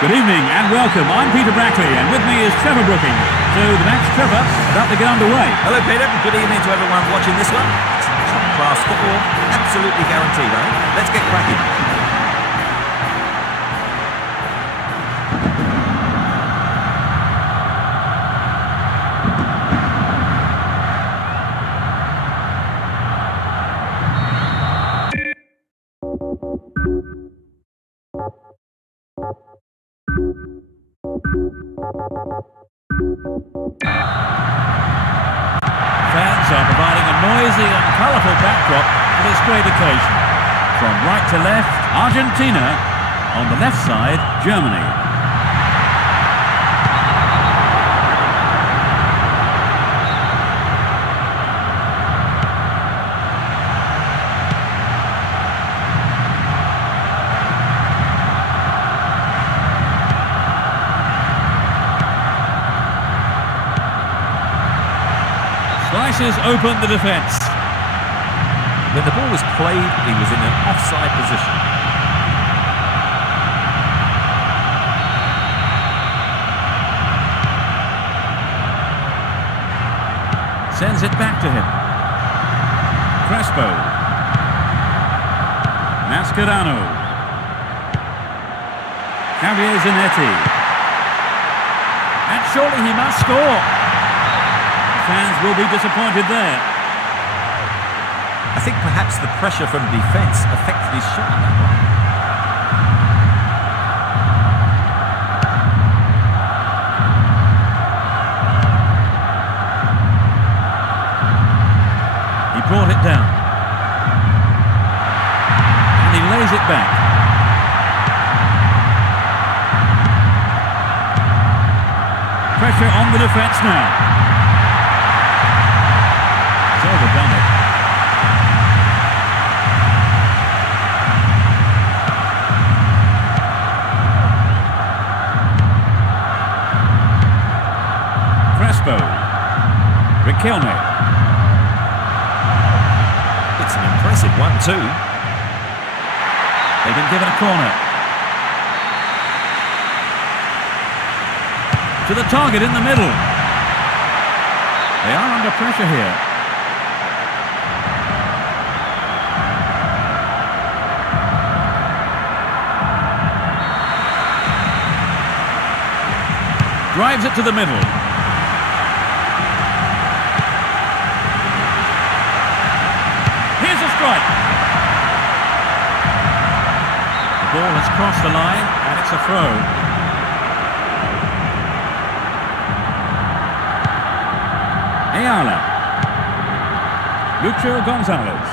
Good evening and welcome. I'm Peter Brackley and with me is Trevor Brooking. So the match, Trevor, about to get underway. Hello Peter, good evening to everyone watching this one. It's top-class football, absolutely guaranteed, Let's get cracking. Fans are providing a noisy and colourful backdrop for this great occasion. From right to left, Argentina. On the left side, Germany. Slices open the defence. When the ball was played, he was in an offside position. Sends it back to him. Crespo. Mascherano. Javier Zanetti. And surely he must score. Fans will be disappointed there. I think perhaps the pressure from defence affected his shot on that one. He brought it down. And he lays it back. Pressure on the defence now. Overdone it. Crespo. Riquelme. It's an impressive 1-2. They've been given a corner. To the target in the middle. They are under pressure here. Drives it to the middle. Here's a strike. The ball has crossed the line and it's a throw. Ayala. Lucho Gonzalez.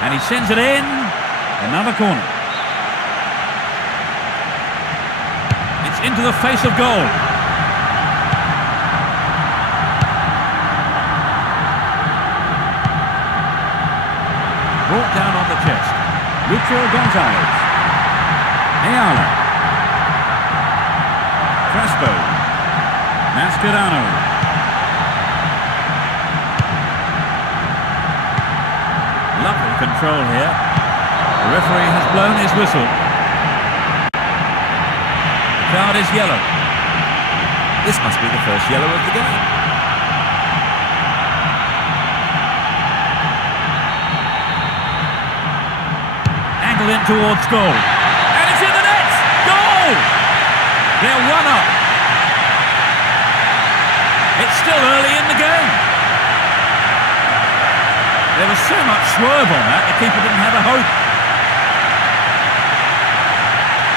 And he sends it in. Another corner. Into the face of goal. Brought down on the chest. Lucho Gonzalez. Ayala. Crespo. Mascherano. Lovely control here. The referee has blown his whistle. Card is yellow. This must be the first yellow of the game. Angle in towards goal. And it's in the net! Goal! They're 1-up. It's still early in the game. There was so much swerve on that, the keeper didn't have a hope.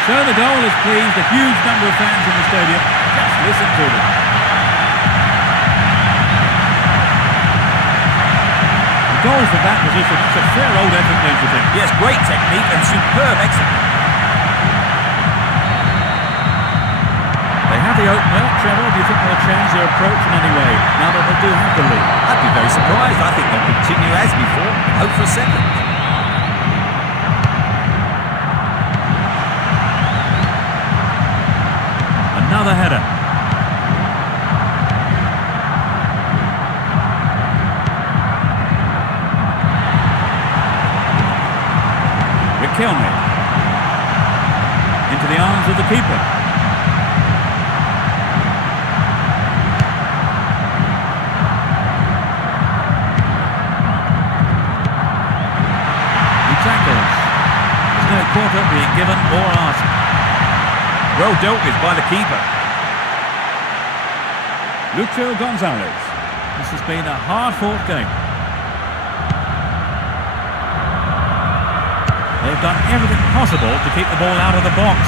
So the goal has pleased a huge number of fans in the stadium. Just listen to them. The goal from that position, it's a fair old effort, don't you think? Yes, great technique and superb execution. They have the opener. Trevor, do you think they'll change their approach in any way, now that they do have the lead? I'd be very surprised. I think they'll continue as before and hope for a second. Another header. Riquelme. into the arms of the keeper. He tackles. There's no quarter being given or asked. Well dealt with by the keeper. Lucho Gonzalez. This has been a hard-fought game. They've done everything possible to keep the ball out of the box.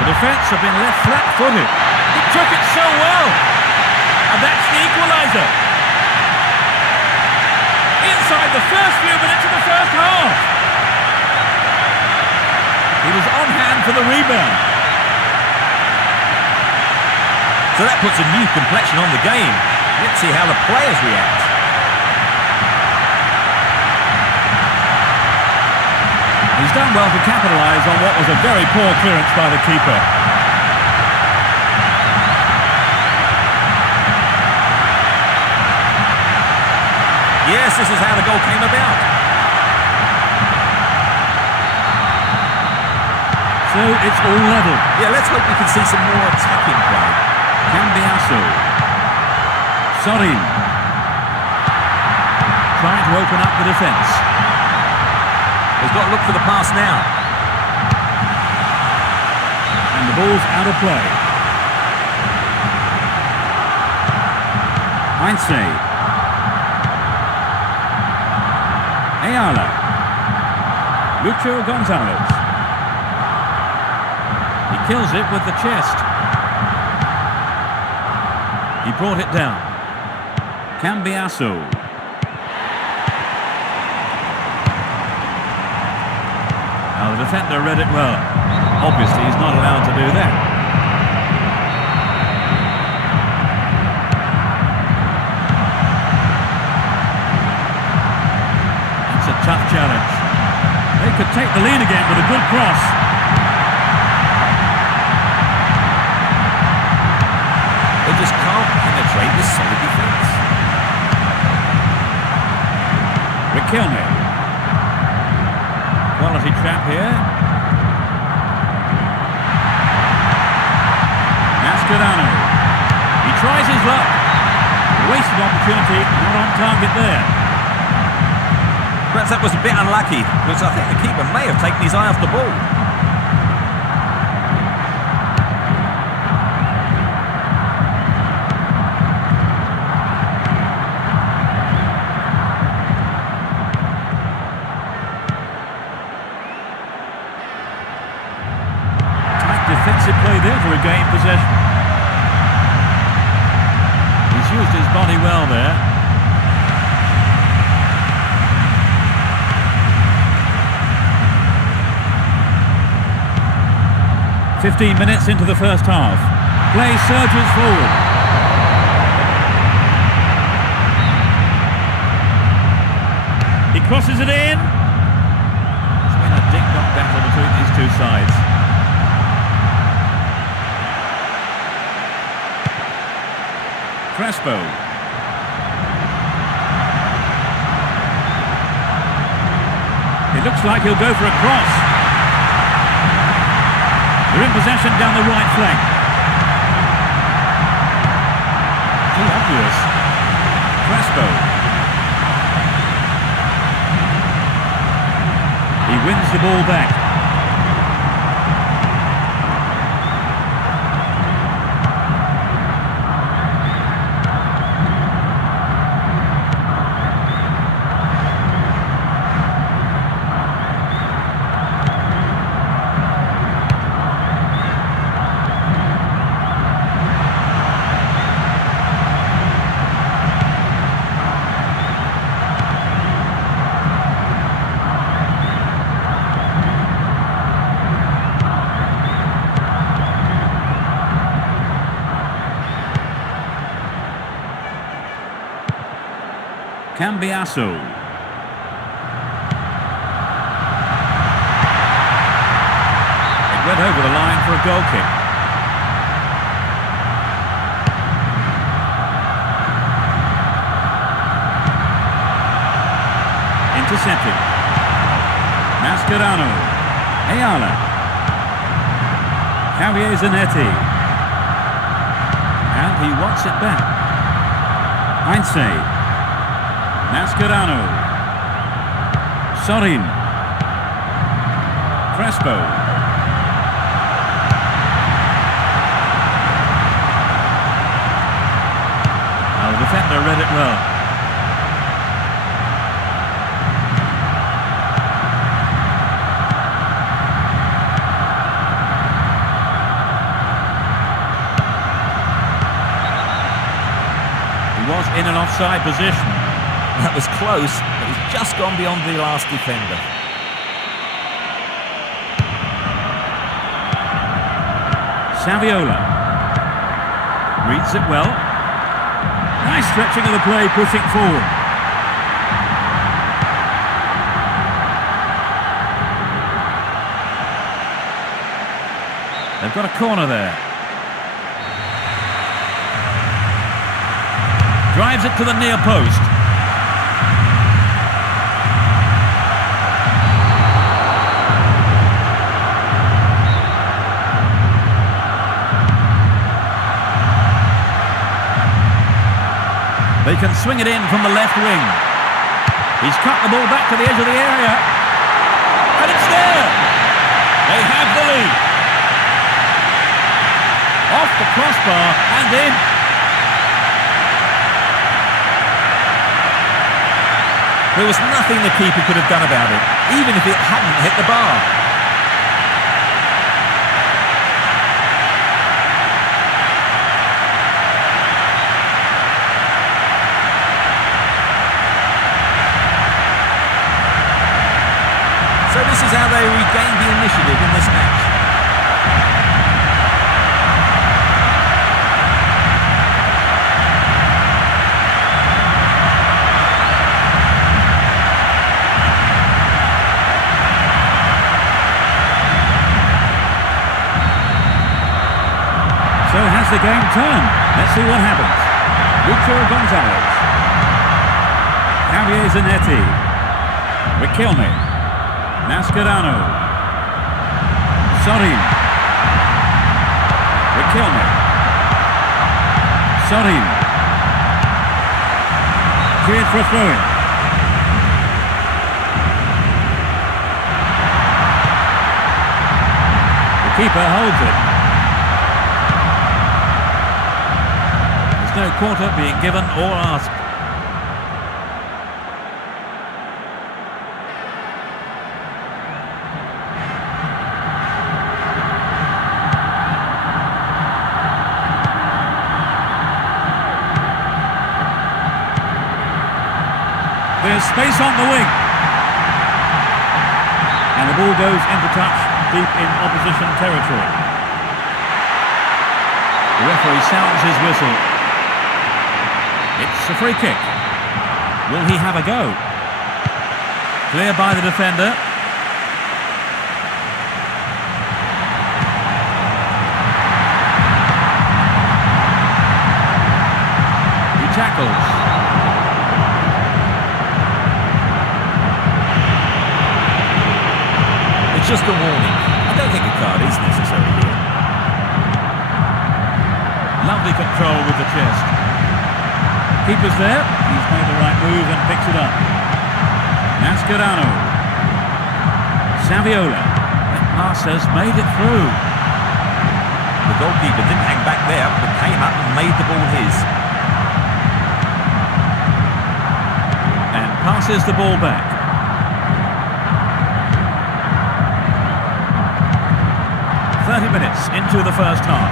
The defence have been left flat-footed. He took it so well. And that's the equaliser. Inside the first few minutes of the first half. He was on hand for the rebound. So that puts a new complexion on the game. Let's see how the players react. He's done well to capitalise on what was a very poor clearance by the keeper. Yes, this is how the goal came about. So it's all level. Yeah, let's hope we can see some more attacking play. Cambiasso. Sorin. Trying to open up the defence. He's got to look for the pass now. And the ball's out of play. Heinze. Ayala. Lucho Gonzalez. He kills it with the chest. He brought it down. Cambiasso. Now the defender read it well. Obviously he's not allowed to do that. It's a tough challenge. They could take the lead again with a good cross. They just can't penetrate this solid defence. Riquelme. Quality trap here. Mascherano. He tries his luck. Wasted opportunity, not on target there. Perhaps that was a bit unlucky, because I think the keeper may have taken his eye off the ball. Defensive play there to regain possession. He's used his body well there. "15 minutes into the first half. Play surges forward. He crosses it in. It's been a ding-dong battle between these two sides. Crespo. It looks like he'll go for a cross. They're in possession down the right flank. Too obvious. Crespo. He wins the ball back. Cambiasso. It went over the line for a goal kick. intercepted. Mascherano. Ayala. Javier Zanetti. And he wants it back. Heinze. Mascherano. Sorin. Crespo. The defender read it well. He was in an offside position. That was close, but he's just gone beyond the last defender. Saviola. Reads it well. Nice stretching of the play, pushing forward. They've got a corner there. Drives it to the near post. They can swing it in from the left wing. He's cut the ball back to the edge of the area. And it's there! They have the lead. Off the crossbar and in. There was nothing the keeper could have done about it, even if it hadn't hit the bar. So this is how they regained the initiative in this match. So has the game turned? Let's see what happens. Lucho Gonzalez. Javier Zanetti. Riquelme. Mascherano. Sorin. Riquelme. Sorin. Cleared for a throw-in. The keeper holds it. There's no quarter being given or asked. There's space on the wing. And the ball goes into touch deep in opposition territory. The referee sounds his whistle. It's a free kick. Will he have a go? Clear by the defender. He tackles. It's just a warning. I don't think a card is necessary here. Lovely control with the chest. Keeper's there. He's made the right move and picks it up. Mascherano. Saviola. That pass has made it through. The goalkeeper didn't hang back there, but came up and made the ball his. And passes the ball back. Minutes into the first half.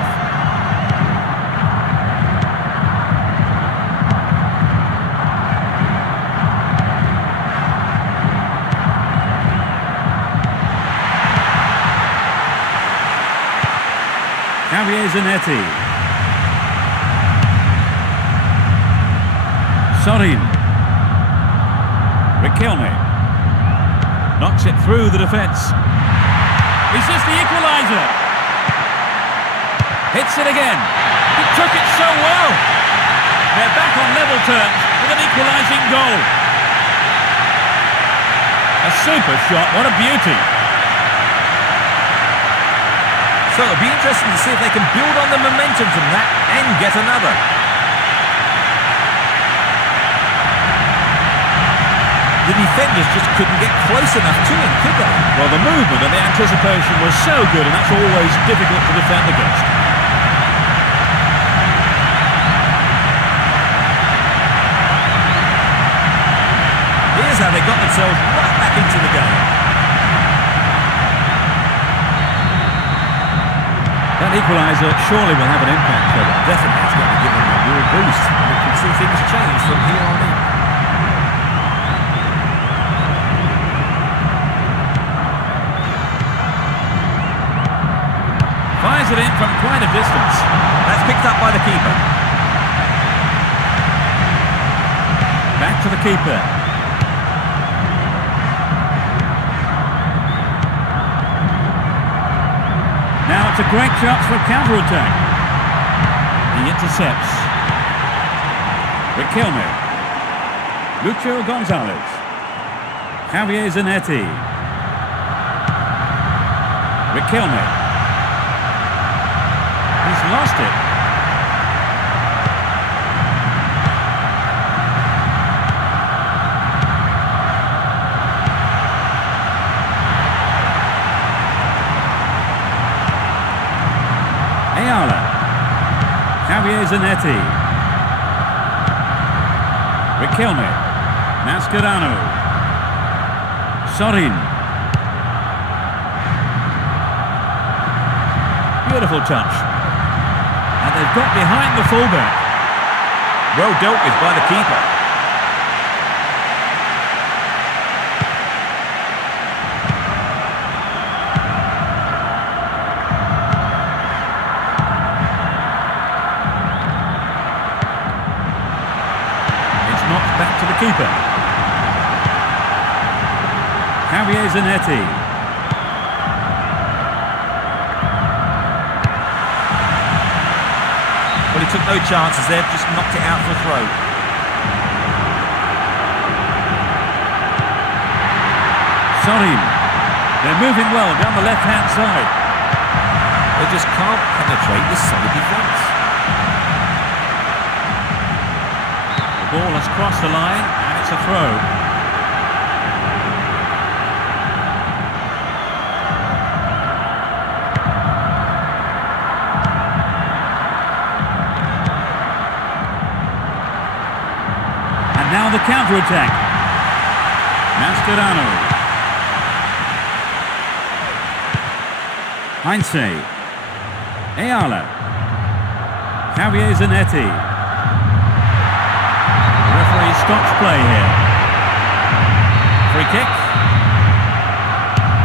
Javier Zanetti. Sorin. Riquelme. Knocks it through the defence. Is this the equaliser? Hits it again. He took it so well. They're back on level terms with an equalising goal. A super shot, what a beauty. So it'll be interesting to see if they can build on the momentum from that and get another. The defenders just couldn't get close enough to him, could they? Well, the movement and the anticipation was so good, and that's always difficult to defend against. Here's how they got themselves right back into the game. That equaliser surely will have an impact, Trevor. Definitely, it's going to give them a real boost. And we can see things change from here on in. Fires it in from quite a distance. That's picked up by the keeper. Back to the keeper. Now it's a great chance for a counter-attack. He intercepts. Riquelme. Lucho Gonzalez. Javier Zanetti. Riquelme. He's lost it. Ayala. Javier Zanetti. Riquelme. Mascherano. Sorin. Beautiful touch. And they've got behind the fullback. Well dealt with by the keeper. It's knocked back to the keeper. Javier Zanetti. Well, he took no chances there, just knocked it out for a throw. Sorin. They're moving well down the left-hand side. They just can't penetrate this solid defence. The ball has crossed the line and it's a throw. Now the counter-attack. Mascherano. Heinze. Ayala. Javier Zanetti. The referee stops play here. Free kick.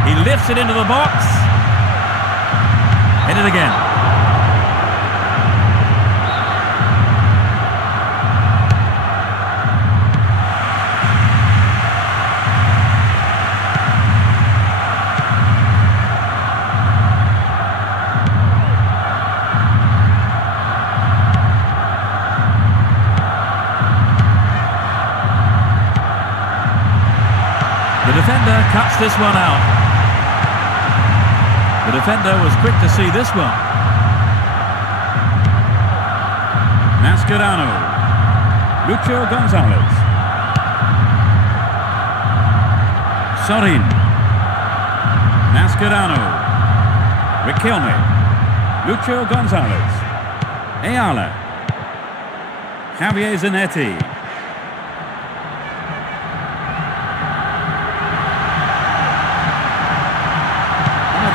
He lifts it into the box. Hit it again. The defender cuts this one out. The defender was quick to see this one. Mascherano. Lucho Gonzalez. Sorin. Mascherano. Riquelme. Lucho Gonzalez. Ayala. Javier Zanetti.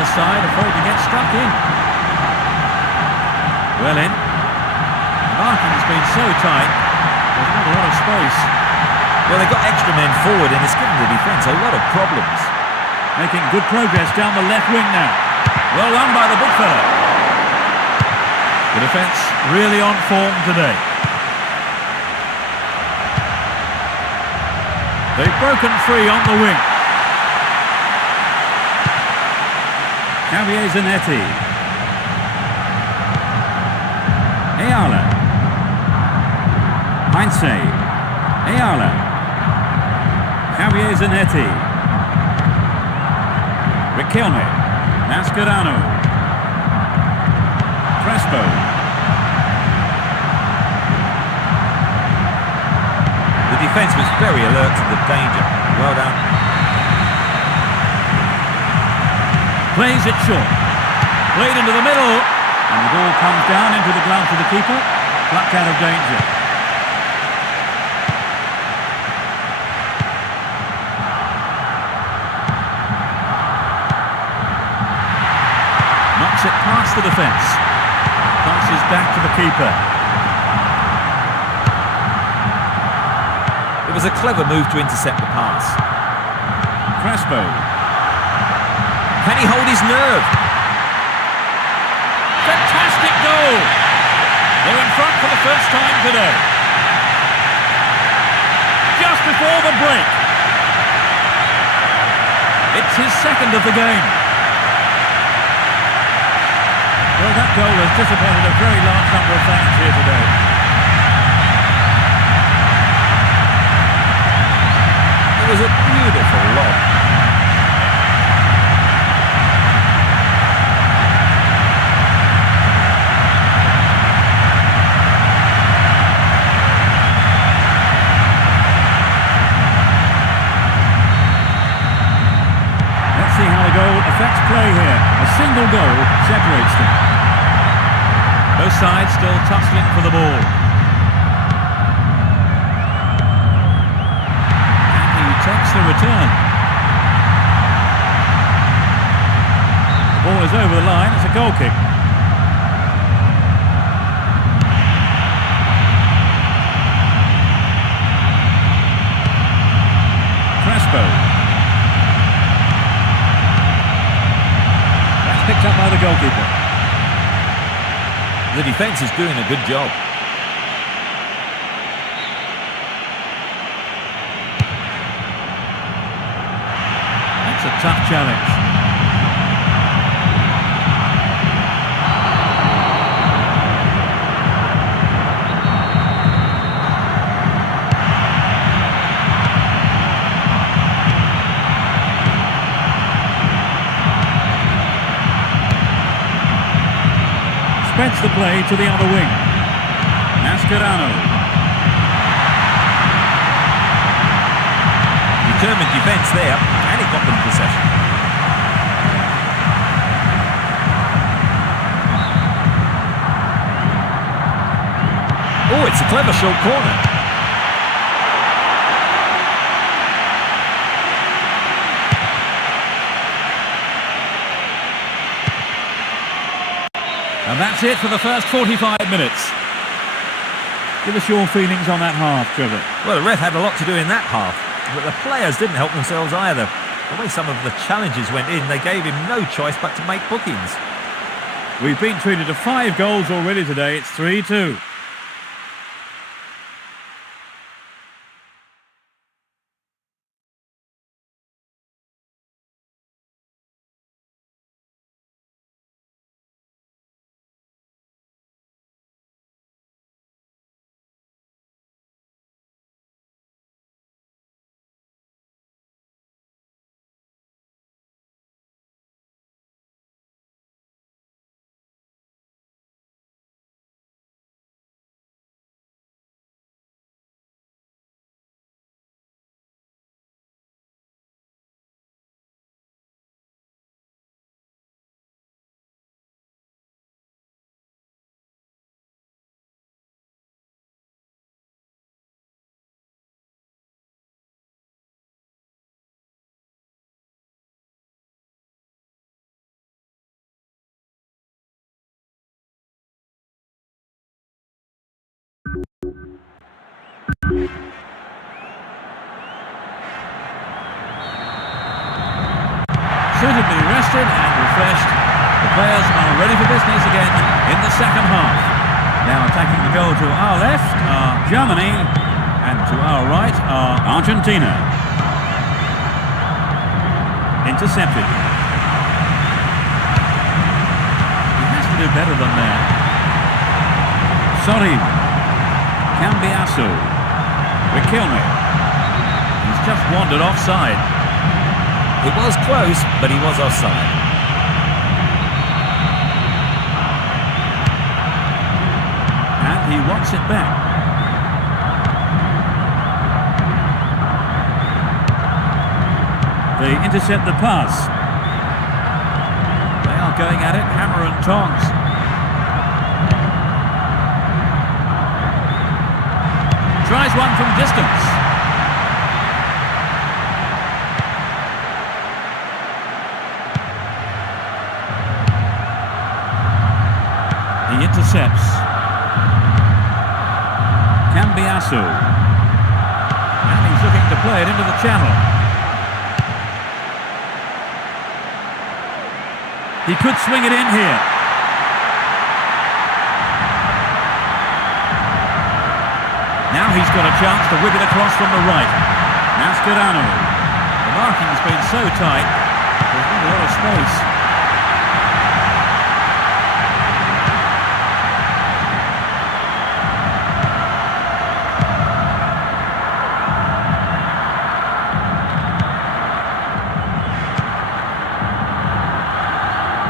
Side afraid to get stuck in. Well in. The marking has been so tight, there's not a lot of space. Well, they've got extra men forward and it's given the defence a lot of problems. Making good progress down the left wing now. Well done by the big fella. The defence really on form today. They've broken free on the wing. Javier Zanetti. Ayala. Heinze. Ayala. Javier Zanetti. Riquelme. Mascherano. Crespo. The defence was very alert to the danger. Well done. Plays it short. Played into the middle. And the ball comes down into the gloves of the keeper. Plucked out of danger. Knocks it past the defence. Passes back to the keeper. It was a clever move to intercept the pass. Crespo. Can he hold his nerve? Fantastic goal! They're in front for the first time today. Just before the break. It's his second of the game. Well, that goal has disappointed a very large number of fans here today. It was a beautiful lob. Let's see how the goal affects play here. A single goal separates them. Both sides still tussling for the ball. And he takes the return. The ball is over the line. It's a goal kick. Crespo. That's picked up by the goalkeeper. The defence is doing a good job. That's a tough challenge. Spreads the play to the other wing. Mascherano. Determined defence there, and he got them possession. Oh, it's a clever short corner. And that's it for the first 45 minutes. Give us your feelings on that half, Trevor. Well, the ref had a lot to do in that half, but the players didn't help themselves either. The way some of the challenges went in, they gave him no choice but to make bookings. We've been treated to 5 goals already today. It's 3-2. Suitably rested and refreshed, the players are ready for business again in the second half. Now attacking the goal to our left are Germany, and to our right are Argentina. Intercepted. He has to do better than that. Sorry. Cambiasso. Riquelme. He's just wandered offside. It was close, but he was offside. And he wants it back. They intercept the pass. They are going at it, hammer and tongs. Tries one from distance. He intercepts. Cambiasso. And he's looking to play it into the channel. He could swing it in here. Now he's got a chance to whip it across from the right. Mascherano. The marking's been so tight, there's not a lot of space.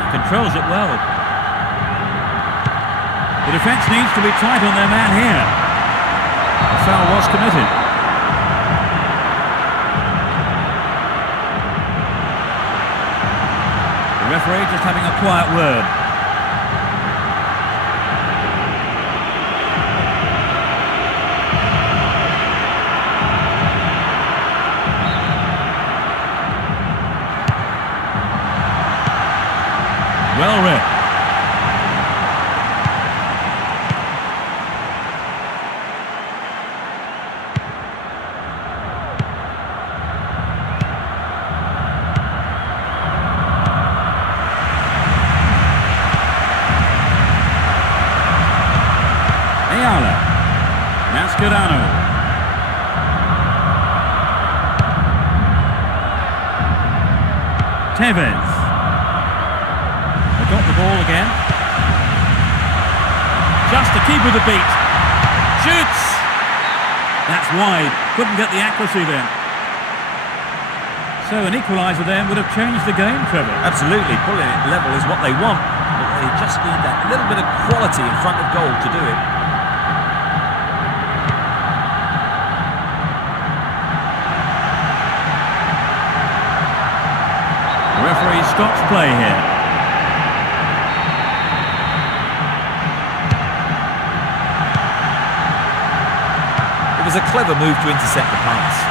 Controls it well. The defence needs to be tight on their man here. The foul was committed. The referee just having a quiet word. Well read. Ayala. Mascherano. Tevez. Got the ball again. Just to keep with the beat. Shoots! That's wide. Couldn't get the accuracy then. So an equaliser then would have changed the game, Trevor. Absolutely. Pulling it level is what they want. But they just need that little bit of quality in front of goal to do it. The referee stops play here. It was a clever move to intercept the pass.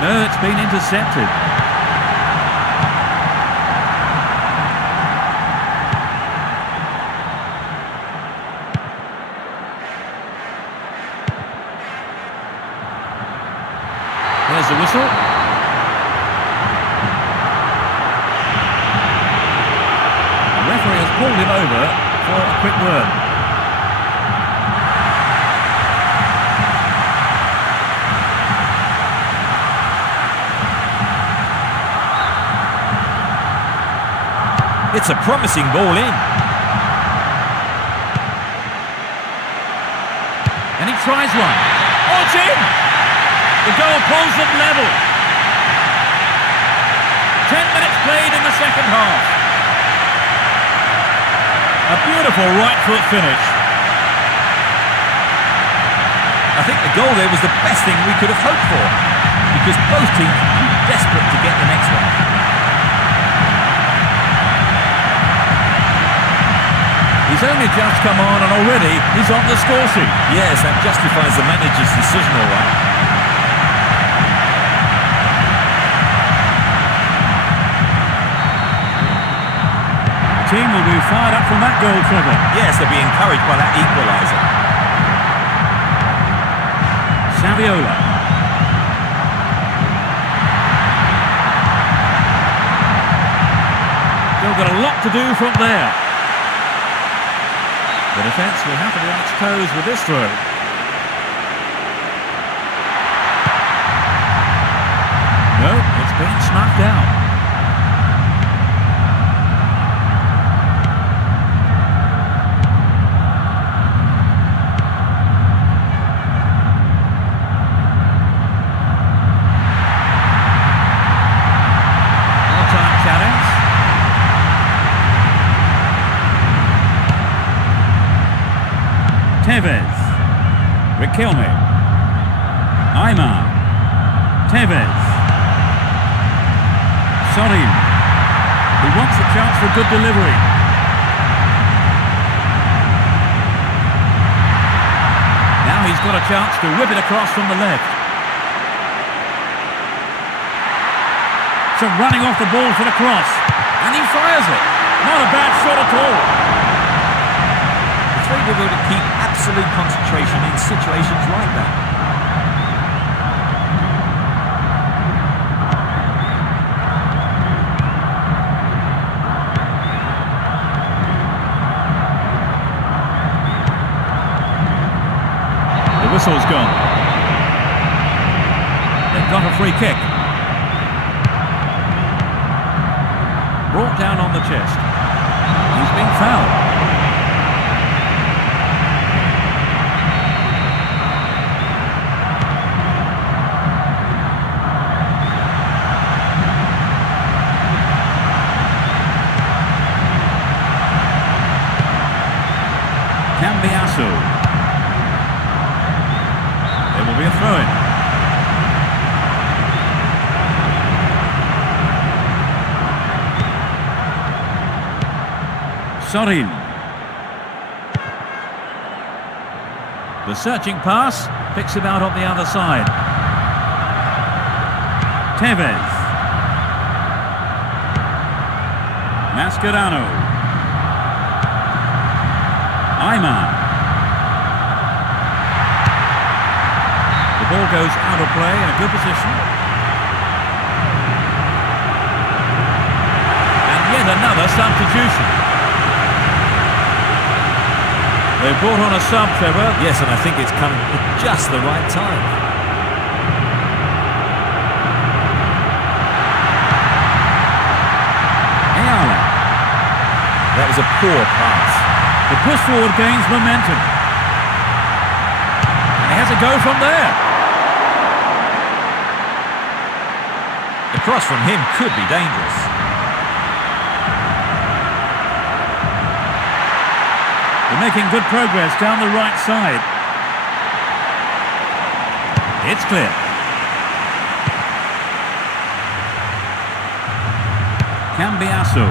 No, it's been intercepted. There's the whistle. The referee has pulled him over for a quick word. It's a promising ball in. And he tries one. Oh, it's in! The goal pulls them level. 10 minutes played in the second half. A beautiful right foot finish. I think the goal there was the best thing we could have hoped for, because both teams were desperate to get the next one. He's only just come on and already he's on the score sheet. Yes, that justifies the manager's decision, all right. Team will be fired up from that goal, Trevor. Yes, they'll be encouraged by that equaliser. Saviola. Still got a lot to do from there. The defence will have to be on its toes with this throw. No, it's been snuffed out. Tevez, Riquelme, Aymar, Tevez, Sorin, he wants a chance for a good delivery. Now he's got a chance to whip it across from the left. So running off the ball for the cross, and he fires it. Not a bad shot at all. It's very difficult to keep absolute concentration in situations like that. The whistle's gone. They've got a free kick. Brought down on the chest. He's been fouled. There will be a throw-in. Sorin. The searching pass picks him out on the other side. Tevez. Mascherano. Aymar. The ball goes out of play in a good position. And yet another substitution. They've brought on a sub, Trevor. Yes, and I think it's come at just the right time. Ayala. That was a poor pass. The push forward gains momentum. And he has a go from there. The cross from him could be dangerous. They're making good progress down the right side. It's clear. Cambiasso.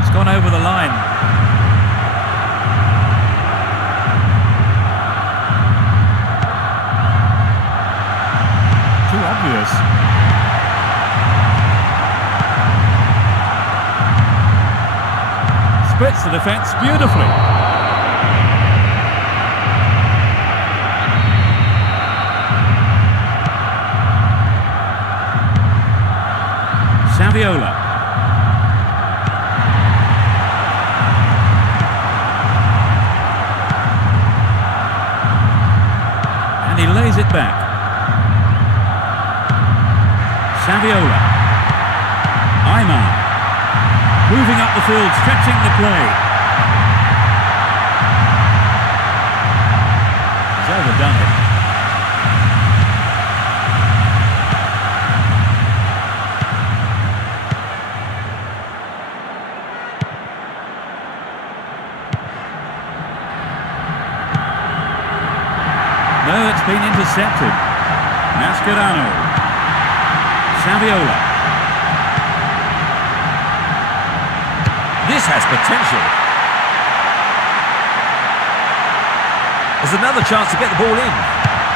It's gone over the line. Too obvious. Splits the defence beautifully. Saviola. And he lays it back. Saviola. Aymar. Moving up the field, stretching the play. He's overdone it. No, it's been intercepted. Mascherano. Saviola. This has potential. There's another chance to get the ball in.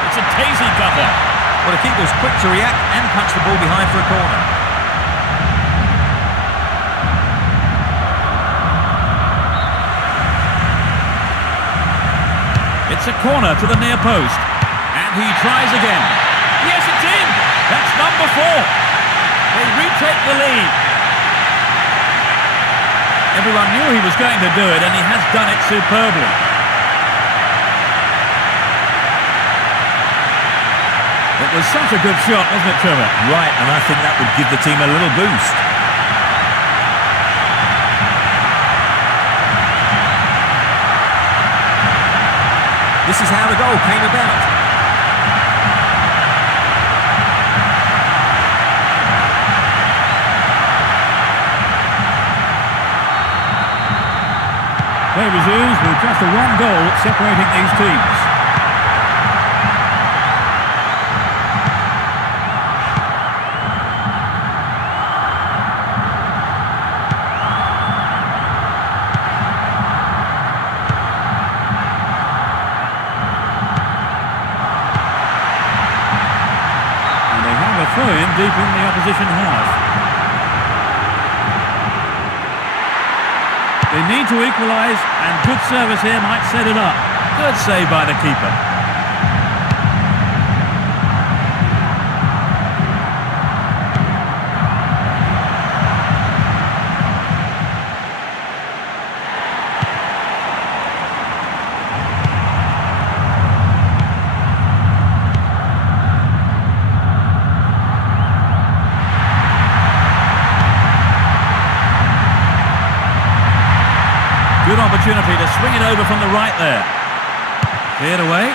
It's a tasty cover. Well, the keeper was quick to react and punch the ball behind for a corner. It's a corner to the near post. And he tries again. Yes, it's in. That's number 4. They retake the lead. Everyone knew he was going to do it, and he has done it superbly. It was such a good shot, wasn't it, Trevor? Right, and I think that would give the team a little boost. This is how the goal came about. Play resumes with just a one goal separating these teams. And they have a throw-in deep in the opposition half. They need to equalise, and good service here might set it up. Good save by the keeper. Good opportunity to swing it over from the right there. Cleared away.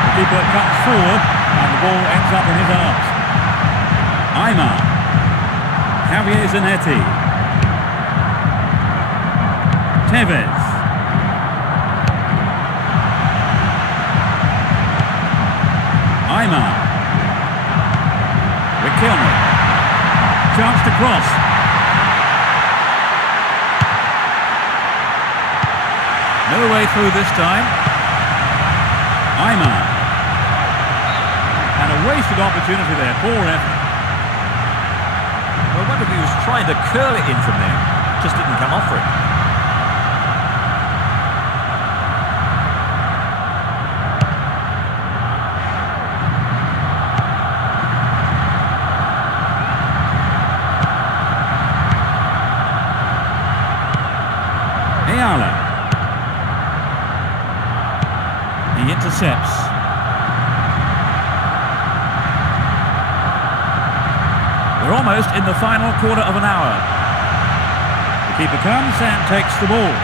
The keeper comes forward and the ball ends up in his arms. Aymar. Javier Zanetti. Tevez. Aymar. Riquelme. Chance to cross. No way through this time. Aymar. And a wasted opportunity there. Poor effort. Well, I wonder if he was trying to curl it in from there. Just didn't come off for it. He intercepts. We're almost in the final quarter of an hour. The keeper comes and takes the ball.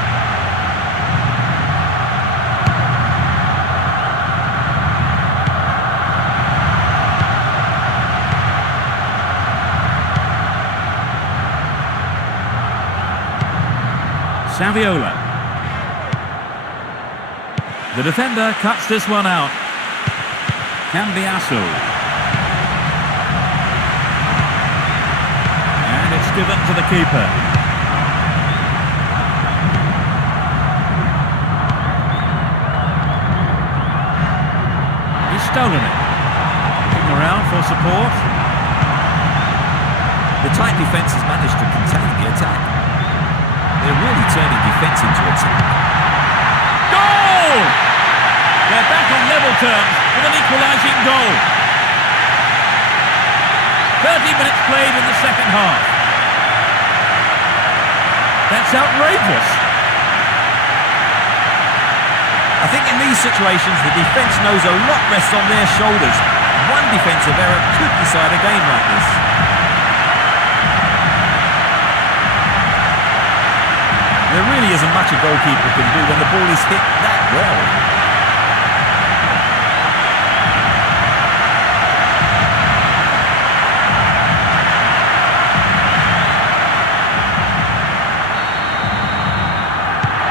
Saviola. The defender cuts this one out. Cambiasso. And it's given to the keeper. He's stolen it. Looking around for support. The tight defence has managed to contain the attack. They're really turning defence into attack. Goal! They're back on level terms with an equalising goal. 30 minutes played in the second half. That's outrageous. I think in these situations the defence knows a lot rests on their shoulders. One defensive error could decide a game like this. There really isn't much a goalkeeper can do when the ball is hit that well.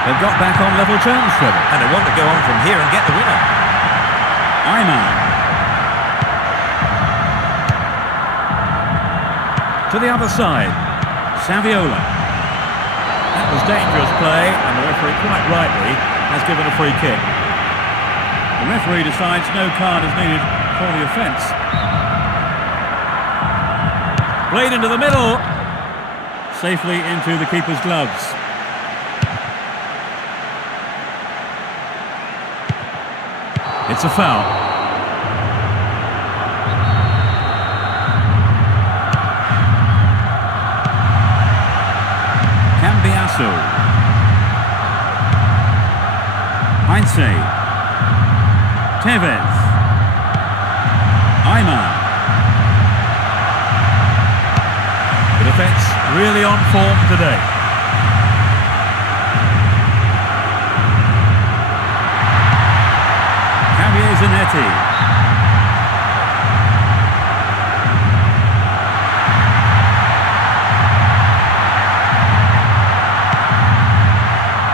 They've got back on level terms, Trevor. And they want to go on from here and get the winner. Aymar. To the other side. Saviola. That was dangerous play, and the referee, quite rightly, has given a free kick. The referee decides no card is needed for the offence. Played into the middle. Safely into the keeper's gloves. It's a foul. Cambiasso. Heinze. Tevez. Ayman. The defence really on form today. Javier Zanetti.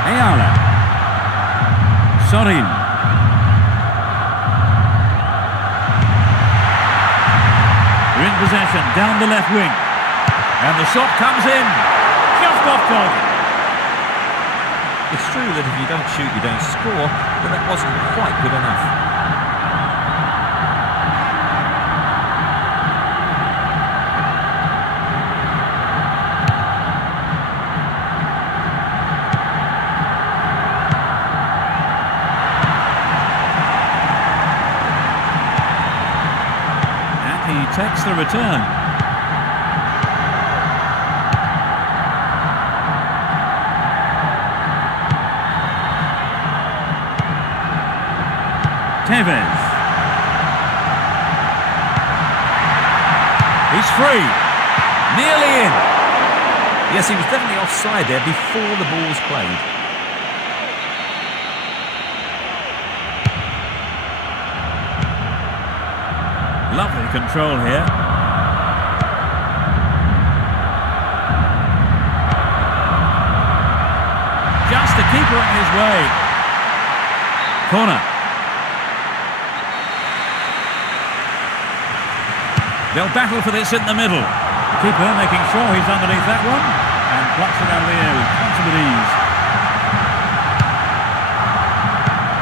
Ayala. Sorin. We're in possession, down the left wing. And the shot comes in. Just off target. It's true that if you don't shoot, you don't score, but that wasn't quite good enough. He takes the return. Tevez. He's free. Nearly in. Yes, he was definitely offside there before the ball was played. Lovely control here. Just the keeper in his way. Corner. They'll battle for this in the middle. The keeper making sure he's underneath that one and plucks it out of the air with consummate ease.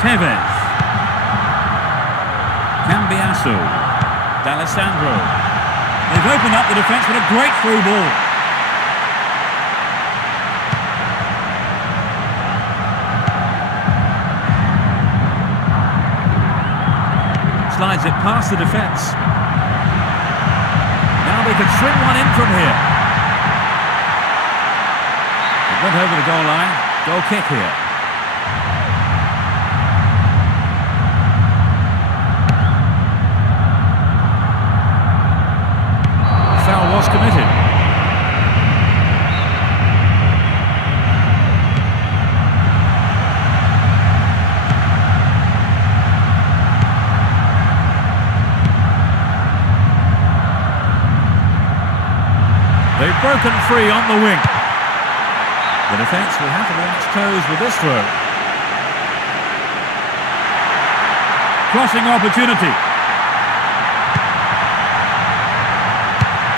Tevez. Cambiasso. D'Alessandro. They've opened up the defence with a great through ball. Slides it past the defence. Now they could swing one in from here. It went over the goal line. Goal kick here. Was committed. They've broken free on the wing. The defence will have to be on its toes with this throw. Crossing opportunity.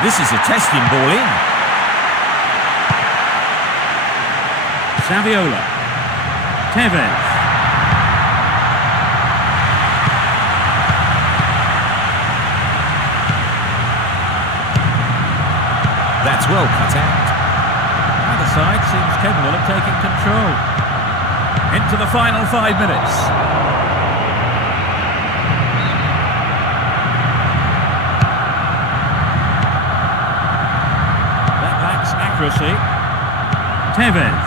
This is a testing ball in. Saviola. Tevez. That's well cut out. Either side seems capable of taking control. Into the final 5 minutes. Accuracy. Tevez.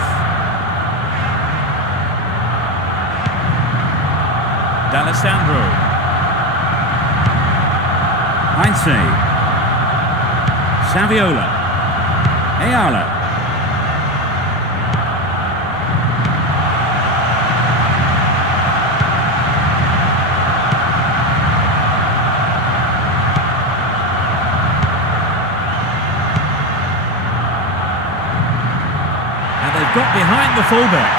D'Alessandro. Heinze. Saviola. Ayala. Got behind the fullback.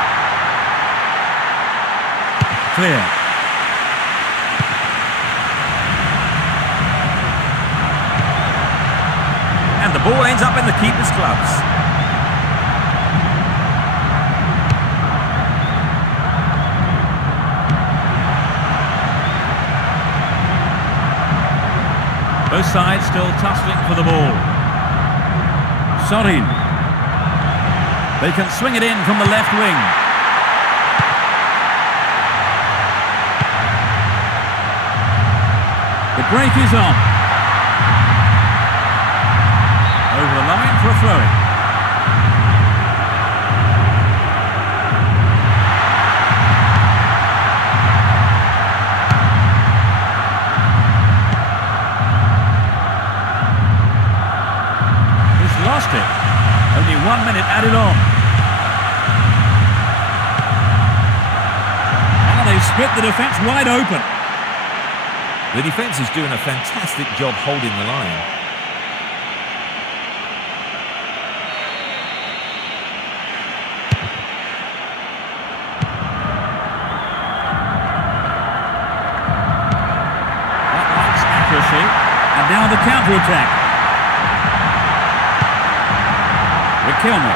Clear. And the ball ends up in the keeper's gloves. Both sides still tussling for the ball. Sorin. They can swing it in from the left wing. break is on. Over the line for a throw-in. He's lost it. Only 1 minute added on. Now they split the defence wide open. The defence is doing a fantastic job holding the line. That lacks accuracy. And now the counter-attack. Riquelme.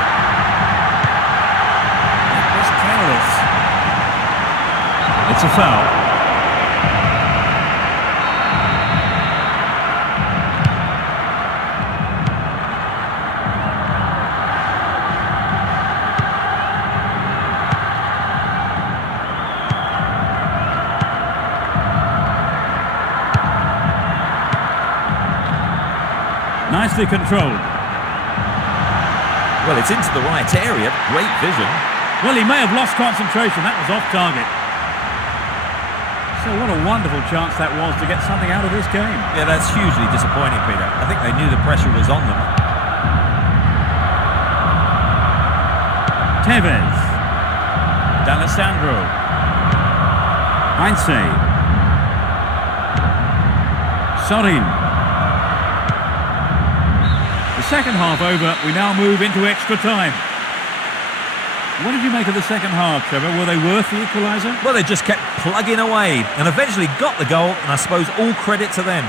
That was careless. It's a foul. Nicely controlled. Well, it's into the right area. Great vision. Well, he may have lost concentration. That was off target. So what a wonderful chance that was to get something out of this game. Yeah, that's hugely disappointing, Peter. I think they knew the pressure was on them. Tevez. D'Alessandro. Heinze. Sorin. The second half over, we now move into extra time. What did you make of the second half, Trevor? Were they worth the equaliser? Well, they just kept plugging away and eventually got the goal, and I suppose all credit to them.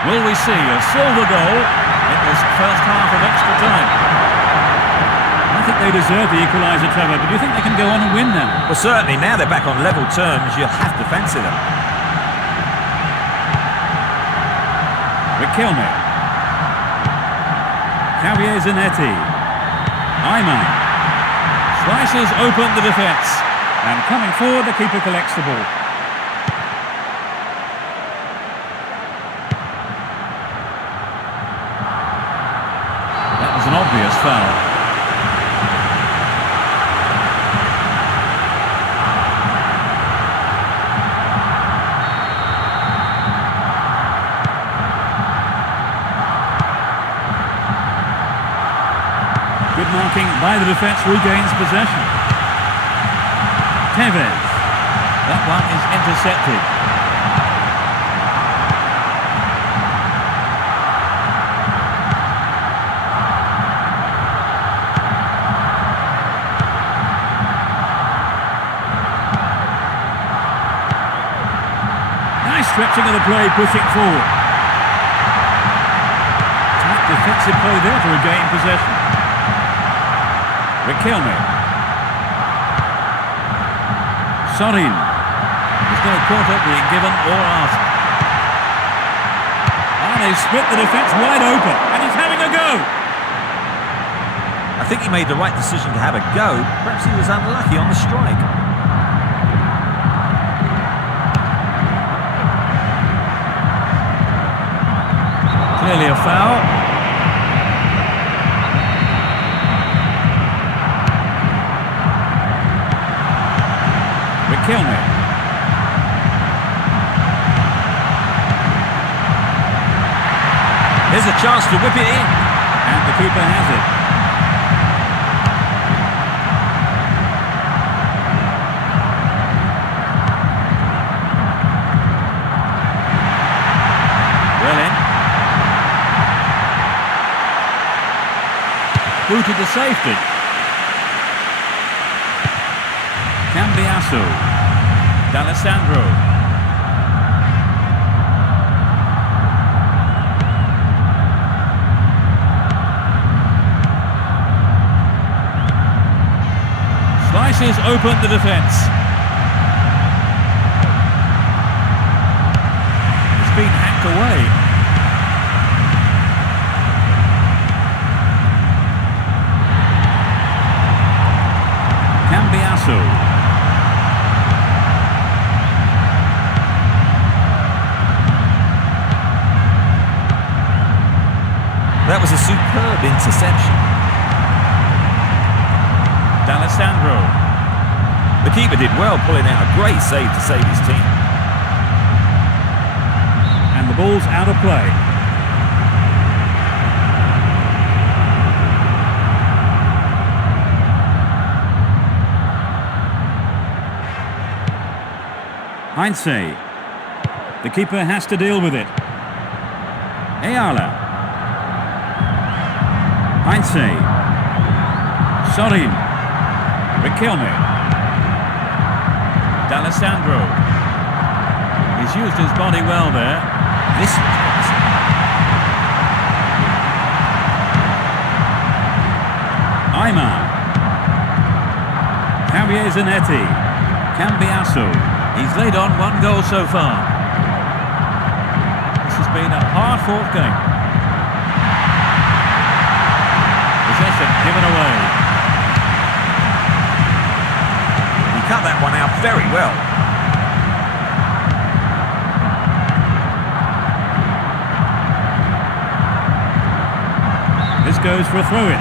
Will we see a silver goal in this first half of extra time? I think they deserve the equaliser, Trevor, but do you think they can go on and win now? Well, certainly, now they're back on level terms, you'll have to fancy them. Riquelme. Javier Zanetti. Ayman. Slices open the defence. And coming forward, the keeper collects the ball. That was an obvious foul. Good marking by the defence, regains possession. Tevez. That one is intercepted. Nice stretching of the play, pushing forward. Tight defensive play there to regain possession. Riquelme. Sorin. There's no quarter being given or asked. And they split the defence wide open, and he's having a go. I think he made the right decision to have a go. Perhaps he was unlucky on the strike. Clearly a foul. Riquelme. There's a chance to whip it in. And the keeper has it. Well in. Booted to safety. Cambiasso. D'Alessandro. Slices open the defence. It's been hacked away. Cambiasso. That was a superb interception. D'Alessandro. The keeper did well pulling out a great save to save his team. And the ball's out of play. Heinze. The keeper has to deal with it. Ayala. Heinze. Sorin. Riquelme. D'Alessandro. He's used his body well there. This Aymar. Javier Zanetti. Cambiasso. He's laid on 1 goal so far. This has been a hard-fought game. Possession given away. He cut that one out very well. This goes for a throw-in.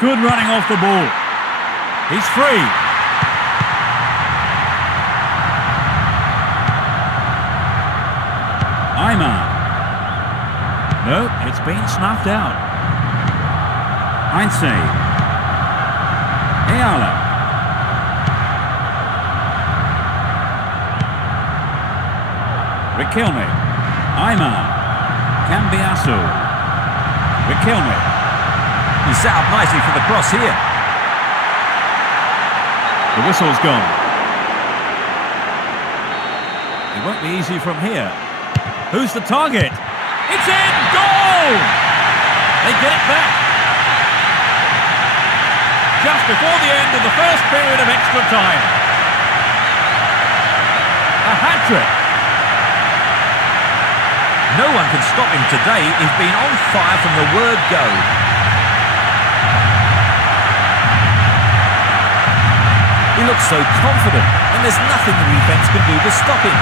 Good running off the ball. He's free. Aymar. No, it's been snuffed out. Heinze. Ayala. Riquelme. Aymar. Cambiasso. Riquelme. He's set up nicely for the cross here. The whistle's gone. It won't be easy from here. Who's the target? It's in! Goal! They get it back. Just before the end of the first period of extra time. A hat-trick. No one can stop him today. He's been on fire from the word go. He looks so confident, and there's nothing the defence can do to stop him.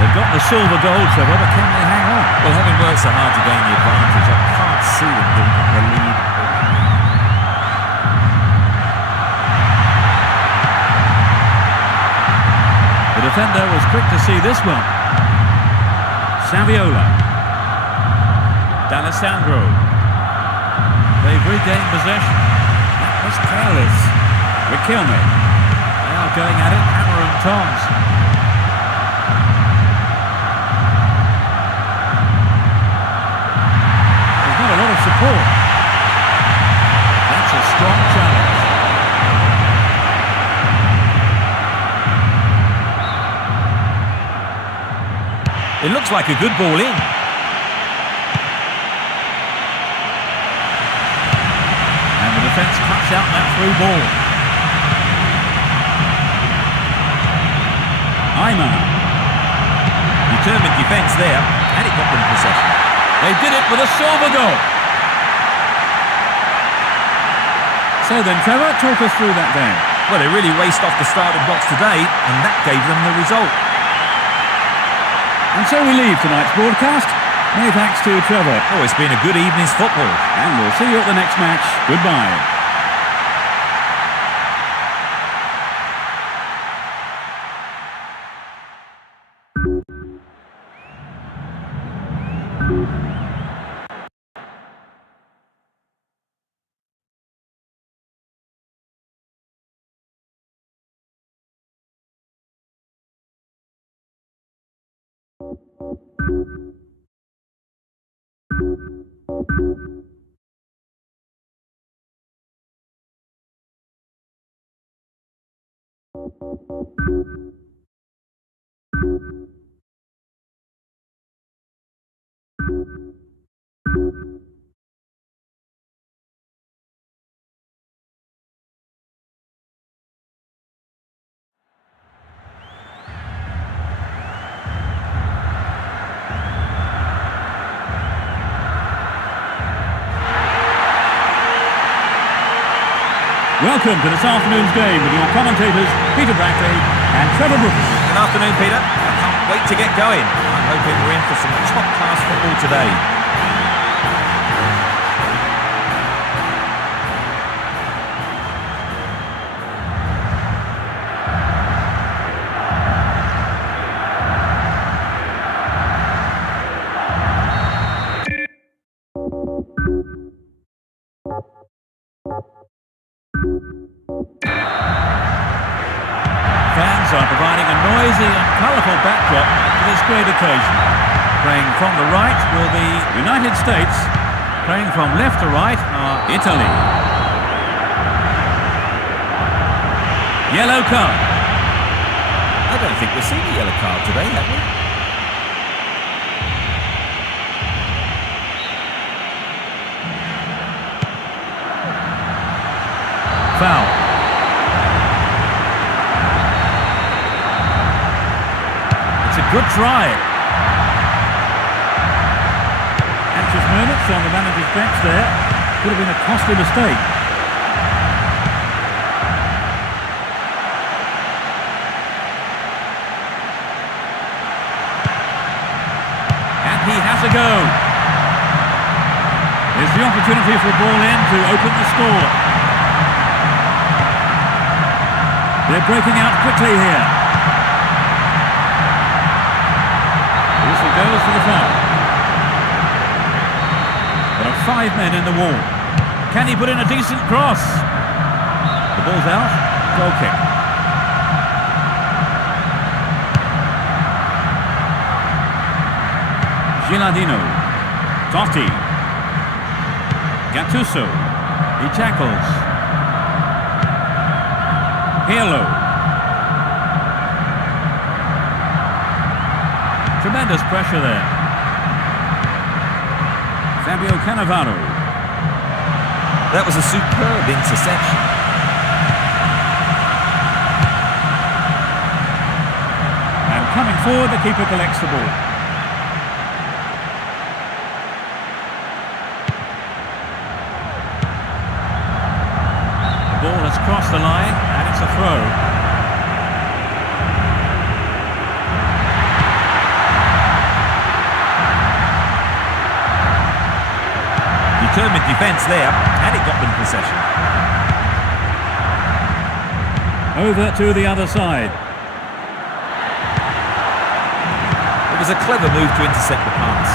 They've got the silver goal, Trevor, but can they hang on? Well, having worked so hard to gain the advantage, I can't see them giving up the lead. The defender was quick to see this one. Saviola. D'Alessandro. They've regained possession. That was careless. Riquelme. They are going at it, hammer and tongs. There's not a lot of support. That's a strong challenge. It looks like a good ball in. And the defence cuts out that through ball. Aymar. Determined defence there, and it got them possession. They did it with a silver goal. So then, Trevor, talk us through that game. Well, they really raced off the starting blocks today, and that gave them the result. And so we leave tonight's broadcast. Many thanks to Trevor. Oh, it's been a good evening's football. And we'll see you at the next match. Goodbye. Welcome to this afternoon's game with your commentators, Peter Brackley and Trevor Brooks. Good afternoon, Peter. I can't wait to get going. I'm hoping we're in for some top-class football today. Fans are providing a noisy and colourful backdrop for this great occasion. Playing from the right will be United States. Playing from left to right are Italy. Yellow card. I don't think we've seen a yellow card today, have we? Foul. It's a good try. Anxious moments on the manager's bench there. Could have been a costly mistake. And he has a go. Here's the opportunity for a ball in to open the score. They're breaking out quickly here. The whistle goes for the foul. There are 5 men in the wall. Can he put in a decent cross? The ball's out. Goal kick. Gilardino. Totti. Gattuso. He tackles. Pirlo. Tremendous pressure there. Fabio Cannavaro. That was a superb interception. And coming forward, the keeper collects the ball. The ball has crossed the line. It's a throw. Determined defence there, and it got them possession. Over to the other side. It was a clever move to intercept the pass.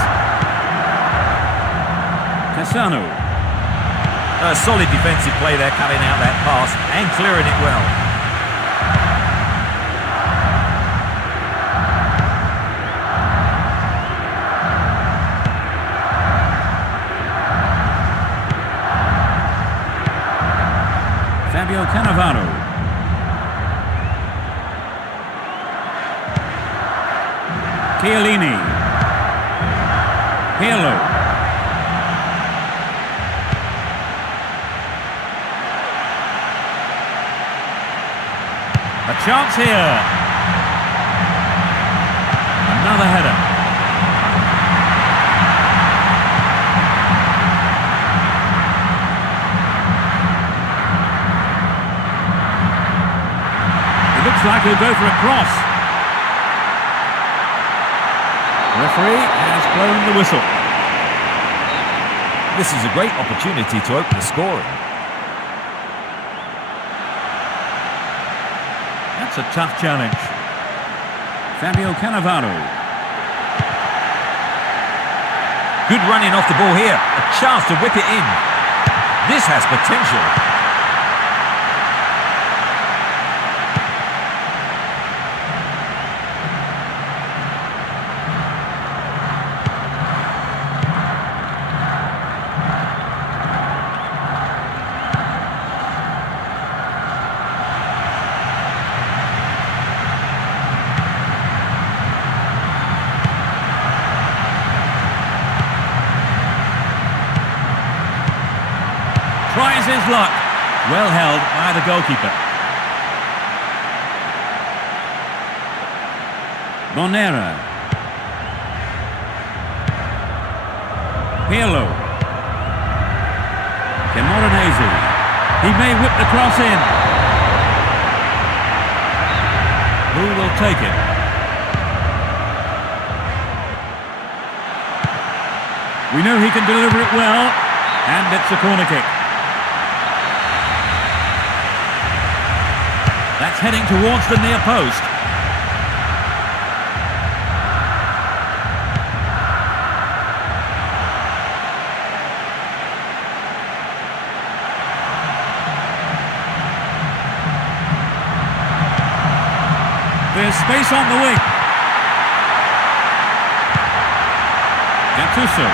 Cassano. A solid defensive play there, cutting out that pass and clearing it well. Fabio Cannavaro. Chiellini. Pirlo. A chance here. Another header. Looks like he'll go for a cross. Referee has blown the whistle. This is a great opportunity to open the scoring. That's a tough challenge. Fabio Cannavaro. Good running off the ball here. A chance to whip it in. This has potential. Tries his luck. Well held by the goalkeeper. Bonera. Pirlo. Camoranesi. He may whip the cross in. Who will take it? We know he can deliver it well, and it's a corner kick. That's heading towards the near post. There's space on the wing. Gattuso.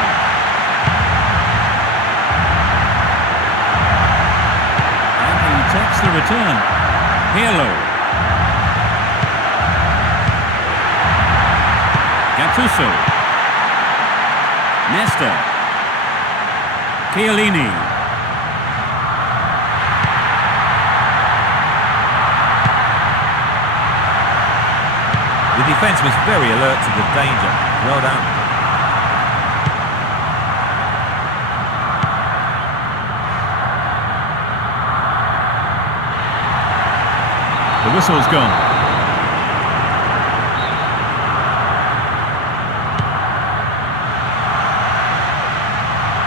And he takes the return. Pirlo. Gattuso. Nesta. Chiellini. The defence was very alert to the danger. Well done. The whistle's gone.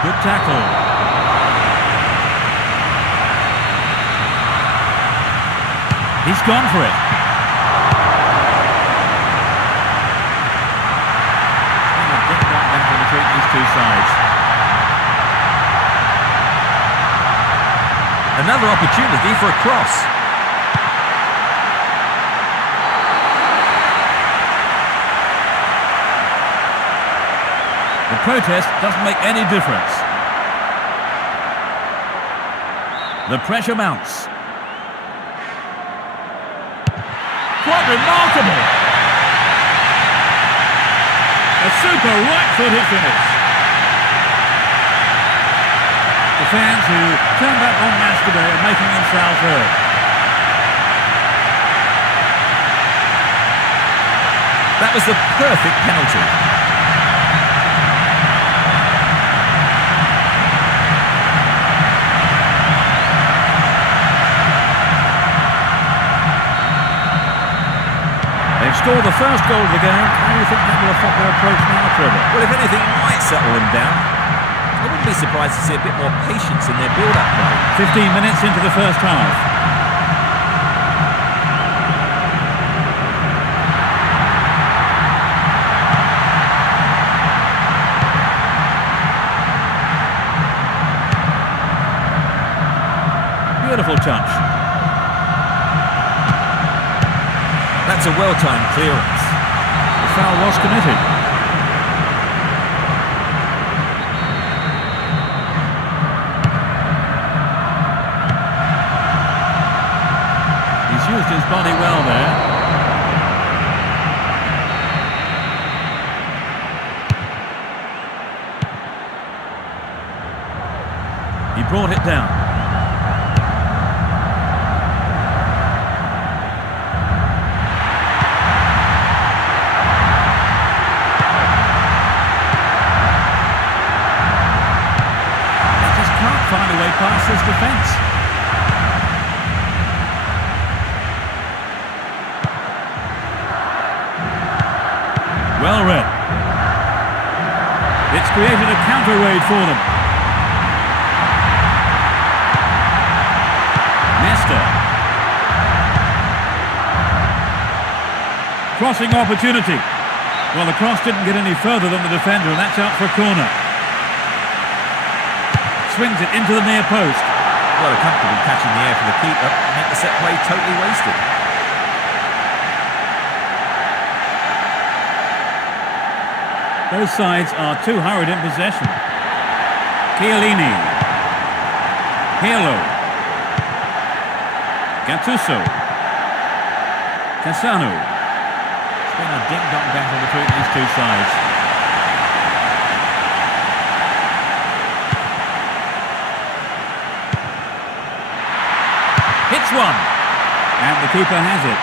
Good tackle. He's gone for it. It's been a ding-dong battle between these two sides. Another opportunity for a cross. The protest doesn't make any difference. The pressure mounts. Quite remarkable! A super right-footed finish. The fans who turned back en masse today are making themselves heard. That was the perfect penalty. Scored the first goal of the game. How do you think that will affect their approach now, Trevor? Well, if anything, it might settle them down. I wouldn't be surprised to see a bit more patience in their build-up play. 15 minutes into the first half. Beautiful touch. That's a well-timed clearance. The foul was committed. He's used his body well there. He brought it down. Find a way past his defence. Well read. It's created a counter raid for them. Nesta. Crossing opportunity. Well, the cross didn't get any further than the defender, and that's out for a corner. Swings it into the near post. Well, a comfortable catch in the air for the keeper meant the set play totally wasted. Both sides are too hurried in possession. Chiellini. Pirlo. Gattuso. Cassano. It's been a ding-dong battle between these two sides. Hits one. And the keeper has it.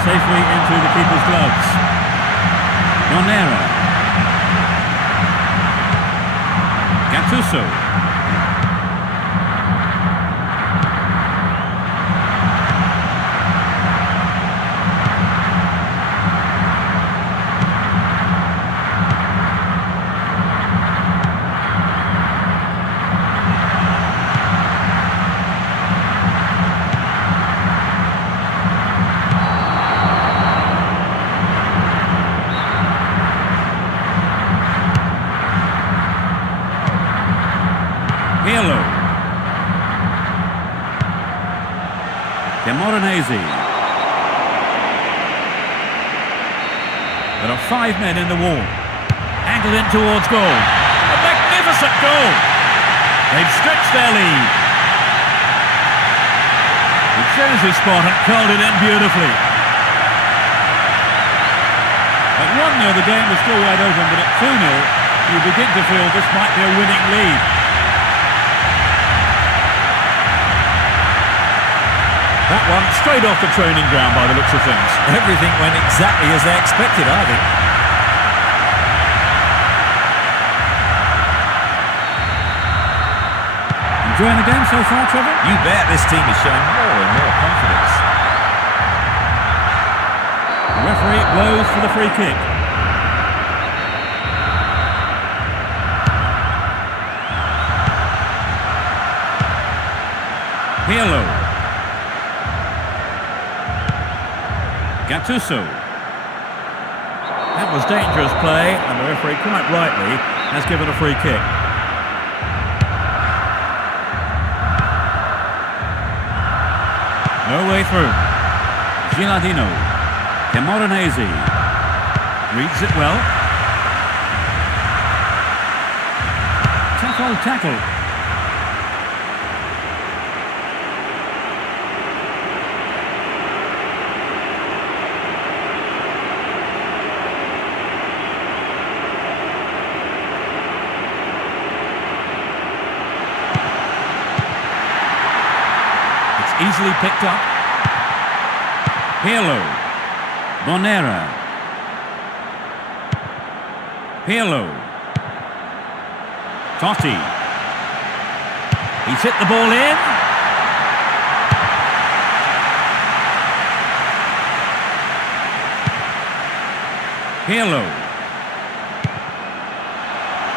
Safely into the keeper's gloves. Monera. Gattuso. Pirlo. Camoranesi. There are 5 men in the wall. Angled in towards goal. A magnificent goal. They've stretched their lead. He chose his spot and curled it in beautifully. At 1-0 the game was still wide open, but at 2-0 you begin to feel this might be a winning lead. That one straight off the training ground by the looks of things. Everything went exactly as they expected, I think. Enjoying the game so far, Trevor? You bet, this team is showing more and more confidence. The referee blows for the free kick. Pirlo. Gattuso. That was dangerous play, and the referee quite rightly has given a free kick. No way through. Gilardino. Camoranesi. Reads it well. Tough old tackle. Easily picked up. Pirlo. Monera. Pirlo. Totti. He's hit the ball in. Pirlo.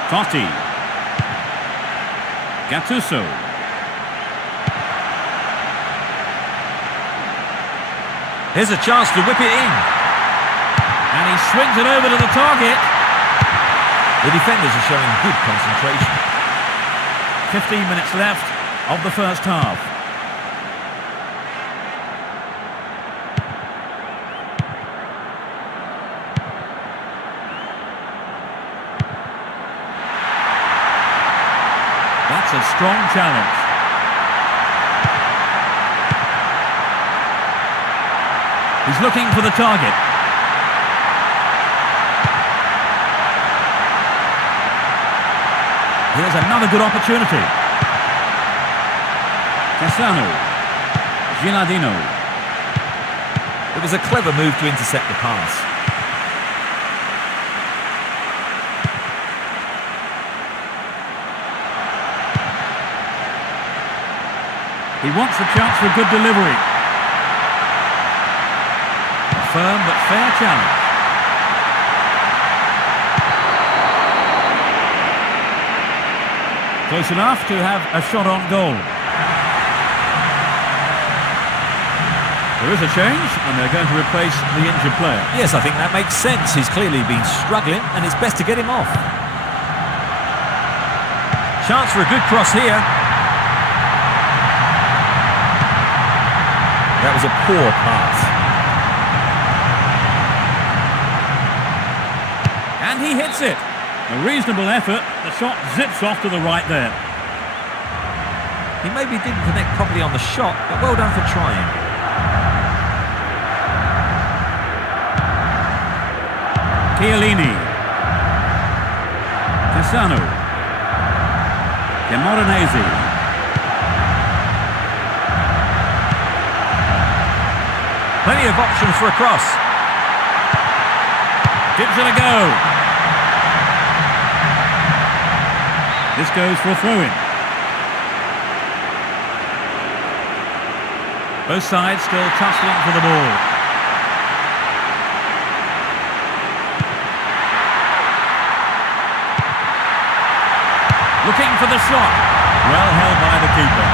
Totti. Gattuso. Here's a chance to whip it in. And he swings it over to the target. The defenders are showing good concentration. 15 minutes left of the first half. That's a strong challenge. He's looking for the target. Here's another good opportunity. Cassano. Gilardino. It was a clever move to intercept the pass. He wants a chance for a good delivery. A firm but fair challenge. Close enough to have a shot on goal. There is a change, and they're going to replace the injured player. Yes, I think that makes sense. He's clearly been struggling, and it's best to get him off. Chance for a good cross here. That was a poor pass. And he hits it. A reasonable effort. The shot zips off to the right there. He maybe didn't connect properly on the shot, but well done for trying. Chiellini. Cassano. Camoranesi. Plenty of options for a cross. Gives it a go. This goes for a throw-in. Both sides still tussling for the ball. Looking for the shot. Well held by the keeper.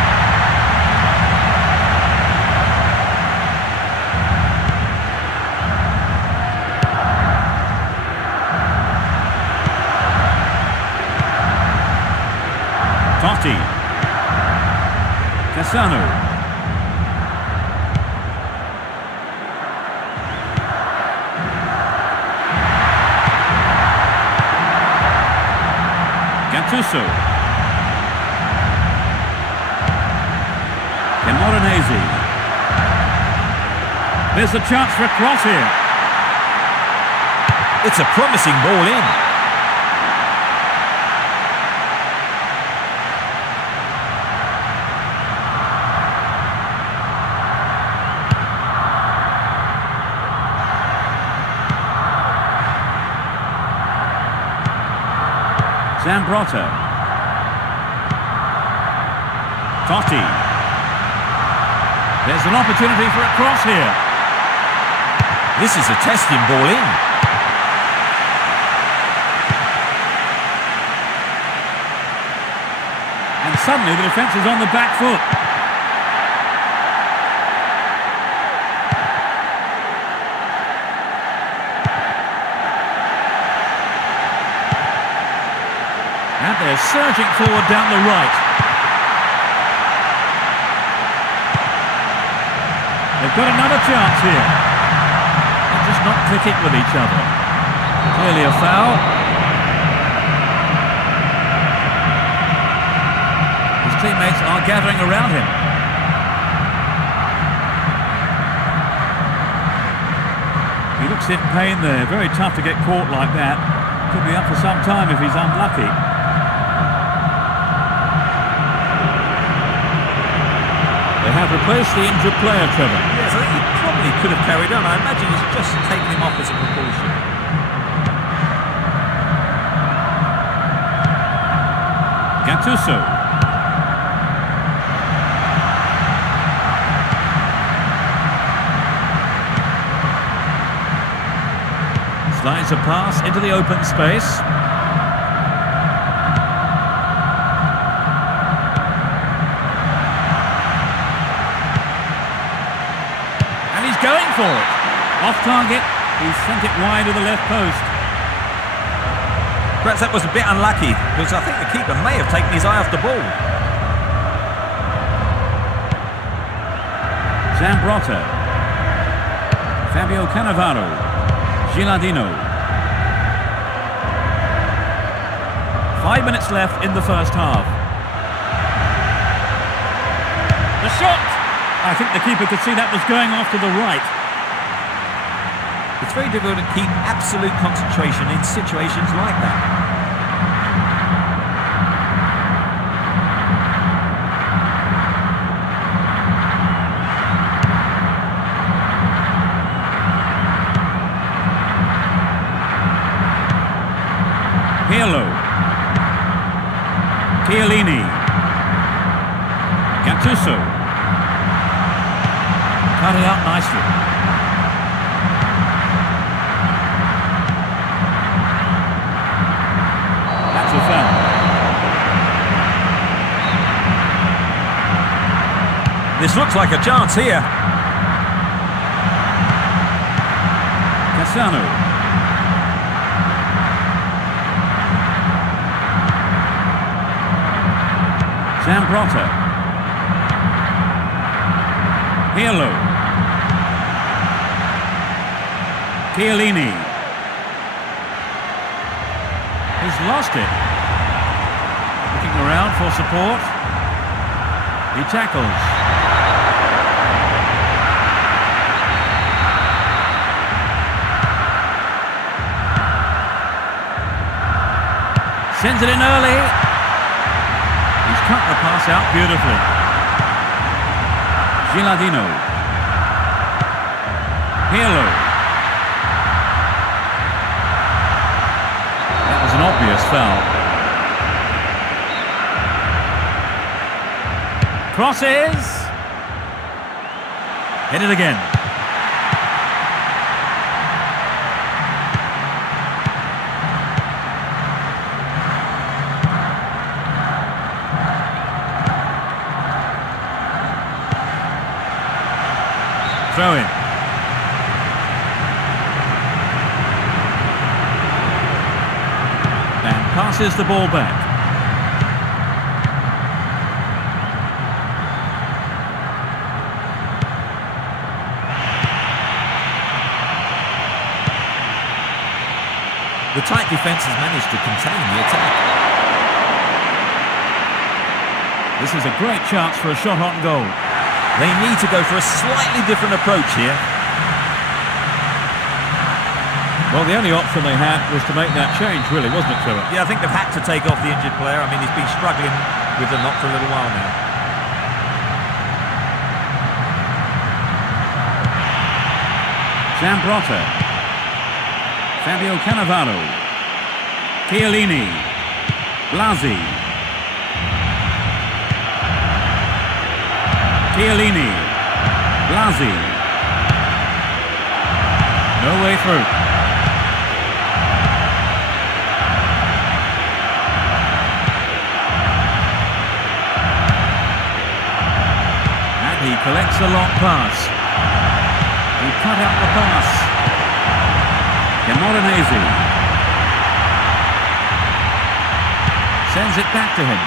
Totti. Cassano. Gattuso. Camoranesi. There's a chance for a cross here. It's a promising ball in. Zambrotta. Totti. There's an opportunity for a cross here. This is a testing ball in. And suddenly the defence is on the back foot. And they're surging forward down the right. They've got another chance here. They're just not clicking with each other. Clearly a foul. His teammates are gathering around him. He looks in pain there. Very tough to get caught like that. Could be up for some time if he's unlucky. They have replaced the injured player, Trevor. Yes, I think he probably could have carried on. I imagine he's just taken him off as a precaution. Gattuso. Slides a pass into the open space. Going for it. Off target. He sent it wide of the left post. Perhaps that was a bit unlucky, because I think the keeper may have taken his eye off the ball. Zambrotta. Fabio Cannavaro. Gilardino. 5 minutes left in the first half. The shot! I think the keeper could see that was going off to the right. It's very difficult to keep absolute concentration in situations like that. Pirlo. Chiellini. Gattuso. Cut it out nicely. That's a foul. This looks like a chance here. Cassano. Zambrotta. Pirlo. Chiellini. He's lost it. Looking around for support. He tackles. Sends it in early. He's cut the pass out beautifully. Gilardino. Pirlo. That was an obvious foul. Crosses. Hit it again. Throw in. And passes the ball back. The tight defence has managed to contain the attack. This is a great chance for a shot on goal. They need to go for a slightly different approach here. Well, the only option they had was to make that change, really, wasn't it, Trevor? Yeah, I think they've had to take off the injured player. I mean, he's been struggling with the knock for a little while now. Zambrotta. Fabio Cannavaro. Chiellini. Blasi. Chiellini. Blasi. No way through. And he collects a long pass. He cut out the pass. Camoranesi. Sends it back to him.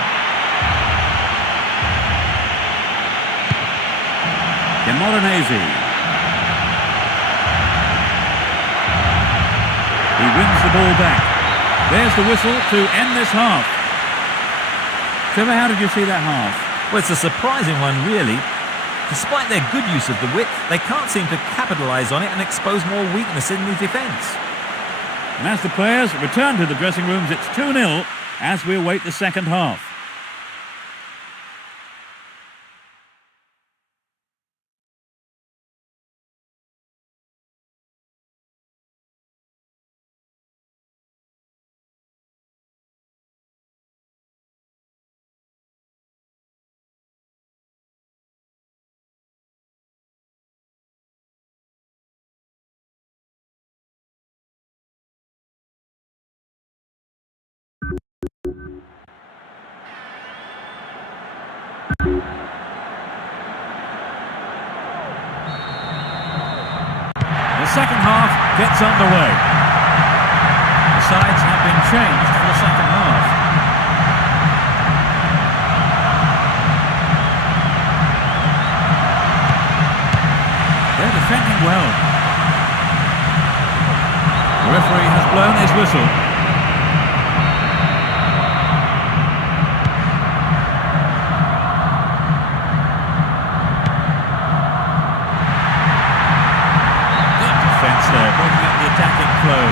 Camoranesi. He wins the ball back. There's the whistle to end this half. Trevor, how did you see that half? Well, it's a surprising one, really. Despite their good use of the width, they can't seem to capitalise on it and expose more weakness in the defence. And as the players return to the dressing rooms, it's 2-0 as we await the second half. The second half gets underway. The sides have been changed for the second half. They're defending well. The referee has blown his whistle. Breaking up the attacking flow.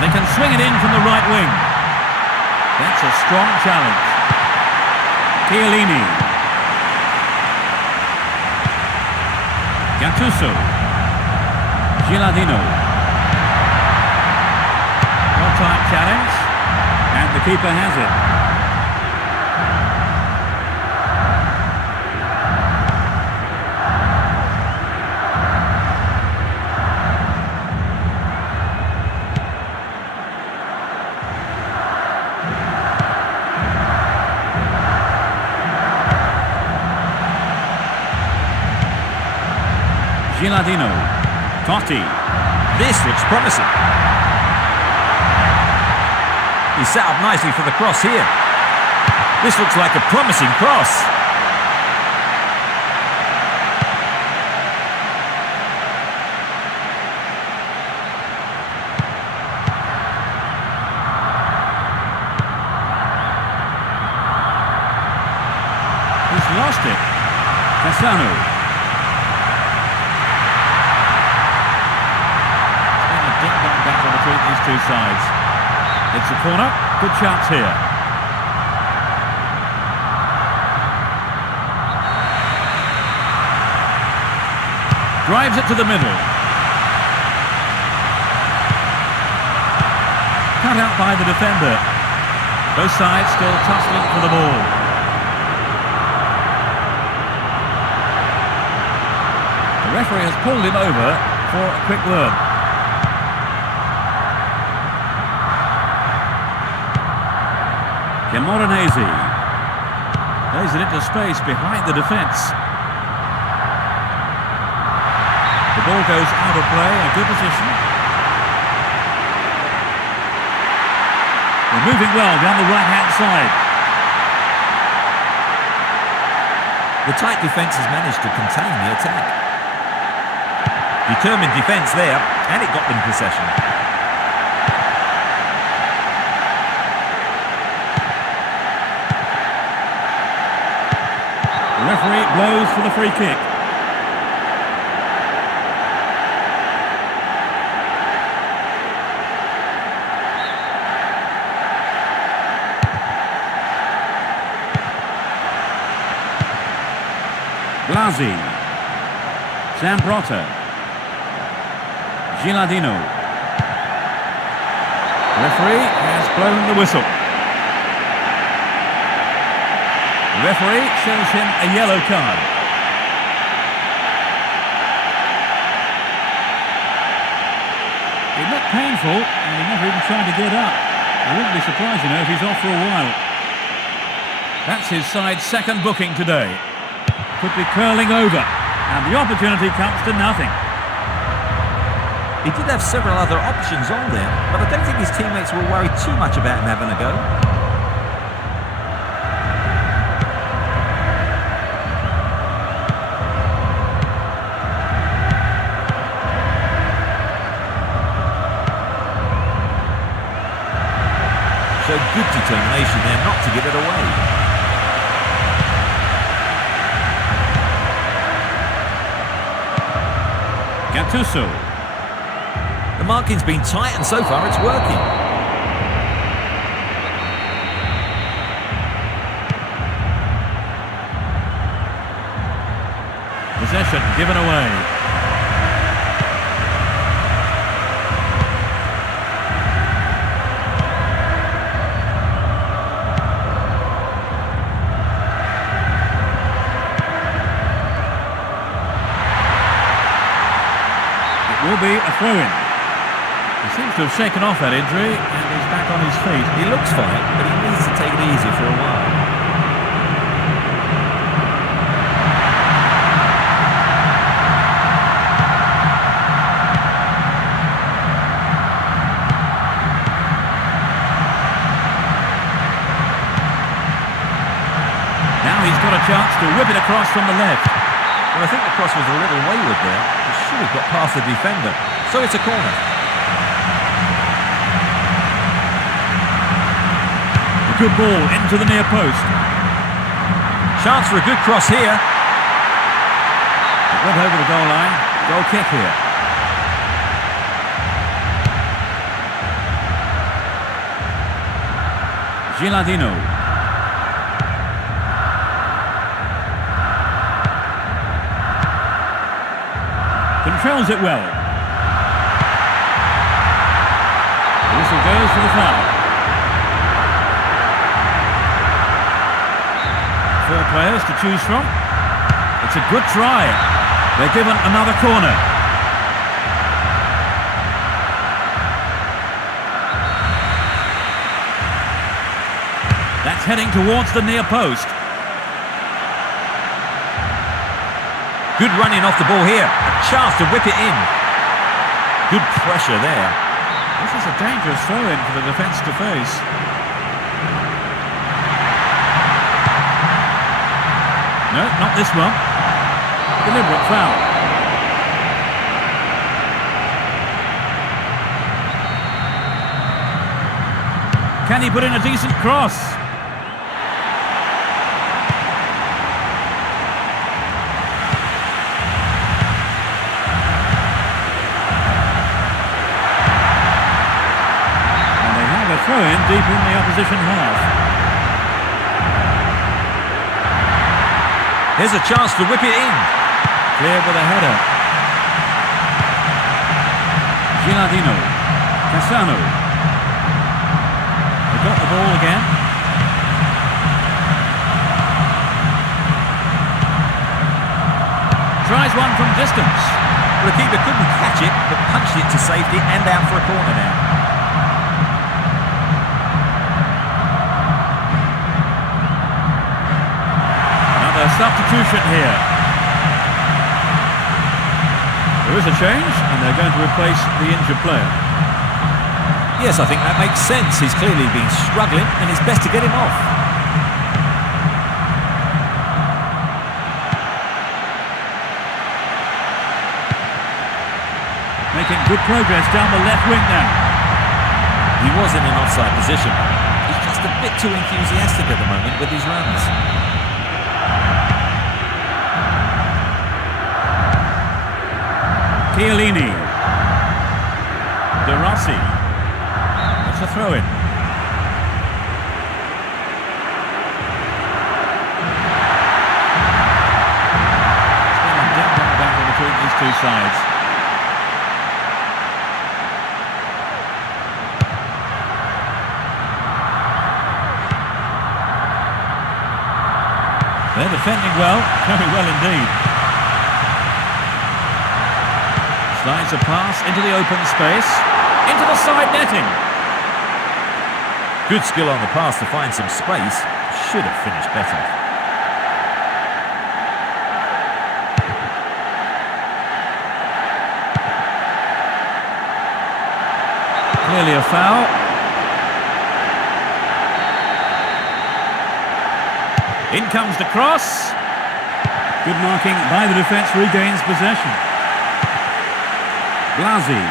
They can swing it in from the right wing. That's a strong challenge. Chiellini. Gattuso. Gilardino. Well-timed challenge. And the keeper has it. Gilardino. Totti. This looks promising. He's set up nicely for the cross here. This looks like a promising cross. He's lost it. Cassano. Battle between these two sides. It's a corner. Good chance here. Drives it to the middle. Cut out by the defender. Both sides still tussling for the ball. The referee has pulled him over for a quick word. Morenese plays it into space behind the defence. The ball goes out of play, a good position. They're moving well down the right-hand side. The tight defence has managed to contain the attack. Determined defence there, and it got them possession. The referee blows for the free kick. Blasi. Zambrotta. Gilardino. Referee has blown the whistle. The referee shows him a yellow card. It looked painful, and he never even tried to get up. I wouldn't be surprised, if he's off for a while. That's his side's second booking today. Could be curling over, and the opportunity comes to nothing. He did have several other options on there, but I don't think his teammates were worried too much about him having a go. So good determination there not to give it away. Gattuso. The marking's been tight and so far it's working. Possession given away. Will be a throw-in. He seems to have shaken off that injury and he's back on his feet. He looks fine, but he needs to take it easy for a while. Now he's got a chance to whip it across from the left. Well, I think the cross was a little wayward there. It should have got past the defender. So it's a corner. A good ball into the near post. Chance for a good cross here. It went over the goal line. Goal kick here. Gilardino. Controls it well. The whistle goes for the foul. 4 players to choose from. It's a good try. They're given another corner. That's heading towards the near post. Good running off the ball here. A chance to whip it in. Good pressure there. This is a dangerous throw-in for the defence to face. No, not this one. Deliberate foul. Can he put in a decent cross? And they have a throw-in deep in the opposition half. Here's a chance to whip it in. Clear with a header. Gilardino. Cassano. They got the ball again. Tries one from distance. Well, the keeper couldn't catch it, but punched it to safety and out for a corner now. Another substitution here. There is a change, and they're going to replace the injured player. Yes, I think that makes sense. He's clearly been struggling, and it's best to get him off. Making good progress down the left wing now. He was in an offside position. He's just a bit too enthusiastic at the moment with his runs. Chiellini. De Rossi. That's a throw-in. It's been a dead-ball battle between these two sides. They're defending well, very well indeed. Slides a pass into the open space, into the side netting. Good skill on the pass to find some space. Should have finished better. Clearly a foul. In comes the cross. Good marking by the defence, regains possession. Blasi.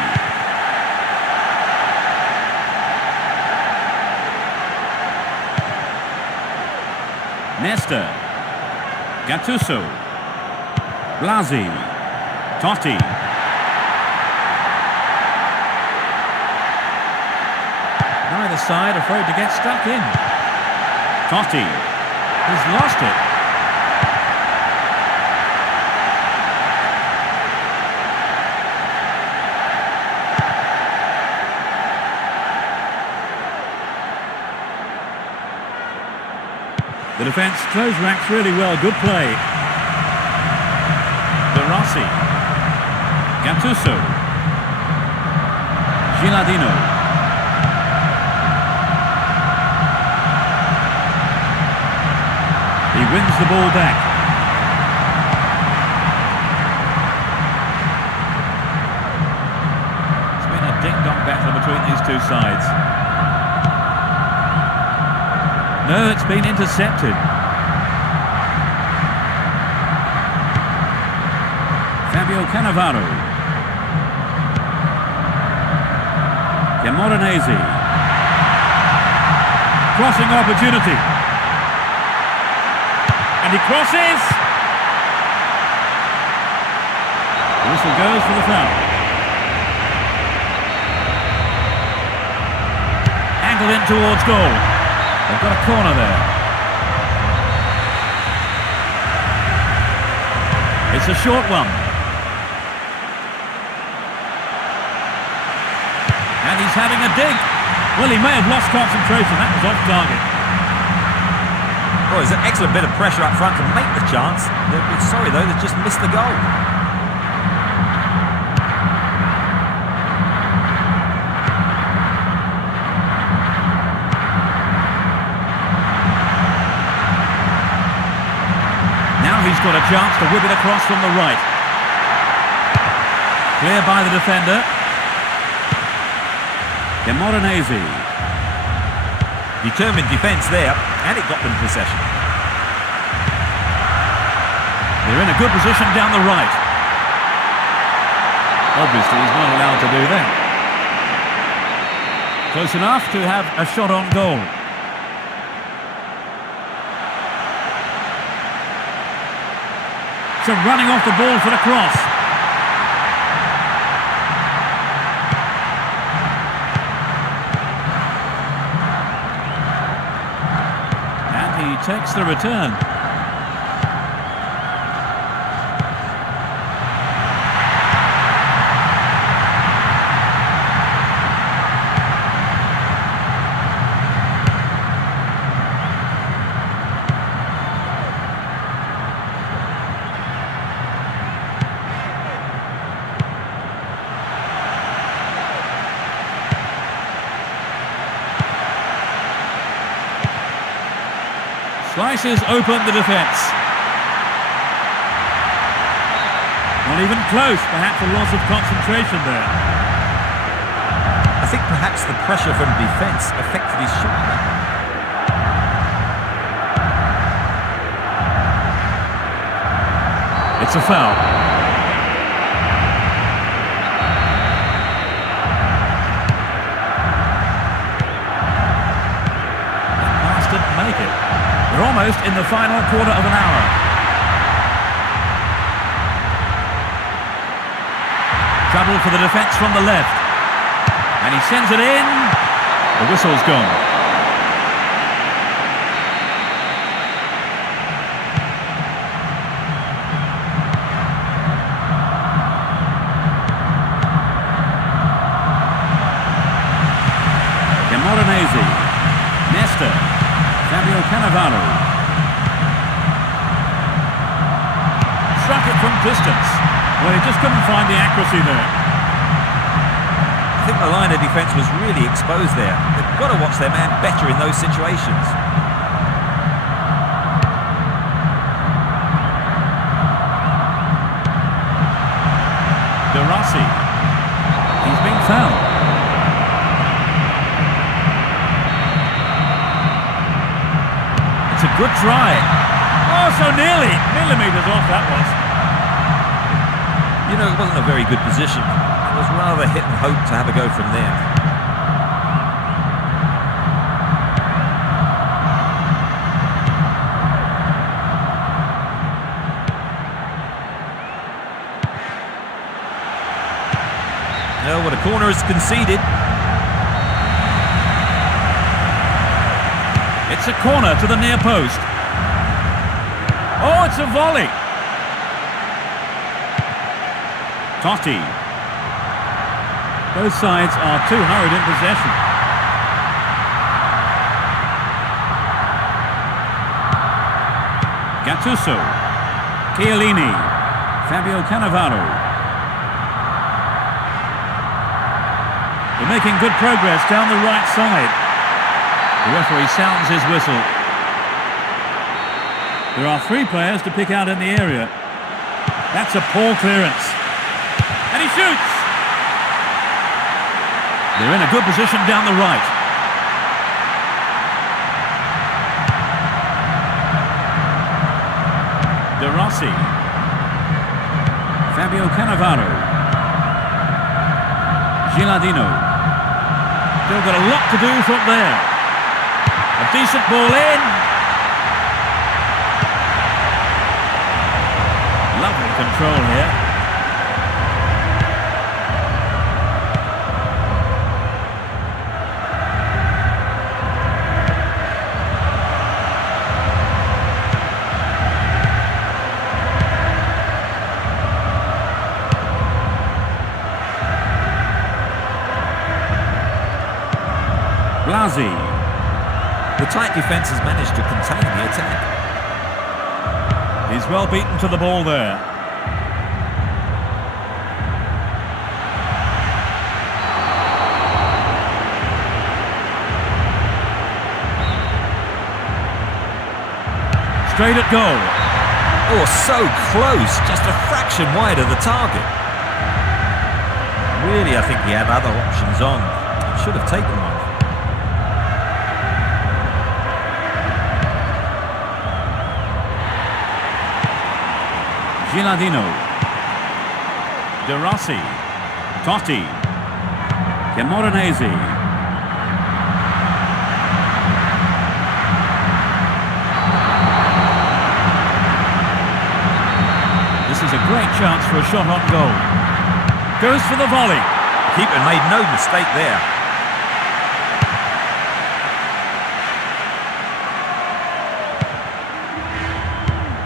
Nesta. Gattuso. Blasi. Totti. Neither side afraid to get stuck in. Totti. He's lost it. The defence close ranks really well. Good play. De Rossi. Gattuso. Gilardino. He wins the ball back. It's been a ding-dong battle between these two sides. No, it's been intercepted. Fabio Cannavaro. Camoranesi. Crossing opportunity. And he crosses. The whistle goes for the foul. Angled in towards goal. They've got a corner there. It's a short one. And he's having a dig. Well, he may have lost concentration. That was off target. Well, there's an excellent bit of pressure up front to make the chance. They're a bit sorry, though, they've just missed the goal. He's got a chance to whip it across from the right. Clear by the defender. Camoranesi. Determined defence there, and it got them possession. They're in a good position down the right. Obviously, he's not allowed to do that. Close enough to have a shot on goal. So running off the ball for the cross. And he takes the return. Slices open the defence. Not even close, perhaps a loss of concentration there. I think perhaps the pressure from defence affected his shot. It's a foul. Make it. We're almost in the final quarter of an hour. Trouble for the defence from the left. And he sends it in. The whistle's gone. Camoranesi. Nesta. Fabio Cannavaro. Struck it from distance. Well, he just couldn't find the accuracy there. I think the line of defence was really exposed there. They've got to watch their man better in those situations. De Rossi. He's been fouled. It's a good try. Oh, so nearly. Millimetres off that was. You know, it wasn't a very good position. It was rather hit and hope to have a go from there. Oh, what a corner is conceded. It's a corner to the near post. Oh, it's a volley. Totti. Both sides are too hurried in possession. Gattuso. Chiellini. Fabio Cannavaro. They're making good progress down the right side. The referee sounds his whistle. There are 3 players to pick out in the area. That's a poor clearance. And he shoots! They're in a good position down the right. De Rossi. Fabio Cannavaro. Gilardino. Still got a lot to do from there. A decent ball in. Lovely control here. Blasi. The tight defence has managed to contain the attack. He's well beaten to the ball there. Straight at goal. Oh, so close, just a fraction wide of the target. Really, I think he had other options on. He should have taken one. Gilardino. De Rossi. Totti. Camoranesi. This is a great chance for a shot on goal. Goes for the volley. Keeper made no mistake there.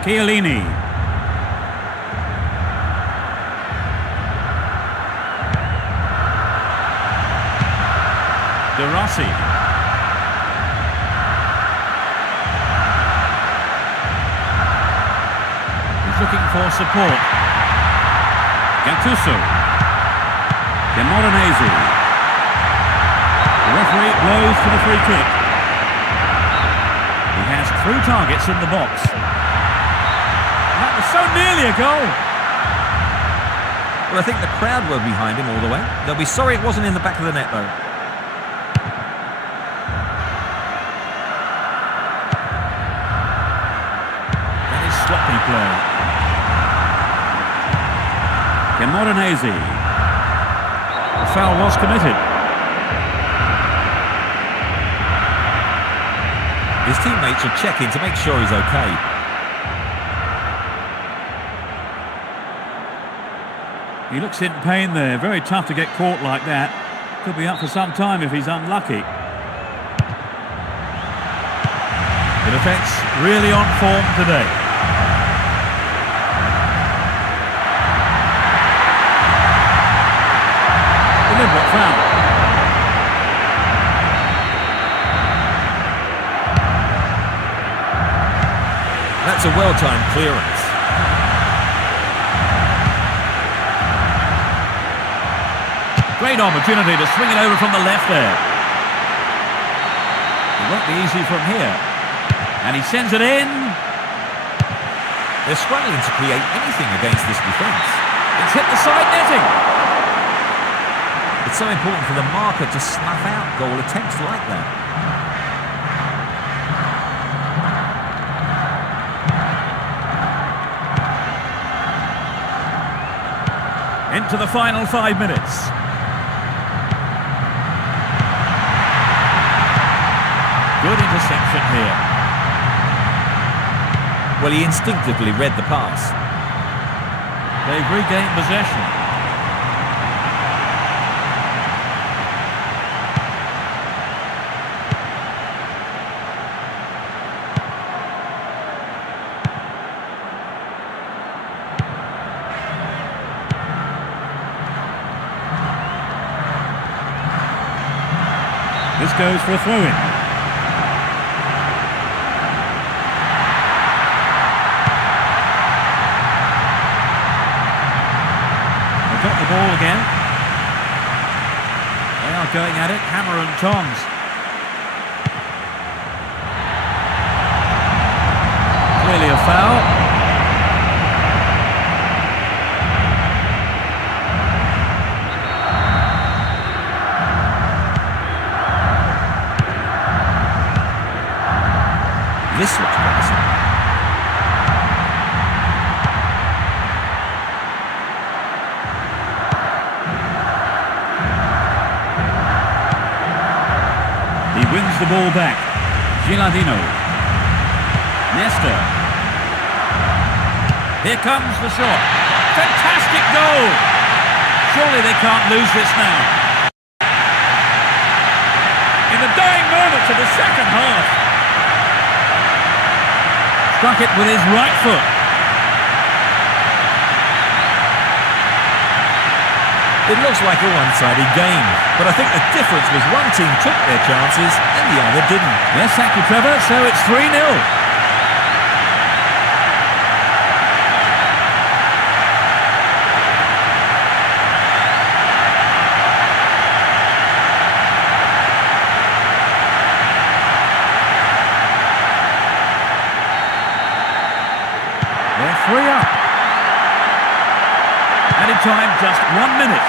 Chiellini. De Rossi. He's looking for support. Gattuso. Camoranesi. The referee blows for the free kick. He has 3 targets in the box. That was so nearly a goal. Well, I think the crowd were behind him all the way. They'll be sorry it wasn't in the back of the net, though. That is sloppy play. Camoranesi. The foul was committed. His teammates should check in to make sure he's okay. He looks in pain there. Very tough to get caught like that. Could be up for some time if he's unlucky. The defence really on form today. Deliberate foul. That's a well-timed clearance. Great opportunity to swing it over from the left there. It won't be easy from here. And he sends it in. They're struggling to create anything against this defence. It's hit the side netting. It's so important for the marker to snuff out goal attempts like that. Into the final 5 minutes. Good interception here. Well, he instinctively read the pass. They've regained possession. This goes for a throw-in. Got the ball again. They are going at it, hammer and tongs. Clearly a foul. This looks promising. He wins the ball back. Gilardino. Nesta. Here comes the shot. Fantastic goal! Surely they can't lose this now. In the dying moments of the second half. Struck it with his right foot. It looks like a one-sided game, but I think the difference was one team took their chances and the other didn't. Yes, thank you, Trevor. So it's 3-0. They're 3 up. Added time, just 1 minute.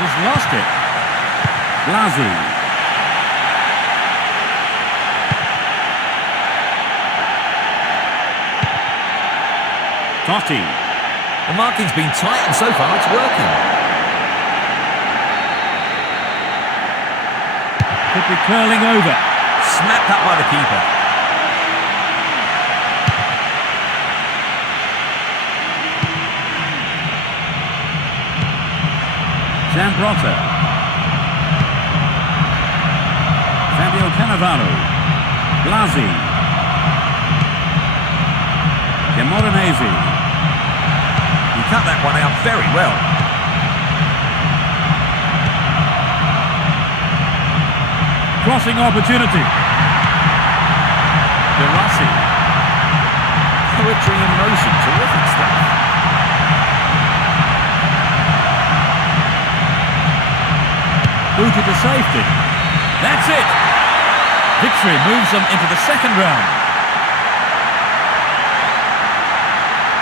He's lost it. Blasi. Totti. The marking's been tight and so far it's working. Could be curling over. Snapped up by the keeper. Zambrotta. Fabio Cannavaro. Blasi. Morenese. He cut that one out very well. Crossing opportunity. De Rossi. Poetry in motion, terrific stuff. Booted to safety. That's it. Victory moves them into the second round.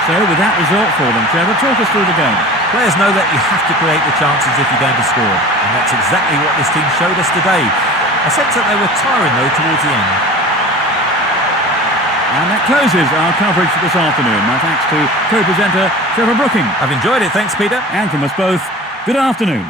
So with that result for them, Trevor, talk us through the game. Players know that you have to create the chances if you're going to score. And that's exactly what this team showed us today. I sense that they were tiring though towards the end. And that closes our coverage for this afternoon. My thanks to co-presenter Trevor Brooking. I've enjoyed it, thanks Peter. And from us both, good afternoon.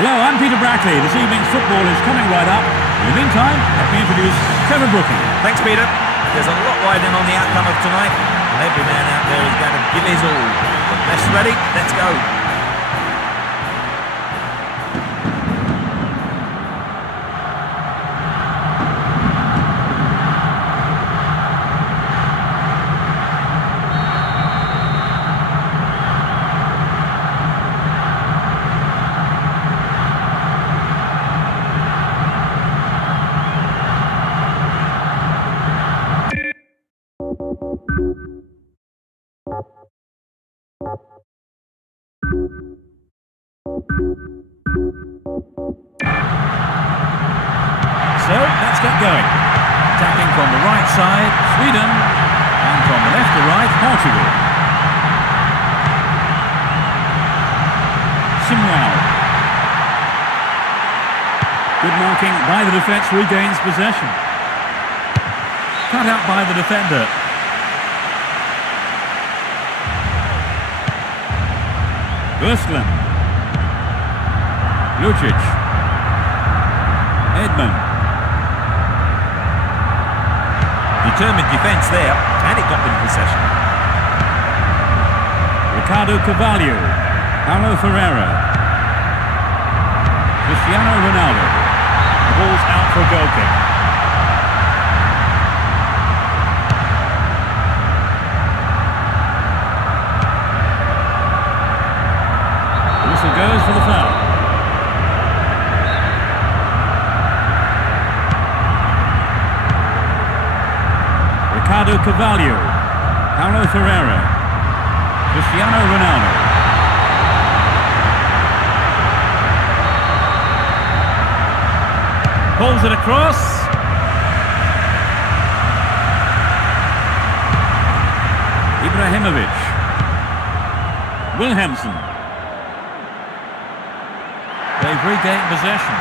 Hello, I'm Peter Brackley. This evening's football is coming right up. In the meantime, let me introduce Trevor Brooking. Thanks, Peter. There's a lot riding on the outcome of tonight, and every man out there is going to give his all. The best ready, let's go. So, let's get going. Attacking from the right side, Sweden, and from the left to right, Portugal. Simwell. Good marking by the defence, regains possession. Cut out by the defender. Östlund. Lucic. Edmund. Determined defence there, and it got them possession. Ricardo Carvalho. Paulo Ferreira. Cristiano Ronaldo. The ball's out for a goal kick. The whistle goes for the foul. Ricardo Carvalho, Paulo Ferreira, Cristiano Ronaldo. Pulls it across. Ibrahimovic. Wilhelmsen. They've regained possession.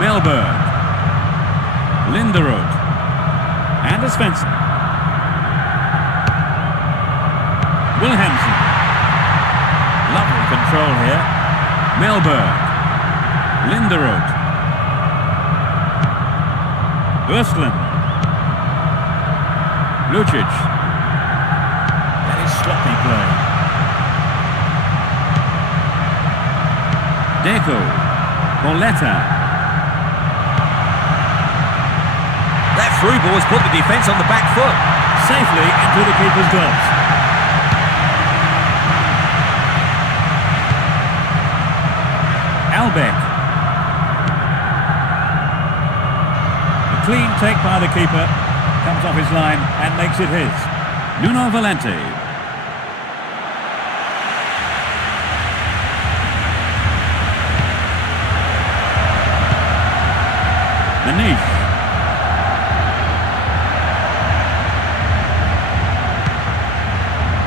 Melberg, Linderoth, and Svensson. Wilhelmsen. Lovely control here. Melberg, Linderoth, Östlund, Lucic. That is sloppy play. Deco, Pauletta. That through ball's put the defence on the back foot. Safely into the keeper's gloves. Albeck. A clean take by the keeper. Comes off his line and makes it his. Nuno Valente. Manish.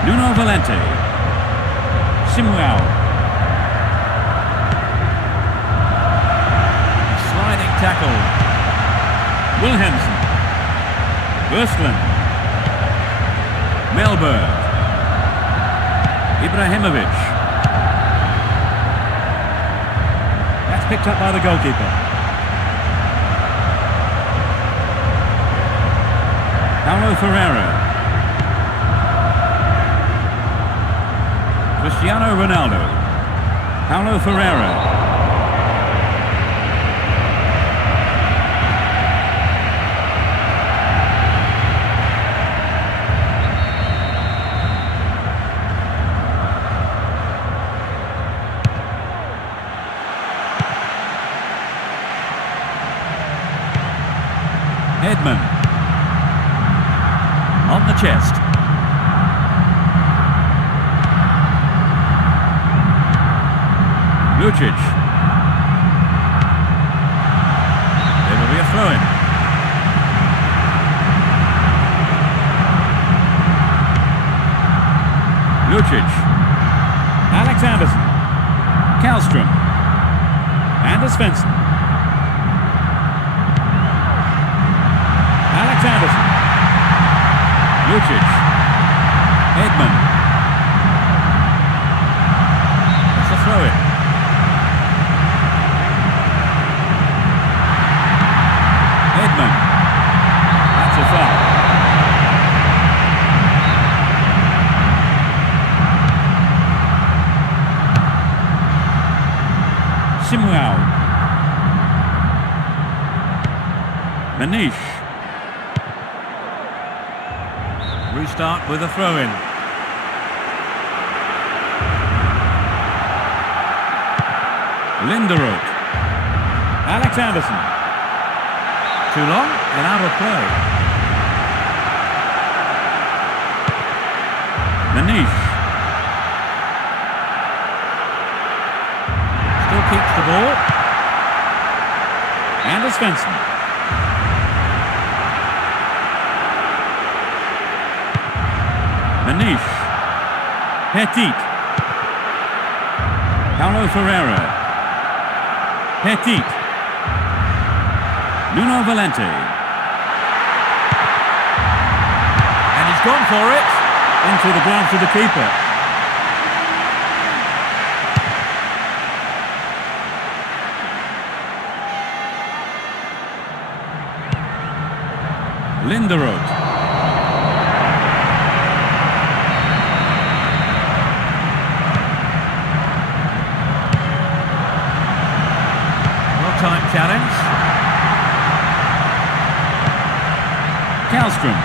Nuno Valente. Simwell. Sliding tackle. Wilhelmsen. Östlund. Melberg. Ibrahimovic. That's picked up by the goalkeeper. Paulo Ferreira. Cristiano Ronaldo. Paulo Ferreira. Edmund. On the chest. Lucic. There will be a throw-in. Lucic. Alex Anderson. Kallstrom. And Svensson. Alex Anderson. Lucic. Lucic. Edman. That's a throw-in. Edman. That's a foul. Simwell. Manish. Restart with a throw-in. Linderoth. Alex Anderson. Too long and out of play. Manish. Still keeps the ball. Anders Svensson. Manish. Petit. Paulo Ferreira. Petit. Nuno Valente. And he's gone for it. Into the gloves of the keeper. Linderoth. Time challenge. Kallstrom.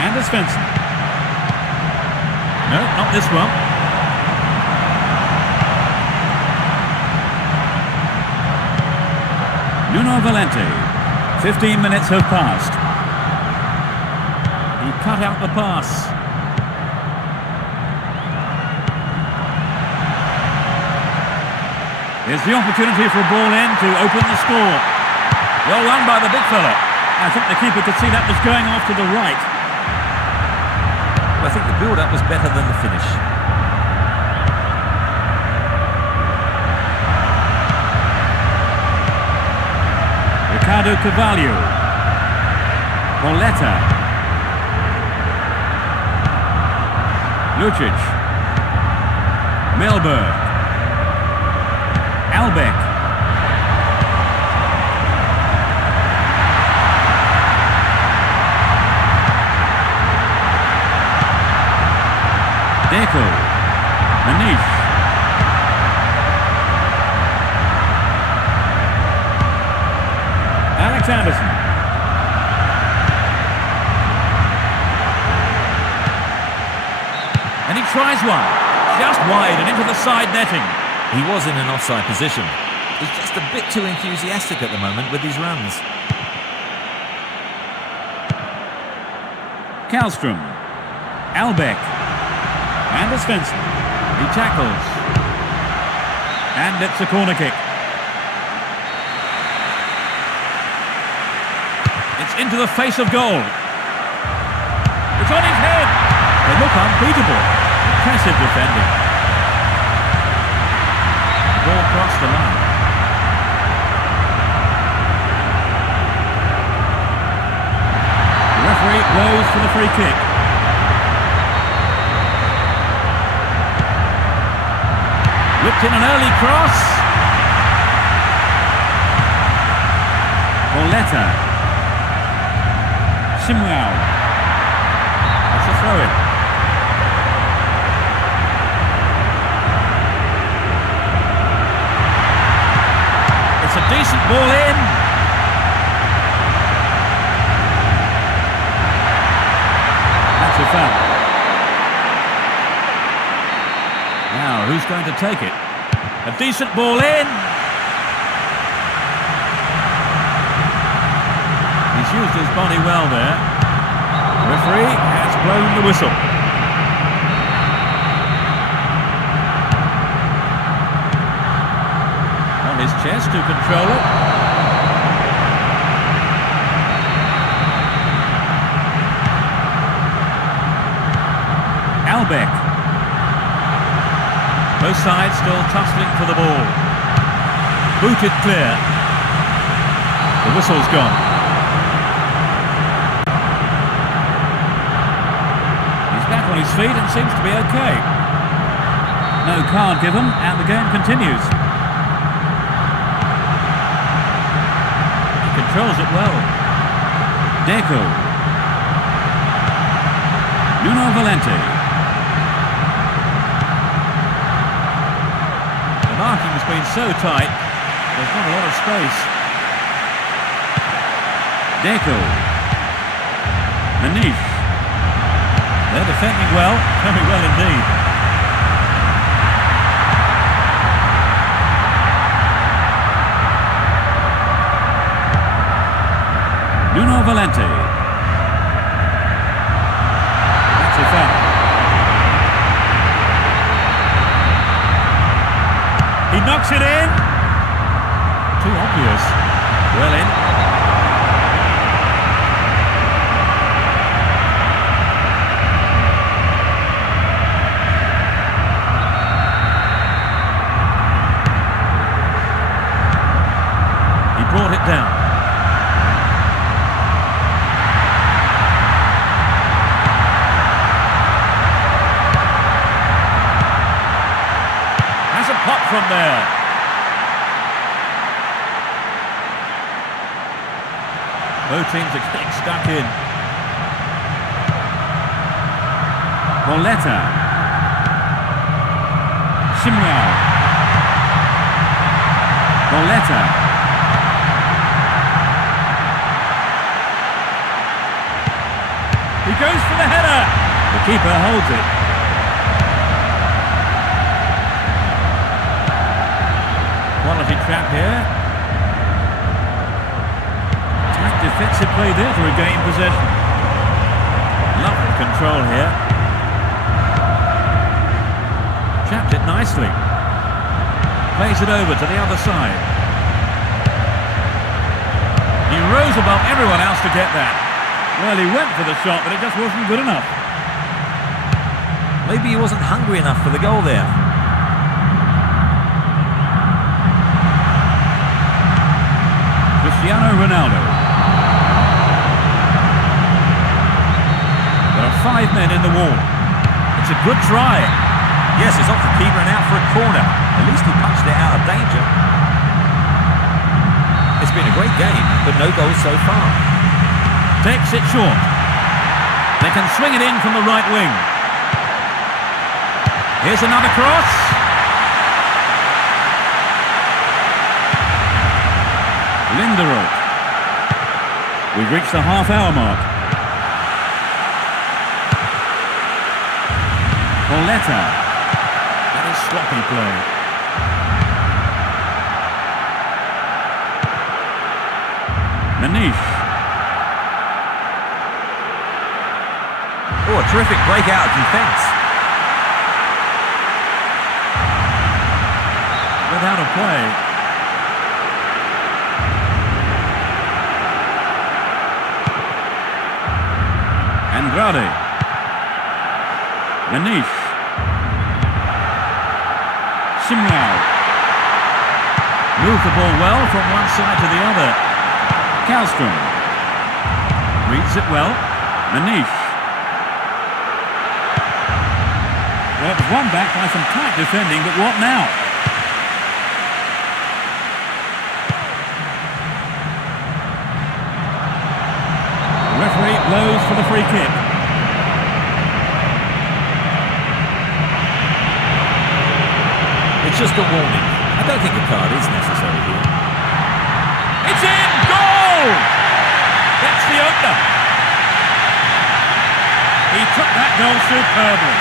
Anders Svensson. No, not this one. Nuno Valente. 15 minutes have passed. He cut out the pass. Here's the opportunity for a ball in to open the score. Well run by the big fella. I think the keeper could see that was going off to the right. Well, I think the build-up was better than the finish. Ricardo Carvalho. Pauletta. Lucic. Melberg. Albeck. Deco. Manish. Alex Anderson. And he tries one. Just wide and into the side netting. He was in an offside position. He's just a bit too enthusiastic at the moment with these runs. Kallstrom. Albeck. Anders Svensson. He tackles. And it's a corner kick. It's into the face of goal. It's on his head. They look unbeatable. Impressive defending. Ball crossed the line. The referee blows for the free kick. Whipped in an early cross. Pauletta. Simwell. That's a throw-in. It's a decent ball in. That's a foul. Now, who's going to take it? A decent ball in. He's used his body well there. The referee has blown the whistle. His chest to control it. Albeck. Both sides still tussling for the ball. Booted clear. The whistle's gone. on his feet and seems to be okay. No card given, and the game continues. He controls it well. Deco. Nuno Valente. The marking has been so tight, there's not a lot of space. Deco. Manish. They're defending well, very well indeed. Nuno Valente. That's a foul. He knocks it in. Too obvious. Well in. He brought it down. Pop from there. Both teams are getting stuck in. Boletta. Simrao. Boletta. He goes for the header. The keeper holds it. Quality trap here. Tight defensive play there to regain possession. Lovely control here. Chapped it nicely. Plays it over to the other side. He rose above everyone else to get that. Well, he went for the shot, but it just wasn't good enough. Maybe he wasn't hungry enough for the goal there. Cristiano Ronaldo. There are 5 men in the wall. It's a good try. Yes, it's off the keeper and out for a corner. At least he punched it out of danger. It's been a great game, but no goals so far. Takes it short. They can swing it in from the right wing. Here's another cross. Linderoth. We've reached the half-hour mark. Boletta. That is sloppy play. Manish. Oh, a terrific breakout of defence. Without a play. Andrade. Manish. Simrao. Moved the ball well from one side to the other. Kallstrom. Reads it well. Manish. Well, it was won back by some tight defending, but what now? The referee blows for the free kick. It's just a warning. I don't think a card is necessary here. It's in! Goal! That's the opener. He took that goal superbly.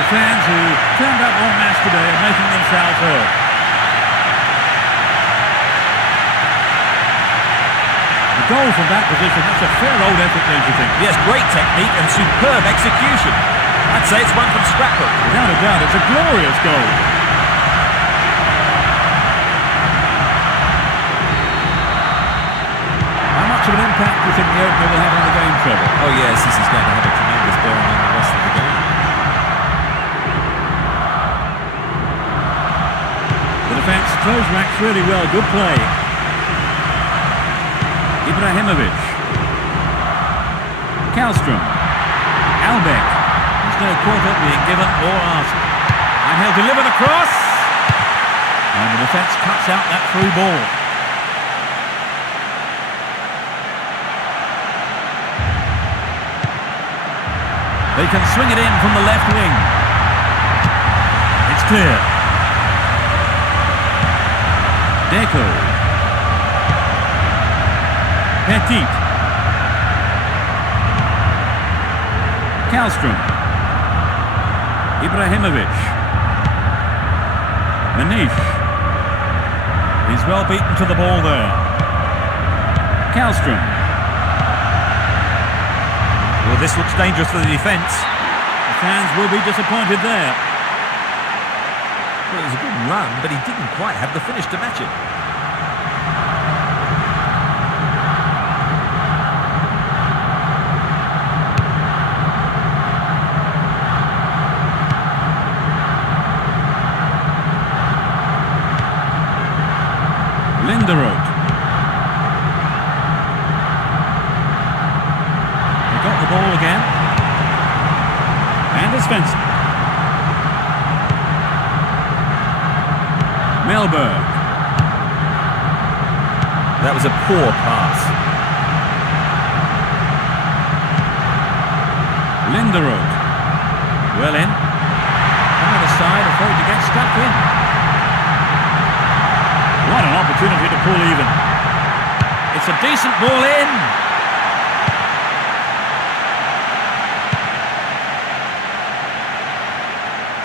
The fans who turned up en masse today are making themselves heard. The goal from that position, that's a fair old effort, don't you think? Yes, great technique and superb execution. I'd say it's one from scrapbook. Without a doubt, it's a glorious goal. How much of an impact do you think the opener will have on the game, Trevor? Oh yes, this is going to have a tremendous bearing on the rest of the game. The defence close ranks really well. Good play. Ibrahimovic. Kallstrom. Albeck. There's no quarter being given or asked. And he'll deliver the cross. And the defence cuts out that through ball. They can swing it in from the left wing. It's clear. Deco. Petit. Kallstrom. Ibrahimovic. Manish. He's well beaten to the ball there. Kallstrom. Well, this looks dangerous for the defence. The fans will be disappointed there. Well, it was a good run, but he didn't quite have the finish to match it. Linderoth. They got the ball again. And it's Svensson. Melberg. That was a poor pass. Linderoth. Well in. On the side, afraid to get stuck in. What an opportunity to pull even. It's a decent ball in.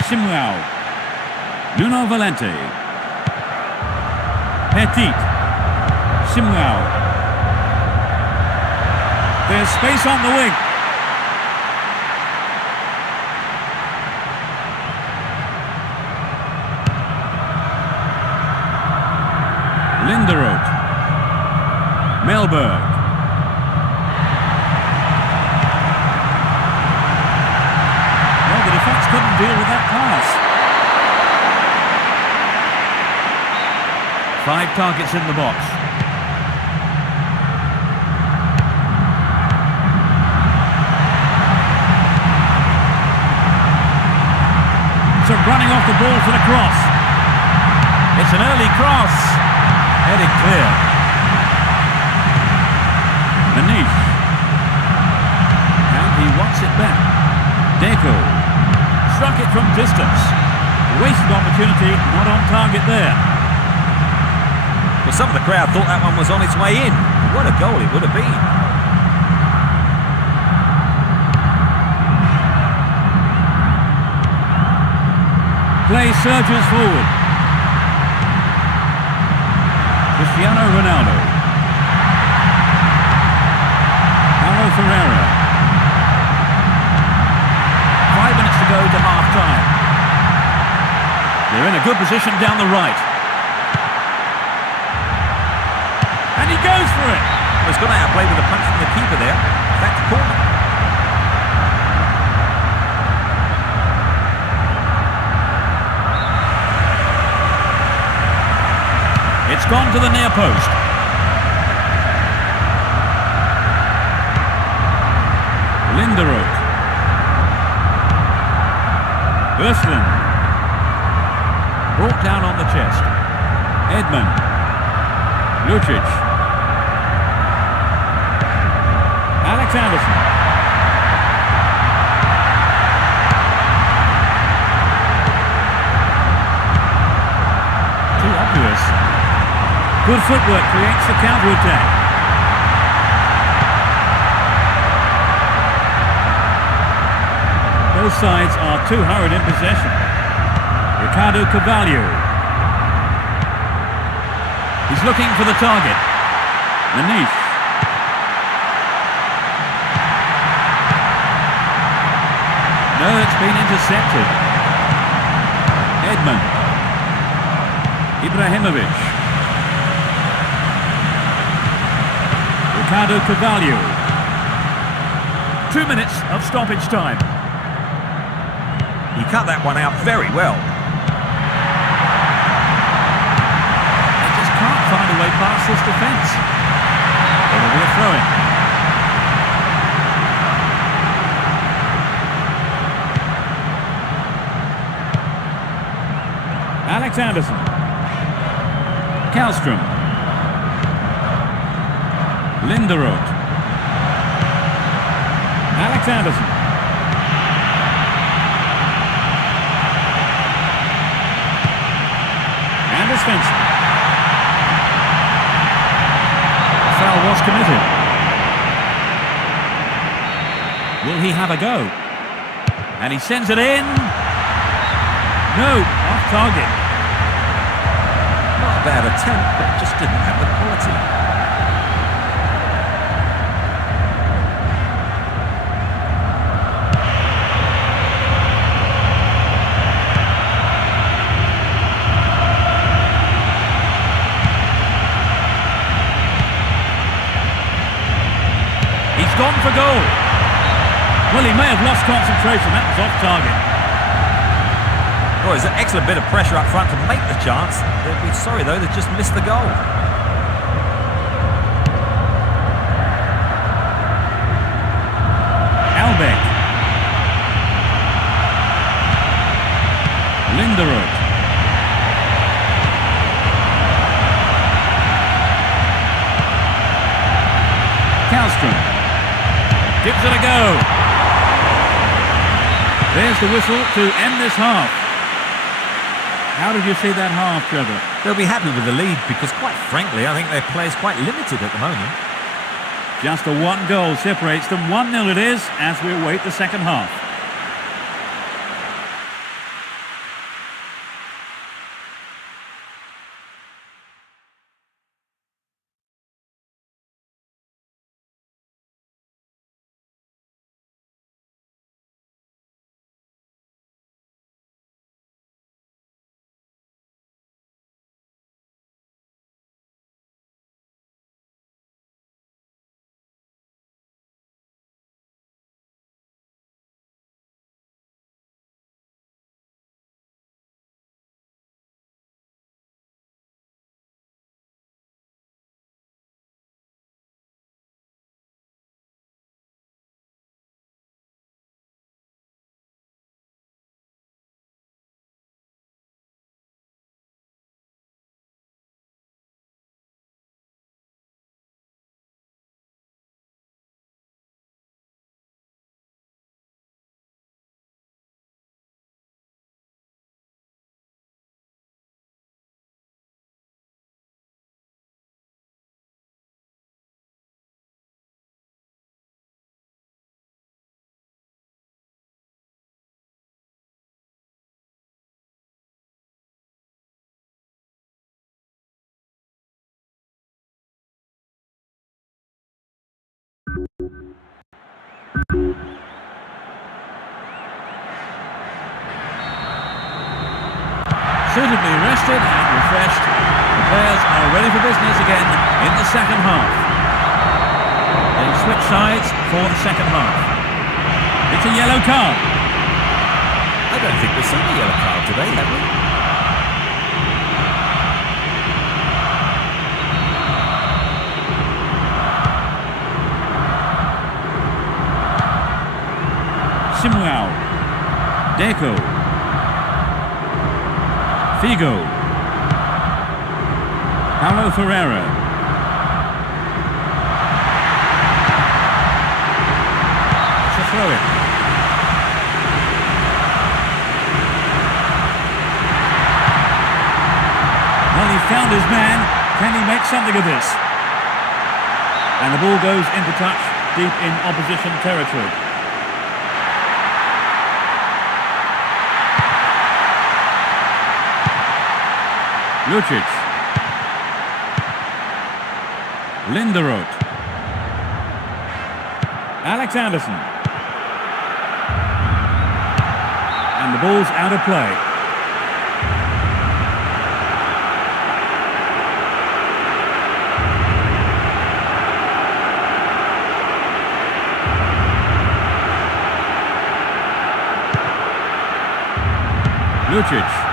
Simwell. Nuno Valente. Petit. Simwell. There's space on the wing. Linderoth. Melberg. Well, the defence couldn't deal with that pass. 5 targets in the box. So running off the ball for the cross. It's an early cross. Headed clear. Manish. And he wants it back. Deco. Struck it from distance. Wasted opportunity, not on target there. Well, some of the crowd thought that one was on its way in. What a goal it would have been. Play surges forward. Cristiano Ronaldo. Paulo Ferreira. 5 minutes to go to half-time. They're in a good position down the right. And he goes for it. Well, he's got to outplay with a punch from the keeper there. That's the corner. It's gone to the near post. Linderoth. Östlund. Brought down on the chest. Edmund. Lucic. Alex Anderson. Too obvious. Good footwork creates the counter-attack. Both sides are too hurried in possession. Ricardo Carvalho. He's looking for the target. Manish. No, it's been intercepted. Edmund. Ibrahimovic. Ricardo Carvalho. 2 minutes of stoppage time. He cut that one out very well. They just can't find a way past this defence. It'll be a throw-in. Alex Anderson. Kallstrom. Linderoth. Alex Anderson. Anders Svensson. The foul was committed. Will he have a go? And he sends it in. No, off target. Not a bad attempt, but just didn't have the quality. He's gone for goal. Well, he may have lost concentration. That was off target. Oh, it's an excellent bit of pressure up front to make the chance. They'll be sorry, though, they've just missed the goal. Albeck. Linderoth. Kallstrom. Gives it a go. There's the whistle to end this half. How did you see that half, Trevor? They'll be happy with the lead because, quite frankly, I think their play's quite limited at the moment. Just a one goal separates them. 1-0 it is as we await the second half. Suitably rested and refreshed, the players are ready for business again in the second half. They'll switch sides for the second half. It's a yellow card. I don't think we've seen a yellow card today, have we? Simuel. Deco. Figo. Paulo Ferreira. It's a throw-in. Well, he found his man. Can he make something of this? And the ball goes into touch deep in opposition territory. Lucic. Linderoth. Alex Anderson. And the ball's out of play. Lucic.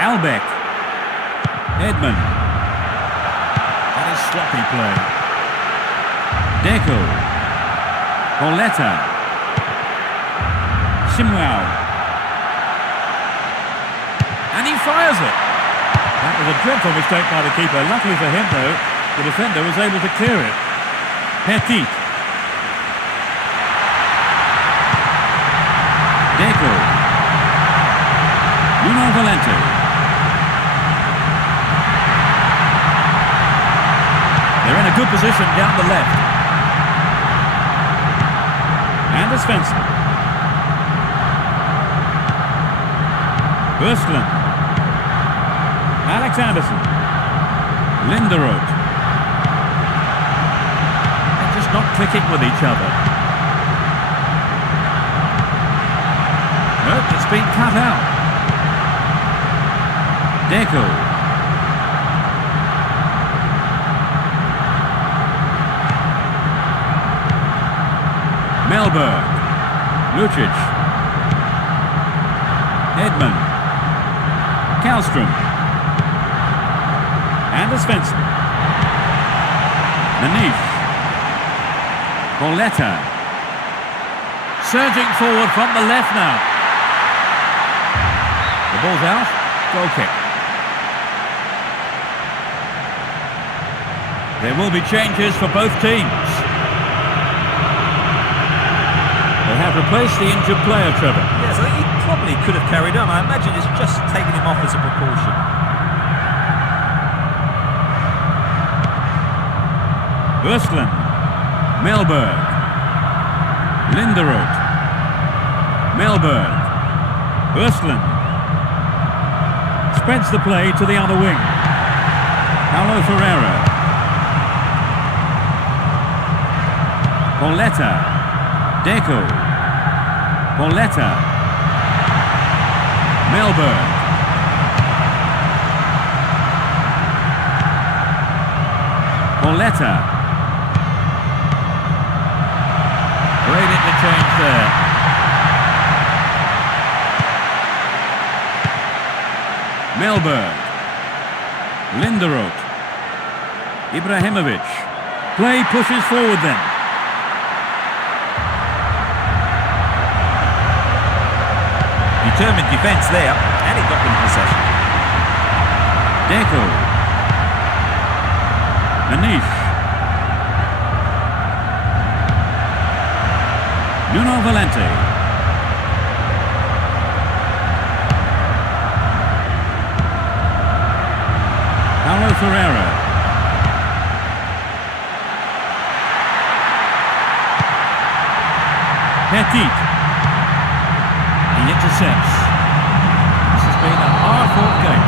Albeck. Edmund. That is sloppy play. Deco. Pauletta. Simwell. And he fires it. That was a dreadful mistake by the keeper. Luckily for him, though, the defender was able to clear it. Petit. Deco. Nuno Valente. They're in a good position down the left. And Svensson. Berskland. Alex Anderson. Linderoth. They're just not clicking with each other. Nope, it's been cut out. Deco. Melberg. Lucic. Edman. Kallström. And Svensson. Manish. Pauletta. Surging forward from the left now. The ball's out. Goal kick. There will be changes for both teams. They have replaced the injured player, Trevor. Yes, I think he probably could have carried on. I imagine it's just taken him off as a precaution. Berskland. Melberg. Linderoth. Melberg. Berskland. Spreads the play to the other wing. Paulo Ferreira. Pauletta. Deco. Pauletta. Melberg. Pauletta. Great interchange there. Melberg. Linderoth. Ibrahimovic. Play pushes forward then. Determined defence there, and it got them possession. Deco. Manish. Nuno Valente. Paulo Ferreira. Petit. He intercepts. This has been a hard-fought game.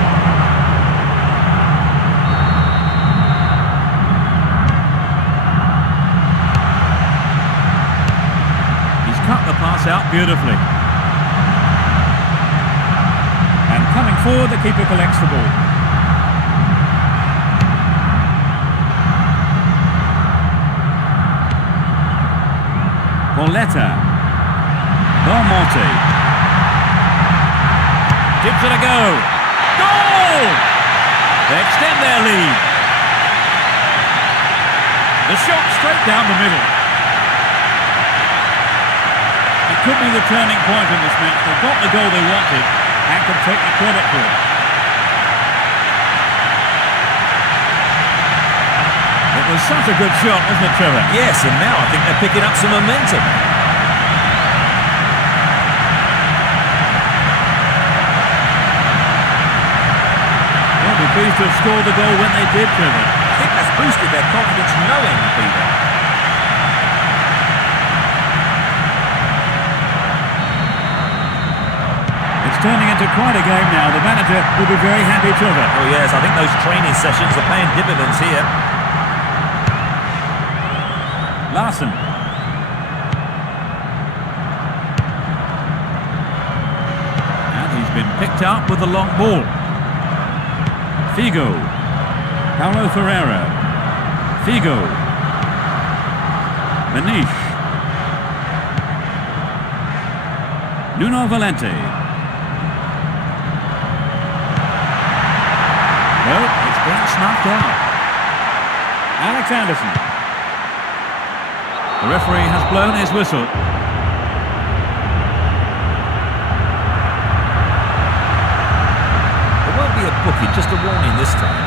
He's cut the pass out beautifully. And coming forward, the keeper collects the ball. Pauletta. Belmonte. Gives it a go. Goal! They extend their lead. The shot straight down the middle. It could be the turning point in this match. They got the goal they wanted and can take the credit for it. It was such a good shot, wasn't it, Trevor? Yes, and now I think they're picking up some momentum. Well, we're pleased to have scored the goal when they did, Trevor. I think that's boosted their confidence knowing, Peter. It's turning into quite a game now. The manager will be very happy, Trevor. Oh yes, I think those training sessions are paying dividends here. Larson. And he's been picked up with the long ball. Figo. Paulo Ferreira. Figo. Manish. Nuno Valente. No, it's been snuffed out. Alex Anderson. The referee has blown his whistle. just a warning this time.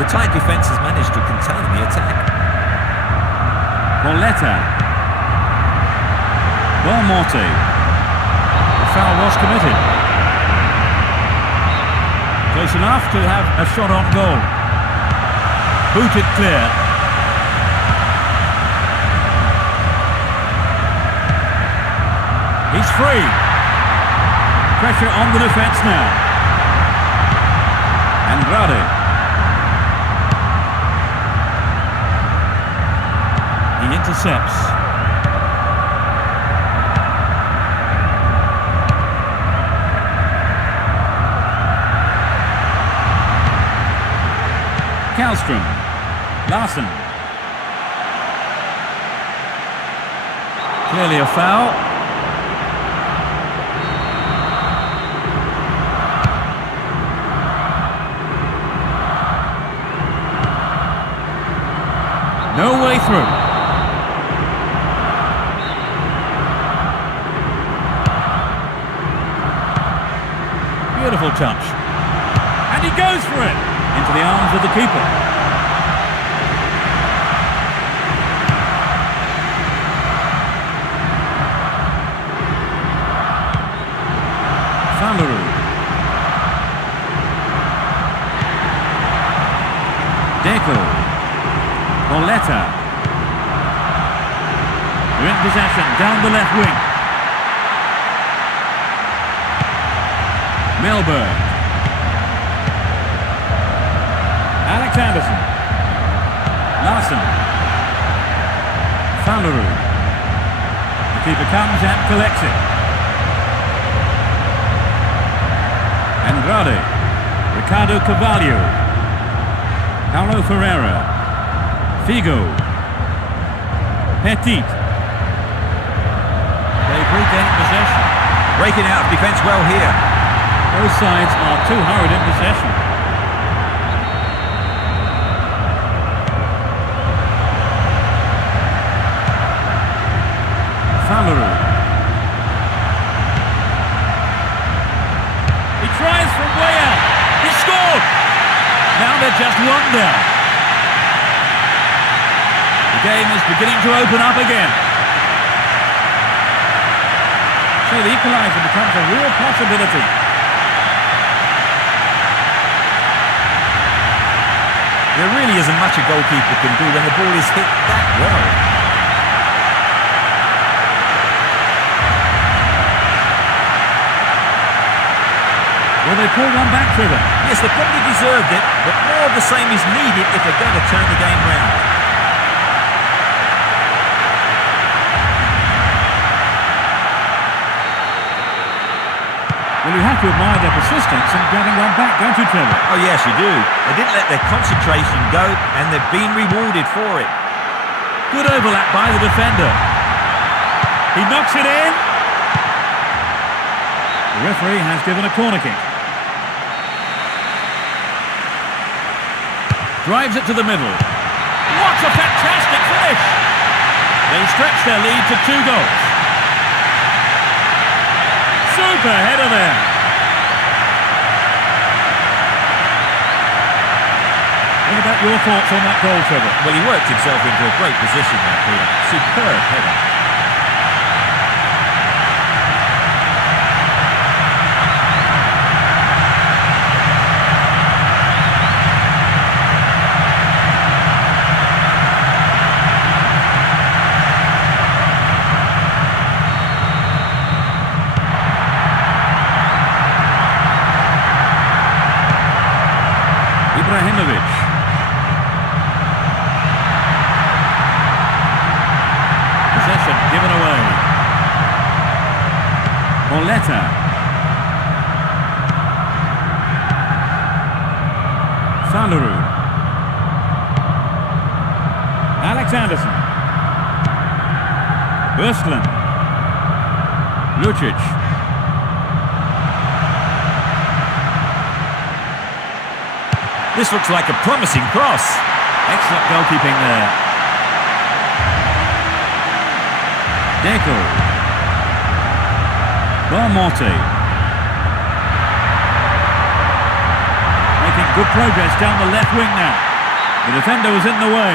The tight defence has managed to contain the attack. Pauletta. Belmonte. The foul was committed. Close enough to have a shot on goal. Booted clear. He's free. Pressure on the defence now. Andrade. He intercepts. Kallstrom. Larsen. Clearly a foul. No way through. Beautiful touch. And he goes for it into the arms of the keeper. Fanleru. Deco. Pauletta. They're in possession, down the left wing. Melberg. Alex Anderson. Larsen. Fanleru. The keeper comes and collects it. Andrade. Ricardo Carvalho. Paulo Ferreira. Figo. Petit. They've regained possession. Breaking out of defence well here. Both sides are too hurried in possession. Fanleru. He tries from way out. He scored! Now they're just one down. The game is beginning to open up again. So the equaliser becomes a real possibility. There really isn't much a goalkeeper can do when the ball is hit that well. Will they pull one back, Trevor? Yes, they probably deserved it, but more of the same is needed if they're going to turn the game round. Well, you have to admire their persistence in getting one back, don't you, Trevor? Oh, yes, you do. They didn't let their concentration go, and they've been rewarded for it. Good overlap by the defender. He knocks it in. The referee has given a corner kick. Drives it to the middle. What a fantastic finish! They stretch their lead to 2 goals. Super header there. What about your thoughts on that goal, Trevor? Well, he worked himself into a great position there, Peter. Superb header. Ibrahimovic. Possession given away. Pauletta. Fanleru. Alex Anderson. Burstland. Lucic. This looks like a promising cross. Excellent goalkeeping there. Deco. Morty. Making good progress down the left wing now. The defender was in the way.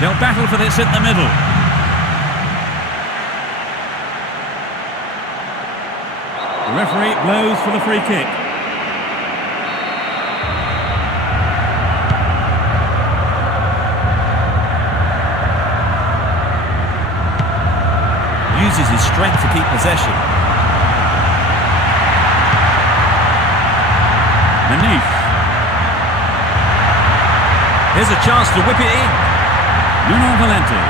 They'll battle for this in the middle. The referee blows for the free kick. Uses his strength to keep possession. Manish. Here's a chance to whip it in. Nuno Valente.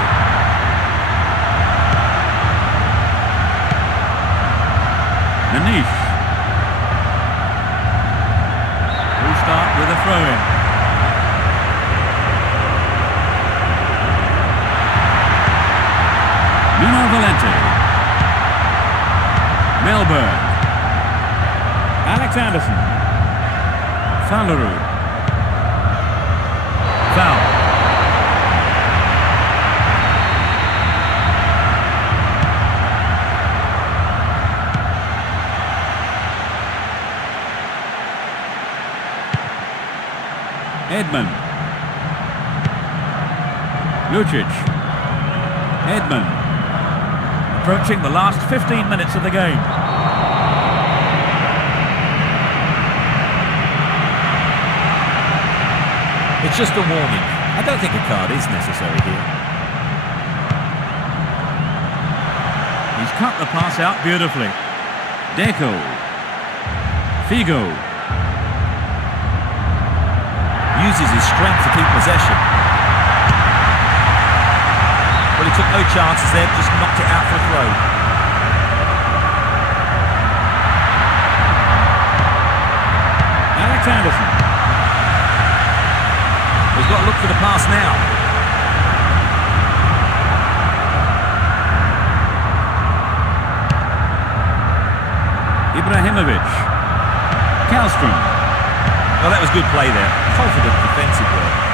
Manish. We'll start with a throw-in. Nuno Valente. Melbourne. Alex Anderson. Falaru. Foul. Edmund. Lucic. Edmund. Approaching the last 15 minutes of the game. It's just a warning. I don't think a card is necessary here. He's cut the pass out beautifully. Deco. Figo. Uses his strength to keep possession. Well, he took no chances there, just knocked it out for a throw. Alex Anderson. He's got to look for the pass now. Ibrahimovic. Kallstrom. Well, that was good play there. Confident defensive work.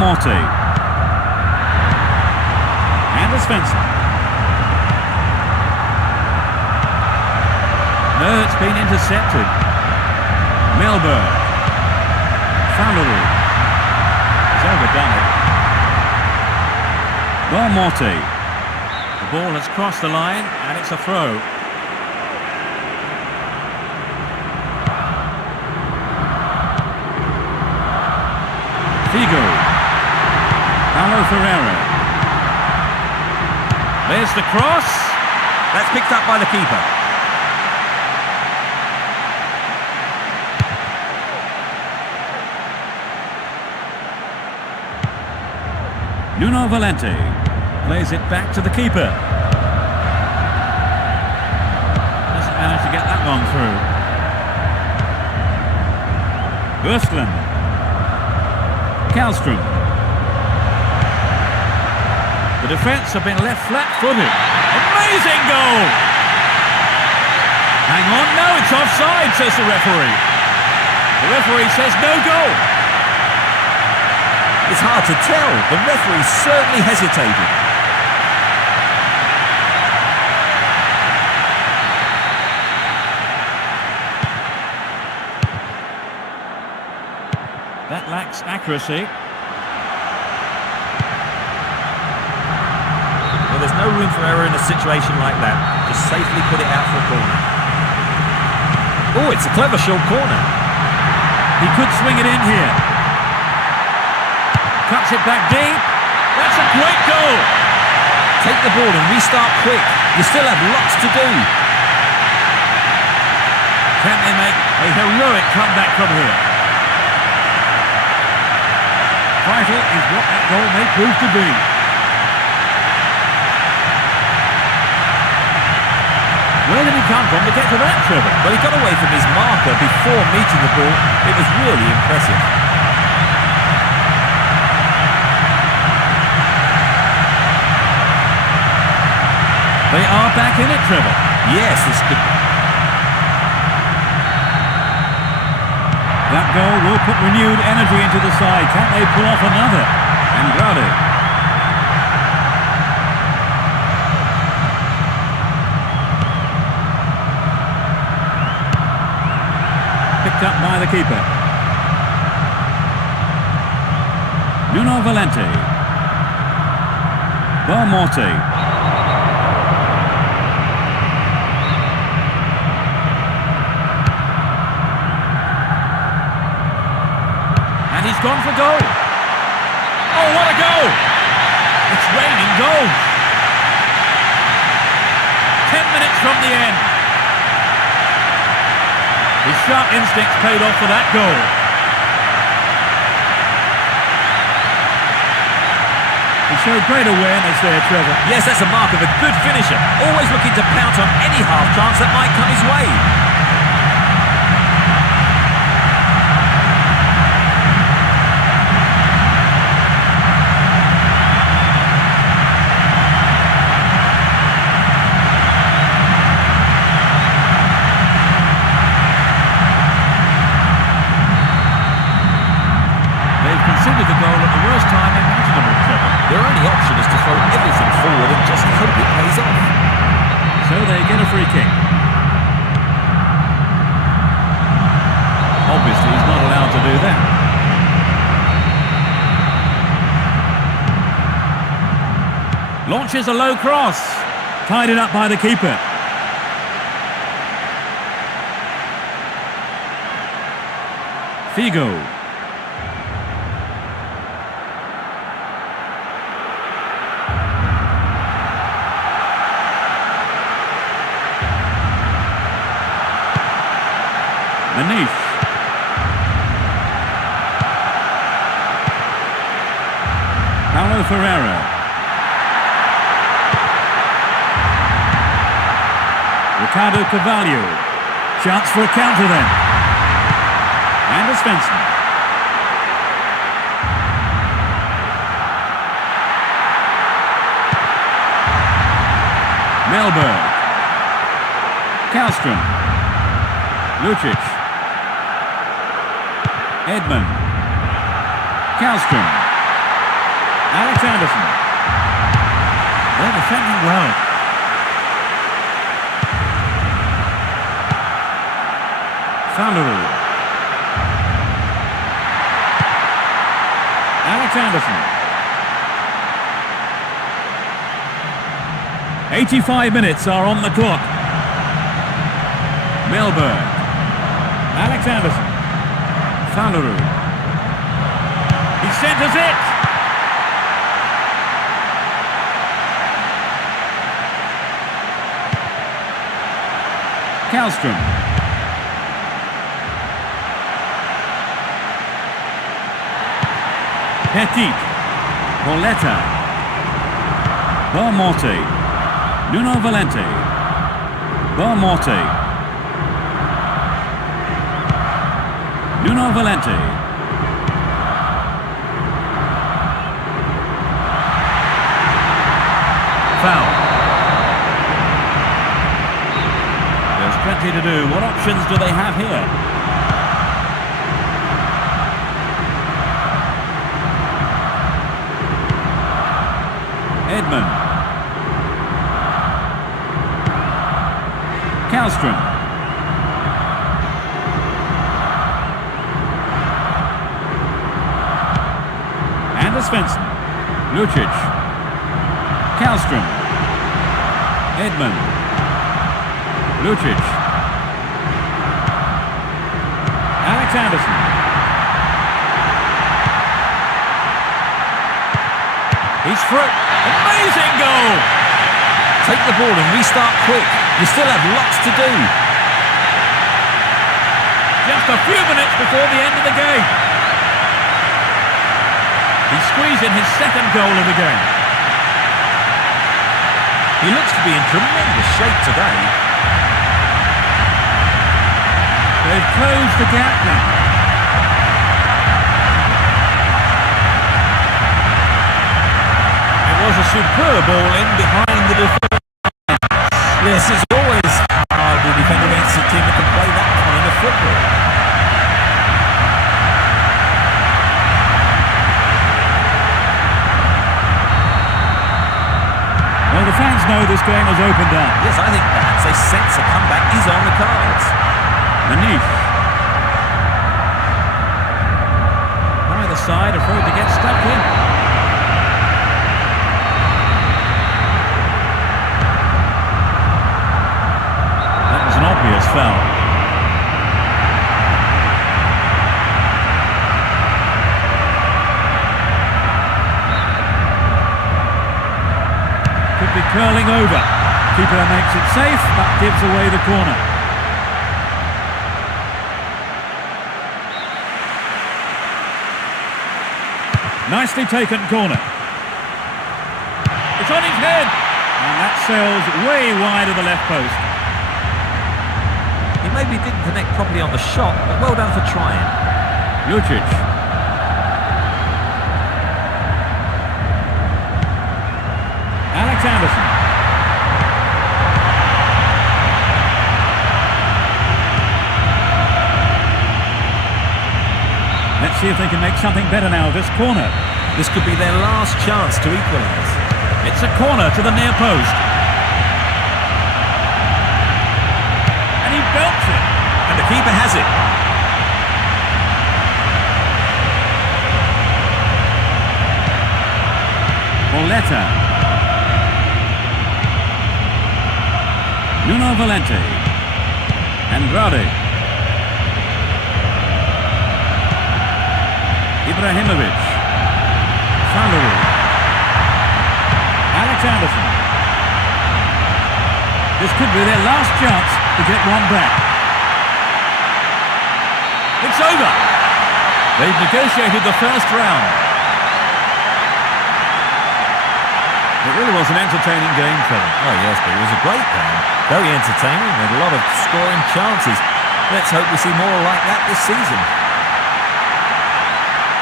Morty. Anders Svensson. No, it's been intercepted. Melbourne. Falaru. He's overdone it. Morty. The ball has crossed the line and it's a throw. Figo. Paulo Ferreira. There's the cross. That's picked up by the keeper. Nuno Valente plays it back to the keeper. Doesn't manage to get that one through. Östlund. Kallstrom. The defence have been left flat-footed. Amazing goal! Hang on, no, it's offside, says the referee. The referee says no goal. It's hard to tell. The referee certainly hesitated. That lacks accuracy. Well, there's no room for error in a situation like that. Just safely put it out for a corner. Oh, it's a clever short corner. He could swing it in here. Cuts it back deep. That's a great goal. Take the ball and restart quick. You still have lots to do. Can they make a heroic comeback from here? Vital is what that goal may prove to be. Where did he come from to get to that, Trevor? Well, he got away from his marker before meeting the ball. It was really impressive. They are back in it, Trevor. Yes, this could... That goal will put renewed energy into the side. Can they pull off another? Andrade. Picked up by the keeper. Nuno Valente. Belmonte. And he's gone for goal. Oh, what a goal! It's raining goals. 10 minutes from the end. His sharp instincts paid off for that goal. He showed great awareness there, Trevor. Yes, that's a mark of a good finisher. Always looking to pounce on any half chance that might come his way. They've considered the goal at the worst time imaginable, Trevor. Their only option is to throw everything forward and just hope it pays off. So they get a free kick. Obviously, he's not allowed to do that. Launches a low cross. Tied it up by the keeper. Figo. Manish. Paulo Ferreira. Ricardo Carvalho. Chance for a counter then. And Svensson. Melberg. Kallström. Lucic. Edmund. Kallström. Alex Anderson. They're defending well. Fowleroo. Alex Anderson. 85 minutes are on the clock. Melberg. Alex Anderson. Fowleroo. He centres it! Kallström. Petit. Boletta. Belmonte. Nuno Valente. Belmonte. Nuno Valente. Foul. There's plenty to do. What options do they have here? Edmund. Kallström. And Svensson. Lucic. Kallström. Edmund. Lucic. Alex Anderson. He's through. Amazing goal! Take the ball and restart quick. You still have lots to do. Just a few minutes before the end of the game. He squeezed in his second goal of the game. He looks to be in tremendous shape today. They've closed the gap now. It was a superb ball in behind the defence. Yes, it's always hard to defend against a team that can play that kind of football. this game has opened up. Yes, I think perhaps they sense a comeback is on the cards. Manif. Neither side afraid to get stuck in. That was an obvious foul. Could be curling over. Keeper makes it safe, but gives away the corner. Nicely taken corner. It's on his head. And that sails way wide of the left post. He maybe didn't connect properly on the shot, but well done for trying. Jucic. Alex Anderson. Let's see if they can make something better now of this corner. This could be their last chance to equalise. It's a corner to the near post. And he belts it. And the keeper has it. Pauletta. Nuno Valente. Andrade. Ibrahimovic. Faleru. Alex Anderson. This could be their last chance to get one back. It's over. They've negotiated the first round. It really was an entertaining game for them. Oh yes, but it was a great game. Very entertaining and a lot of scoring chances. Let's hope we see more like that this season.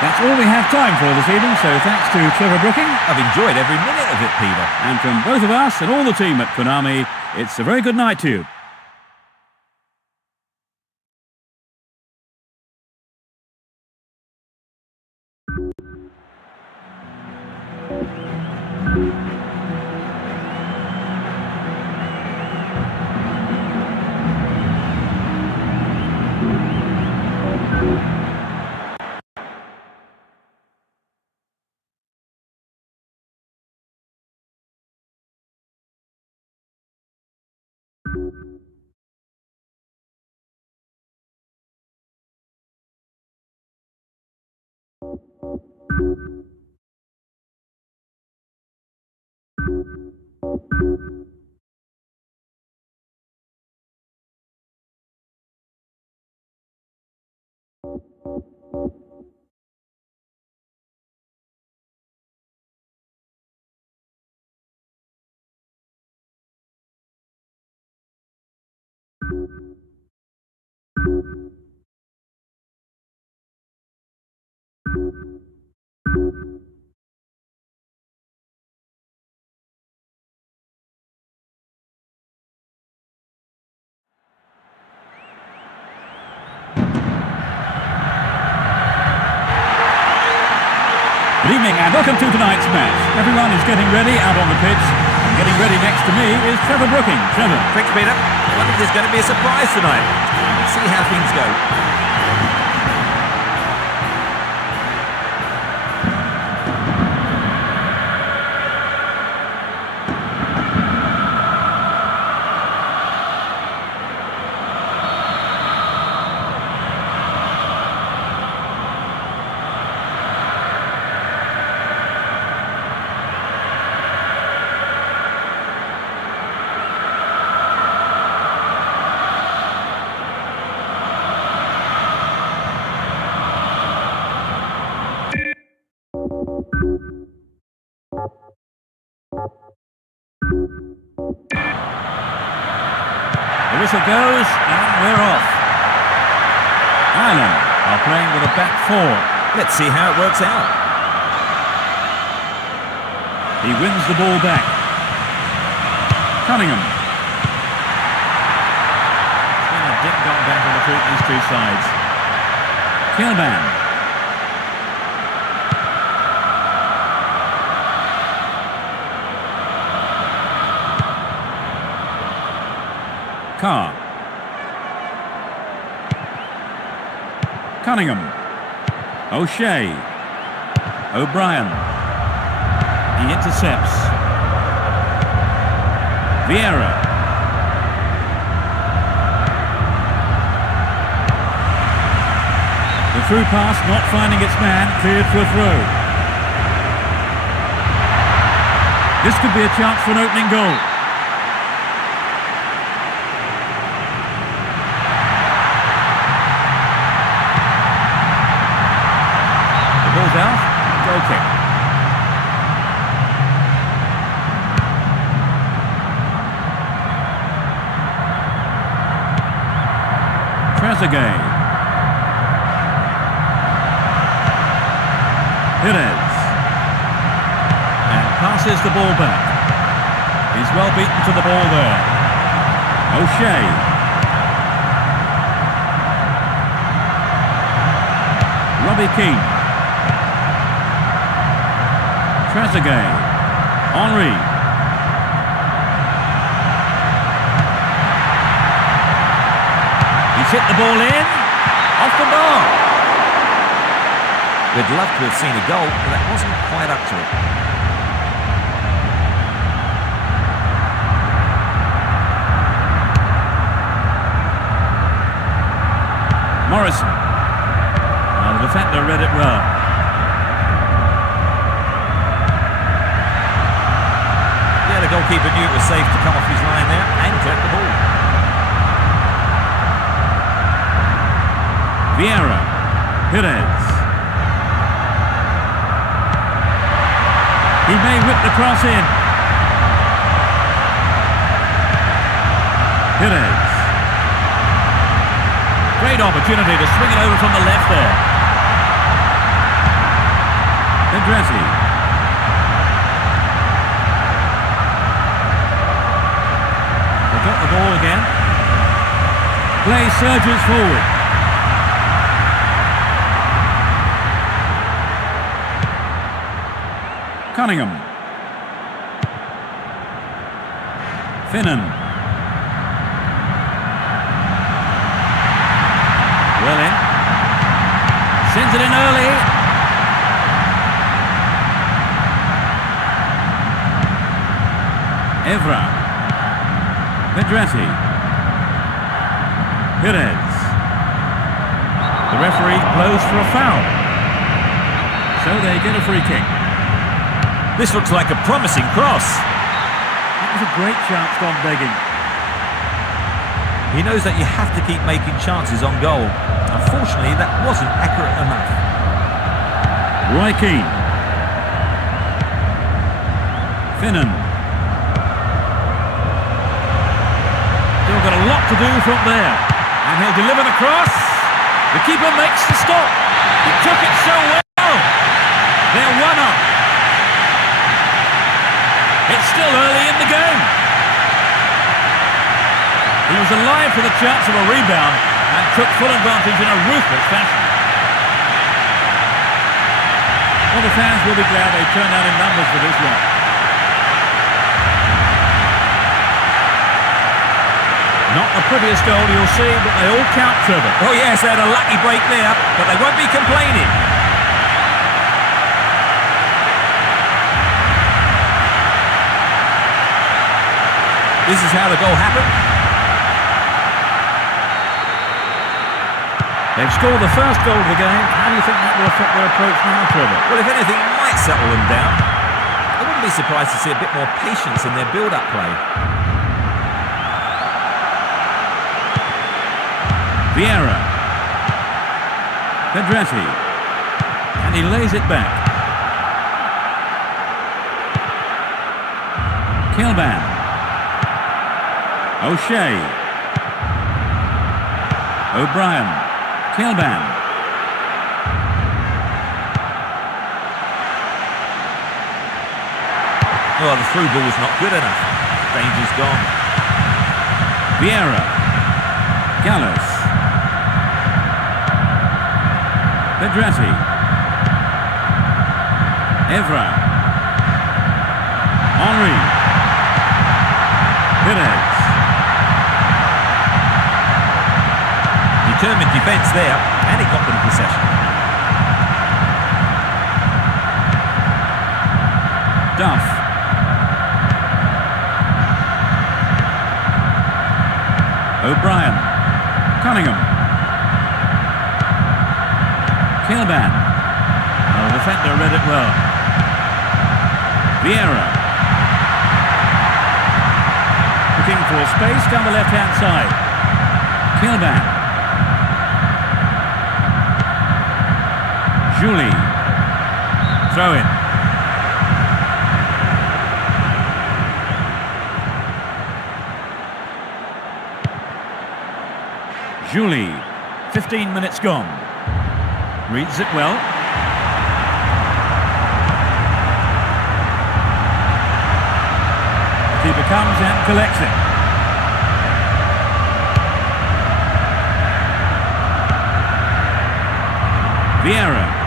That's all we have time for this evening, so thanks to Trevor Brooking. I've enjoyed every minute of it, Peter. And from both of us and all the team at Konami, it's a very good night to you. Good evening and welcome to tonight's match. Everyone is getting ready out on the pitch. And getting ready next to me is Trevor Brooking. Trevor. Thanks, Peter. I wonder if there's going to be a surprise tonight. Let's see how things go. The whistle goes and we're off. Ireland are playing with a back four. Let's see how it works out. He wins the ball back. Cunningham. It's been a ding-dong battle between these two sides. Kilman. Carr. Cunningham. O'Shea. O'Brien. He intercepts. Vieira. The through pass not finding its man, cleared for a throw. This could be a chance for an opening goal. The ball's out, goal kick. Trezeguet. Perez. And passes the ball back. He's well beaten to the ball there. O'Shea. Robbie Keane. Trezeguet. Henry. He's hit the ball in. Off the bar. We'd love to have seen a goal, but that wasn't quite up to it. Morrison. Well, the defender read it well. Yeah, the goalkeeper knew it was safe to come off his line there and collect the ball. Vieira. Perez. He may whip the cross in. Perez. Great opportunity to swing it over from the left there. Pedretti. They got the ball again. Play surges forward. Cunningham. Finnan. Well in. Sends it in early. Evra. Pedretti. Perez. The referee blows for a foul. So they get a free kick. This looks like a promising cross. That was a great chance gone begging. He knows that you have to keep making chances on goal. Unfortunately, that wasn't accurate enough. Roy Keane. Finnan. Still got a lot to do from there. And he'll deliver the cross. The keeper makes the stop. He took it so well. They're 1-up. It's still early in the game. He was alive for the chance of a rebound and took full advantage in a ruthless fashion. Well, the fans will be glad they turned out in numbers for this one. Not the prettiest goal you'll see, but they all count, Trevor. Oh yes, they had a lucky break there, but they won't be complaining. This is how the goal happened. They've scored the first goal of the game. How do you think that will affect their approach now, Trevor? Well, if anything, it might settle them down. I wouldn't be surprised to see a bit more patience in their build-up play. Vieira. Pedretti. And he lays it back. Kilban. O'Shea. O'Brien. Kilban. Oh, the through ball was not good enough. Danger's gone. Vieira. Gallas. Pedretti. Evra. Henry. Perez. determined defence there, and he got them possession. Duff. O'Brien. Cunningham. Kilban. The defender read it well. Vieira. Looking for space down the left-hand side. Kilban. Julie. Throw in. Julie. 15 minutes gone. Reads it well. The keeper comes and collects it. Vieira.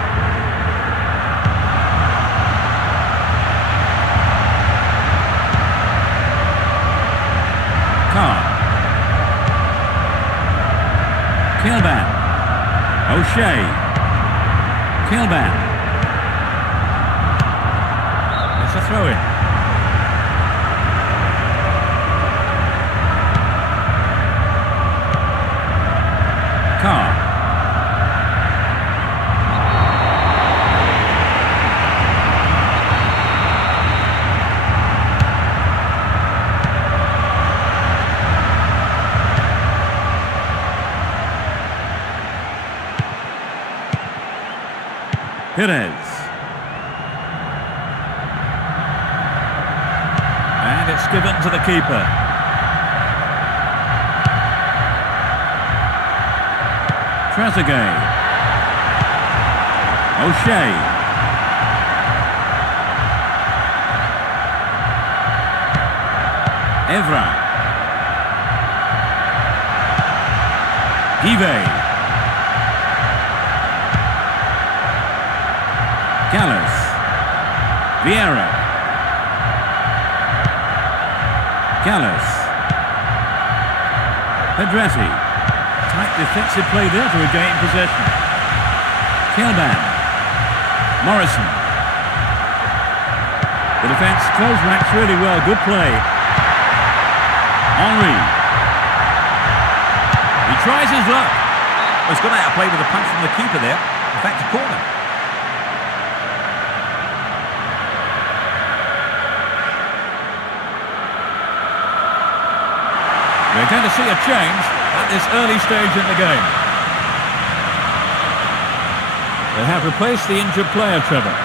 Carr. Kilban. O'Shea. Kilban. It's a throw-in. Carr. Perez. And it's given to the keeper. Trezeguet. O'Shea. Evra. Give. Gallas. Vieira. Gallas. Pedretti. Tight defensive play there to regain possession. Kilban. Morrison. The defence closed ranks really well. Good play. Henry. He tries his luck. Well, he's got out of play with a punch from the keeper there. In fact, a corner. We're going to see a change at this early stage in the game. They have replaced the injured player, Trevor.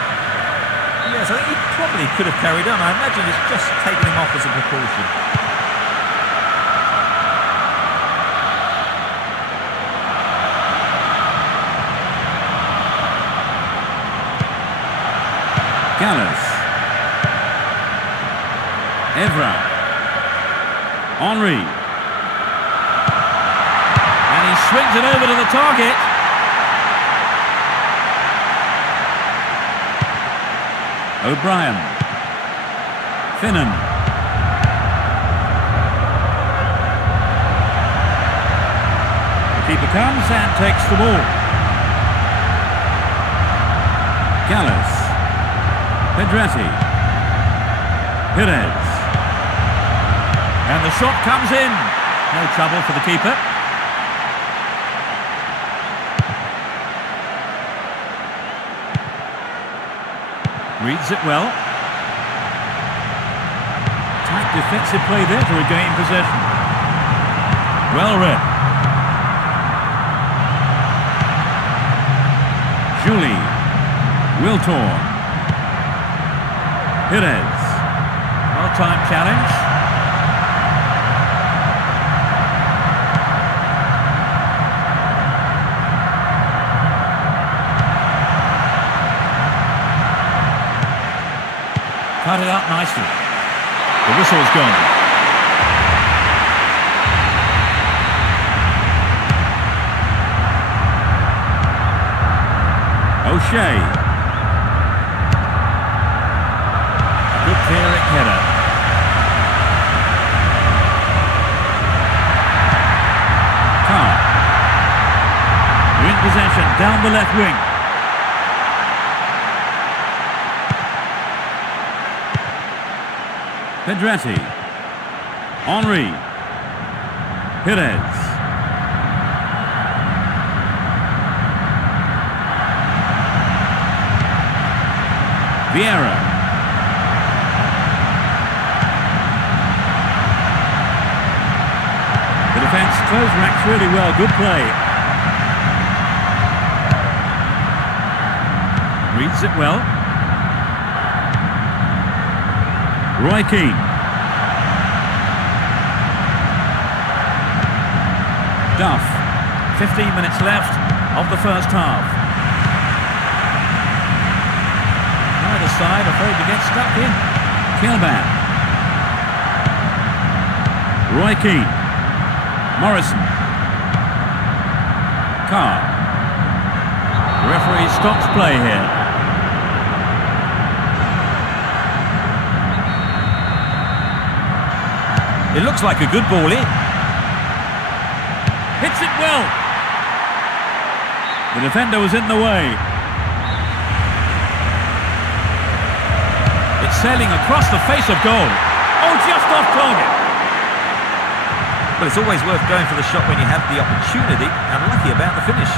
Yes, I think he probably could have carried on. I imagine it's just taken him off as a precaution. Gallas. Evra. Henry. Swings it over to the target. O'Brien. Finnan. The keeper comes and takes the ball. Gallas. Pedretti. Perez. And the shot comes in. No trouble for the keeper. Reads it well. Tight defensive play there to regain possession. Well read. Julie. Wiltor. Perez. Well-timed challenge. Cut it up nicely. The whistle's gone. O'Shea. Good clearing header. Carr. possession down the left wing. Pedretti. Henry. Perez. Vieira. The defence close ranks really well. Good play. Reads it well. Roy Keane. Duff. 15 minutes left of the first half. Neither side afraid to get stuck in. Kilman. Roy Keane. Morrison. Carr. The referee stops play here. It looks like a good ball in. Hits it well. The defender was in the way. It's sailing across the face of goal. Oh, just off target. Well, it's always worth going for the shot when you have the opportunity. Unlucky about the finish.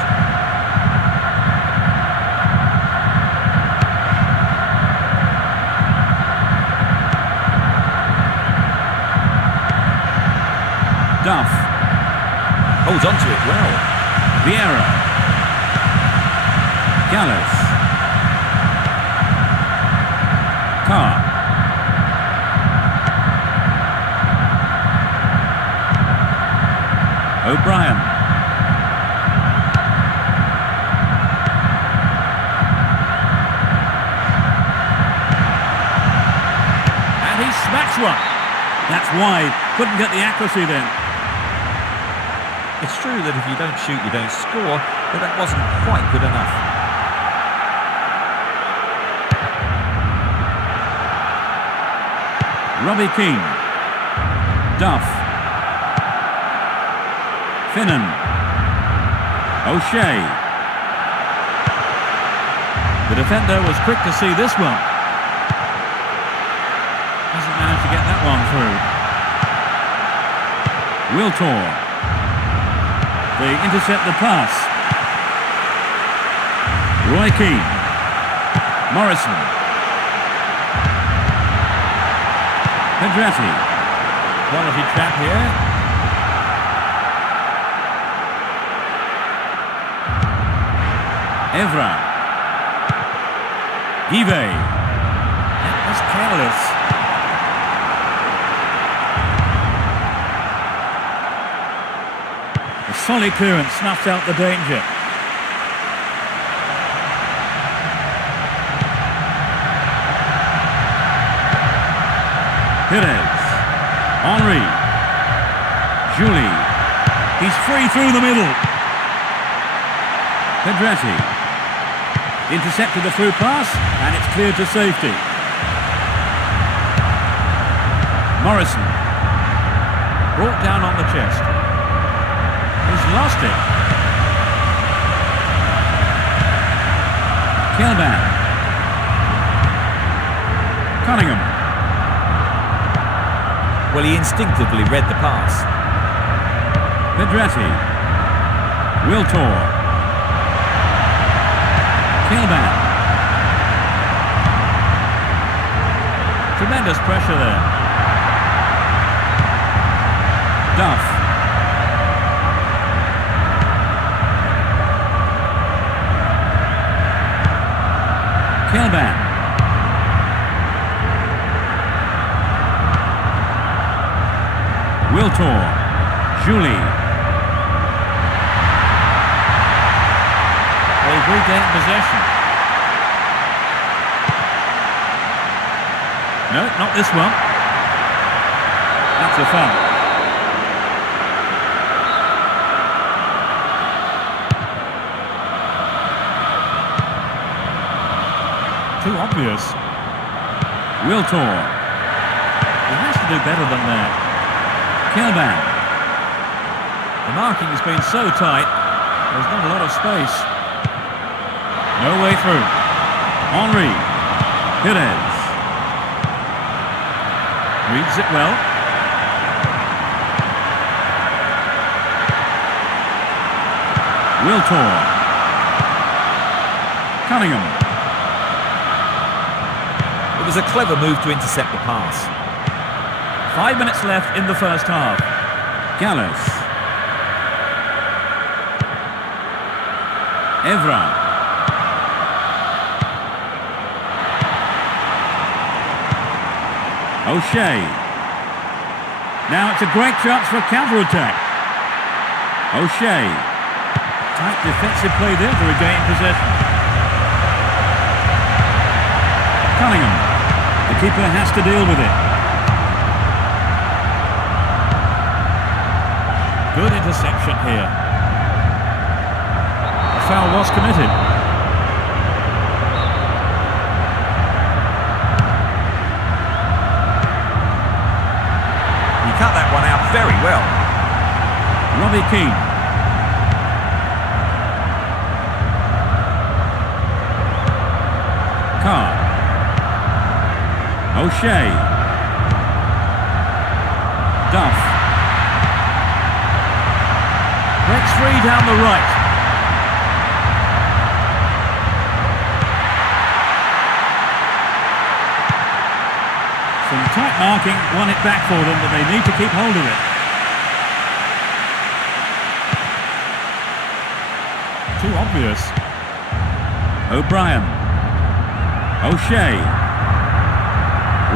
Duff. Holds on to it well. Vieira. Gallas. Carr. O'Brien. And he smacks one. That's wide. Couldn't get the accuracy then. It's true that if you don't shoot, you don't score, but that wasn't quite good enough. Robbie Keane. Duff. Finnan. O'Shea. The defender was quick to see this one. Hasn't managed to get that one through. Wiltor. They intercept the pass. Roy Keane. Morrison. Pedretti. Quality trap here. Evra. Give. That was careless. A solid clearance snuffs out the danger. Perez. Henry. Julie. He's free through the middle. Pedretti. Intercepted the through pass, and it's cleared to safety. Morrison. Brought down on the chest. He's lost it. Kilman. Cunningham. Well, he instinctively read the pass. Pedretti. Wiltor. Kilman. Tremendous pressure there. Duff. Kilman. Wiltor. Julie. They've regained possession. No, not this one. That's a foul. Too obvious. Wiltor. He has to do better than that. Kilman. The marking has been so tight, the There's not a lot of space. No way through. Henry. Perez. Reads it well. Wiltor. Cunningham. It was a clever move to intercept the pass. 5 minutes left in the first half. Gallus. Evra. O'Shea. Now it's a great chance for a counter-attack. O'Shea. Tight defensive play there to regain possession. Cunningham. The keeper has to deal with it. Good interception here. A foul was committed. He cut that one out very well. Robbie Keane. Carr. O'Shea. Duff. Breaks free down the right. Some tight marking won it back for them, but they need to keep hold of it. Too obvious. O'Brien. O'Shea.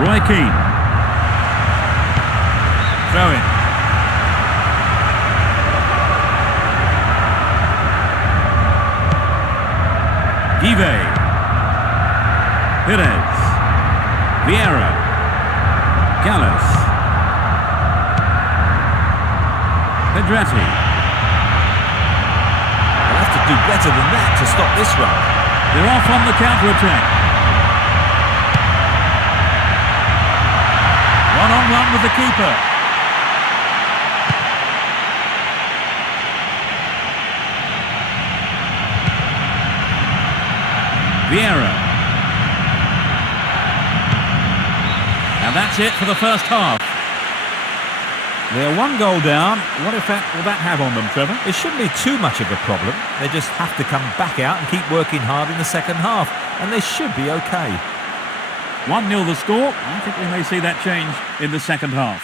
Roy Keane. Throw in. Give. Perez. Vieira. Gallus. Pedretti. They'll have to do better than that to stop this run. They're off on the counter-attack. One-on-one with the keeper. Vieira. And that's it for the first half. They're one goal down. What effect will that have on them, Trevor? It shouldn't be too much of a problem. They just have to come back out and keep working hard in the second half, and they should be okay. 1-0 the score. I think we may see that change in the second half.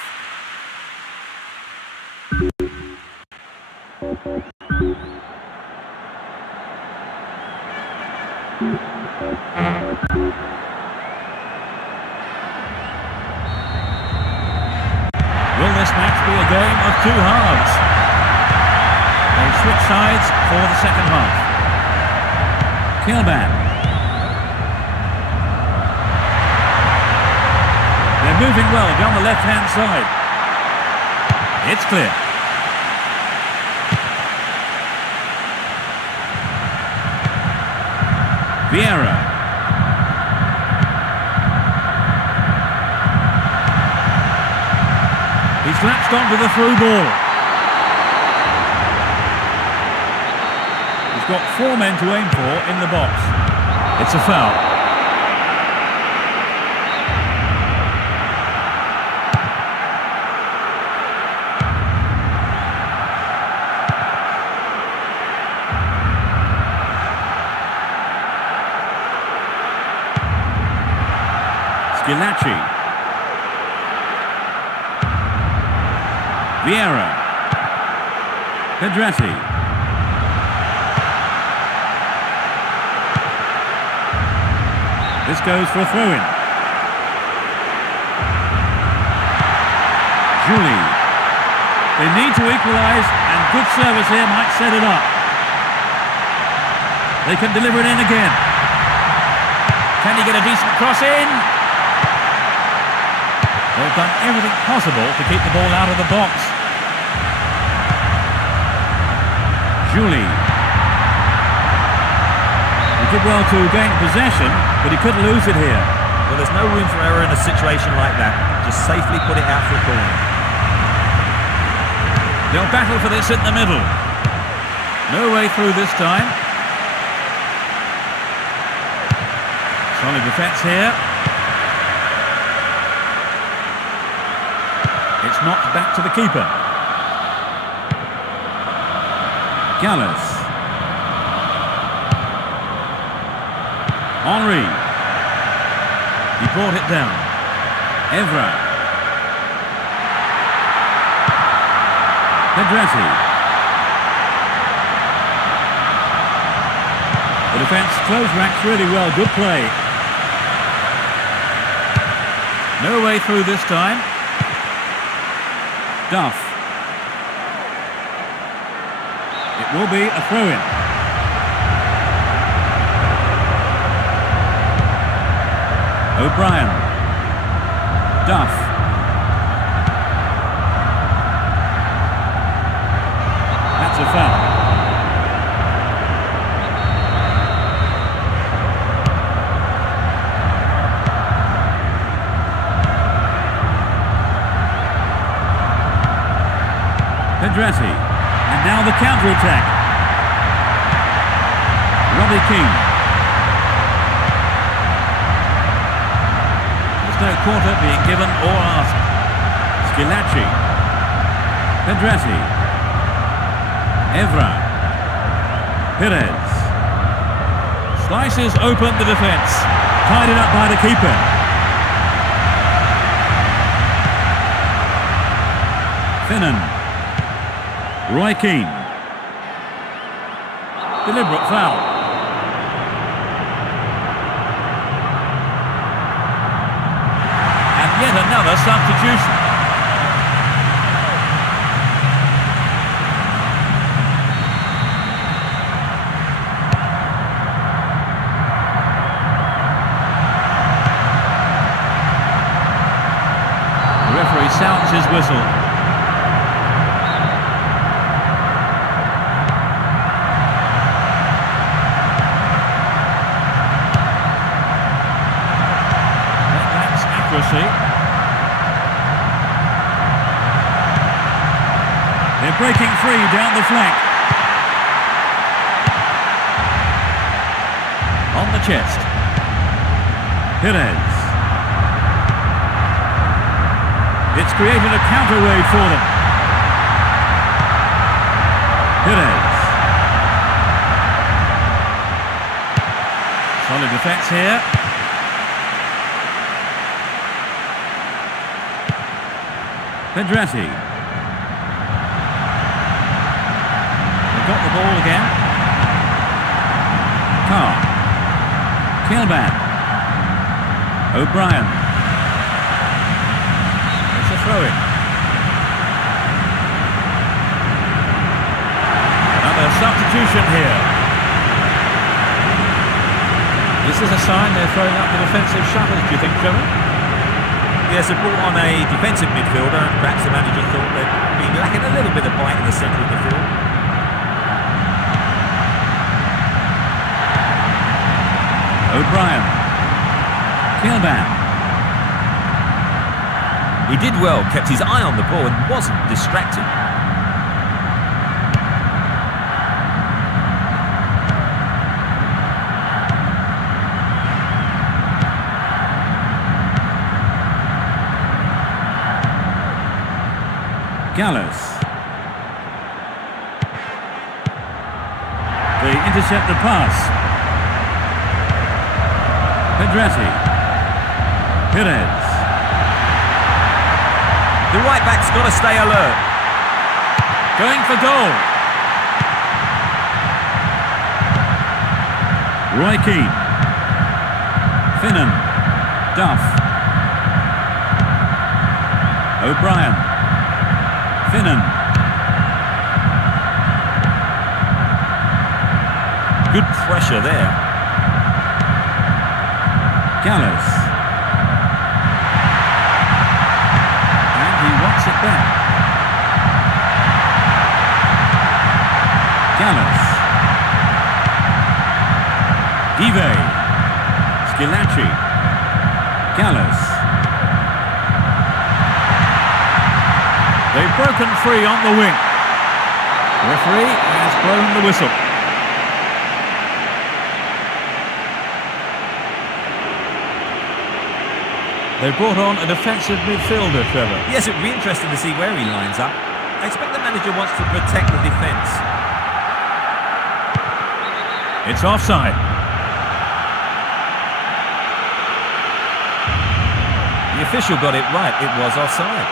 Will this match be a game of two halves? They switch sides for the second half. Kilban. They're moving well down the left-hand side. It's clear. Vieira. He's latched on to the through ball. He's got 4 men to aim for in the box. It's a foul. Gilacci. Vieira. Pedretti. This goes for a throw-in. Julie. They need to equalise, and good service here might set it up. They can deliver it in again. Can he get a decent cross in? They've done everything possible to keep the ball out of the box. Julie. He did well to gain possession, but he couldn't lose it here. Well, there's no room for error in a situation like that. Just safely put it out for a corner. They'll battle for this in the middle. No way through this time. Solid defence here. It's knocked back to the keeper. Gallus. Henry. He brought it down. Evra. Pedretti. The defence close ranks really well. Good play. No way through this time. Duff. It will be a throw-in. O'Brien. Duff. That's a foul. Pedretti, and now the counter-attack. Robbie King. There's no quarter being given or asked. Schilacci. Pedretti. Evra. Perez. Slices open the defence. Tied it up by the keeper. Finnan. Roy Keane. Deliberate foul. And yet another substitution. The referee sounds his whistle. They're breaking free down the flank. On the chest. Perez. It's created a counter wave for them. Perez. Solid defence here. Pedretti. They've got the ball again. Carr. Kilban. O'Brien. It's a throw-in. Another substitution here. This is a sign they're throwing up the defensive shuttles, do you think, Trevor? Yes, they brought on a defensive midfielder, and perhaps the manager thought they'd been lacking a little bit of bite in the centre of the field. O'Brien. Kilban. He did well, kept his eye on the ball and wasn't distracted. Gallus. They intercept the pass. Pedretti. Perez. The right back's got to stay alert. Going for goal. Roy Keane. Finnan. Duff. O'Brien. Finnan. Good pressure there. Gallus. And he wants it back. Gallus. Give. Schilacci. Gallus. They've broken free on the wing. The referee has blown the whistle. They've brought on a defensive midfielder, Trevor. Yes, it would be interesting to see where he lines up. I expect the manager wants to protect the defence. It's offside. The official got it right. It was offside.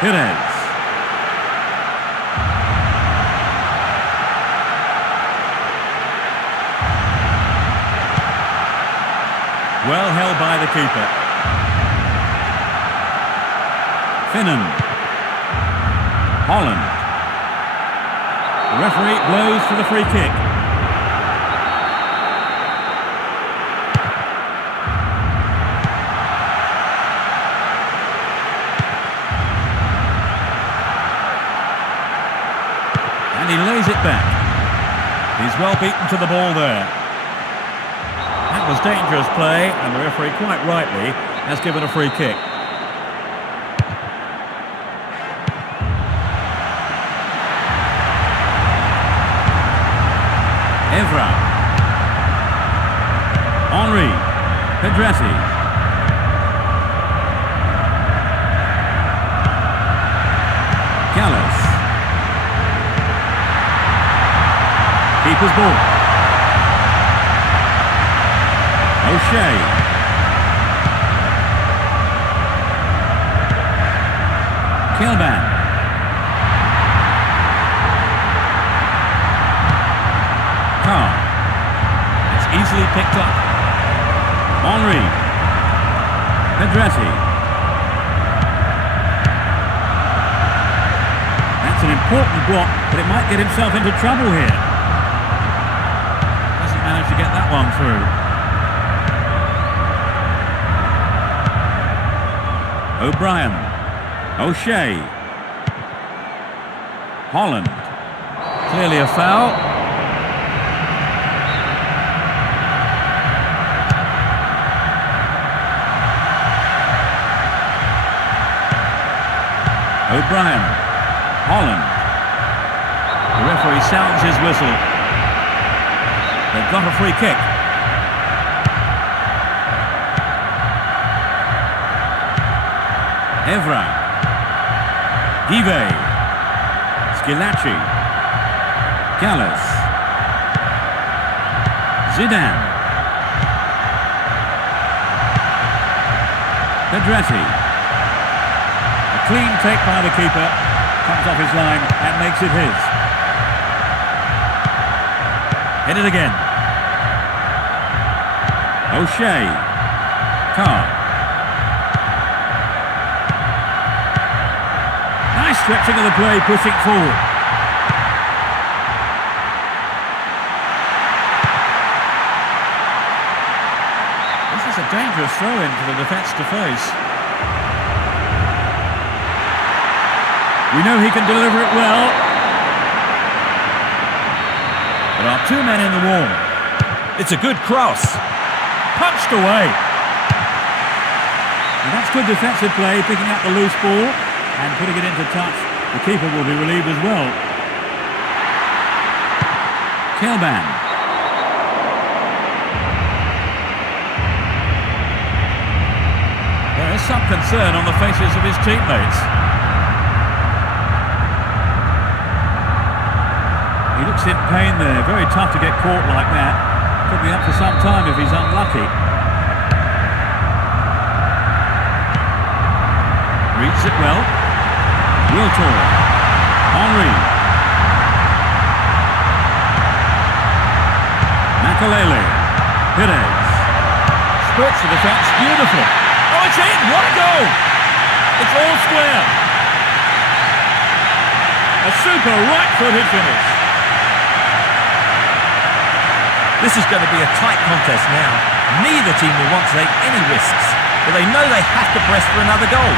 Perez. Well held by the keeper. Finnan. Holland. The referee blows for the free kick. And he lays it back. He's well beaten to the ball there. That was dangerous play, and the referee, quite rightly, has given a free kick. Evra. Henry. Pedretti. Callas. Keeper's ball. O'Shea. Kilban. Carr. It's easily picked up. Henry. Pedretti. That's an important block, but it might get himself into trouble here. Doesn't manage to get that one through. O'Brien. O'Shea. Holland. Clearly a foul. O'Brien. Holland. The referee sounds his whistle. They've got a free kick. Evra. Give. Skilacci. Callas. Zidane. Pedretti. A clean take by the keeper. Comes off his line and makes it his. Hit it again. O'Shea. Carr. Nice stretching of the play, pushing forward. This is a dangerous throw-in for the defence to face. We know he can deliver it well. There are two men in the wall. It's a good cross. Punched away. And that's good defensive play, picking up the loose ball and putting it into touch. The keeper will be relieved as well. Kilban. There is some concern on the faces of his teammates. He looks in pain there. Very tough to get caught like that. Could be up for some time if he's unlucky. Reads it well. Wiltor. Henry. Makalele. Perez. Splits the defence. Beautiful. Oh, it's in. What a goal. It's all square. A super right-footed finish. This is going to be a tight contest now. Neither team will want to take any risks, but they know they have to press for another goal.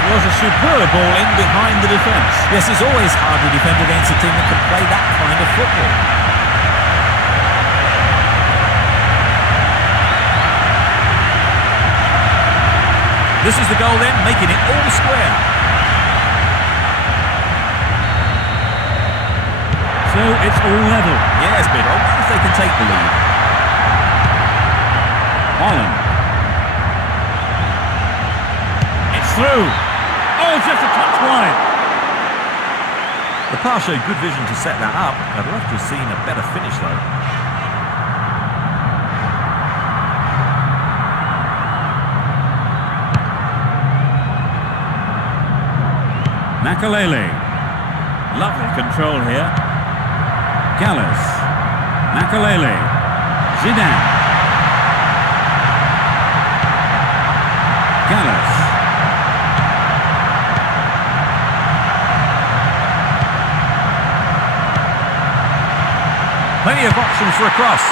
It was a superb ball in behind the defence. Yes, it's always hard to defend against a team that can play that kind of football. This is the goal then, making it all square. So it's all level. Yes, but I wonder if they can take the lead. Holland. It's through. Oh, just a touch wide. The pass showed good vision to set that up. I'd love to have seen a better finish though. Makalele. Lovely control here. Gallas. Makalele. Zidane. Gallas. Plenty of options for a cross.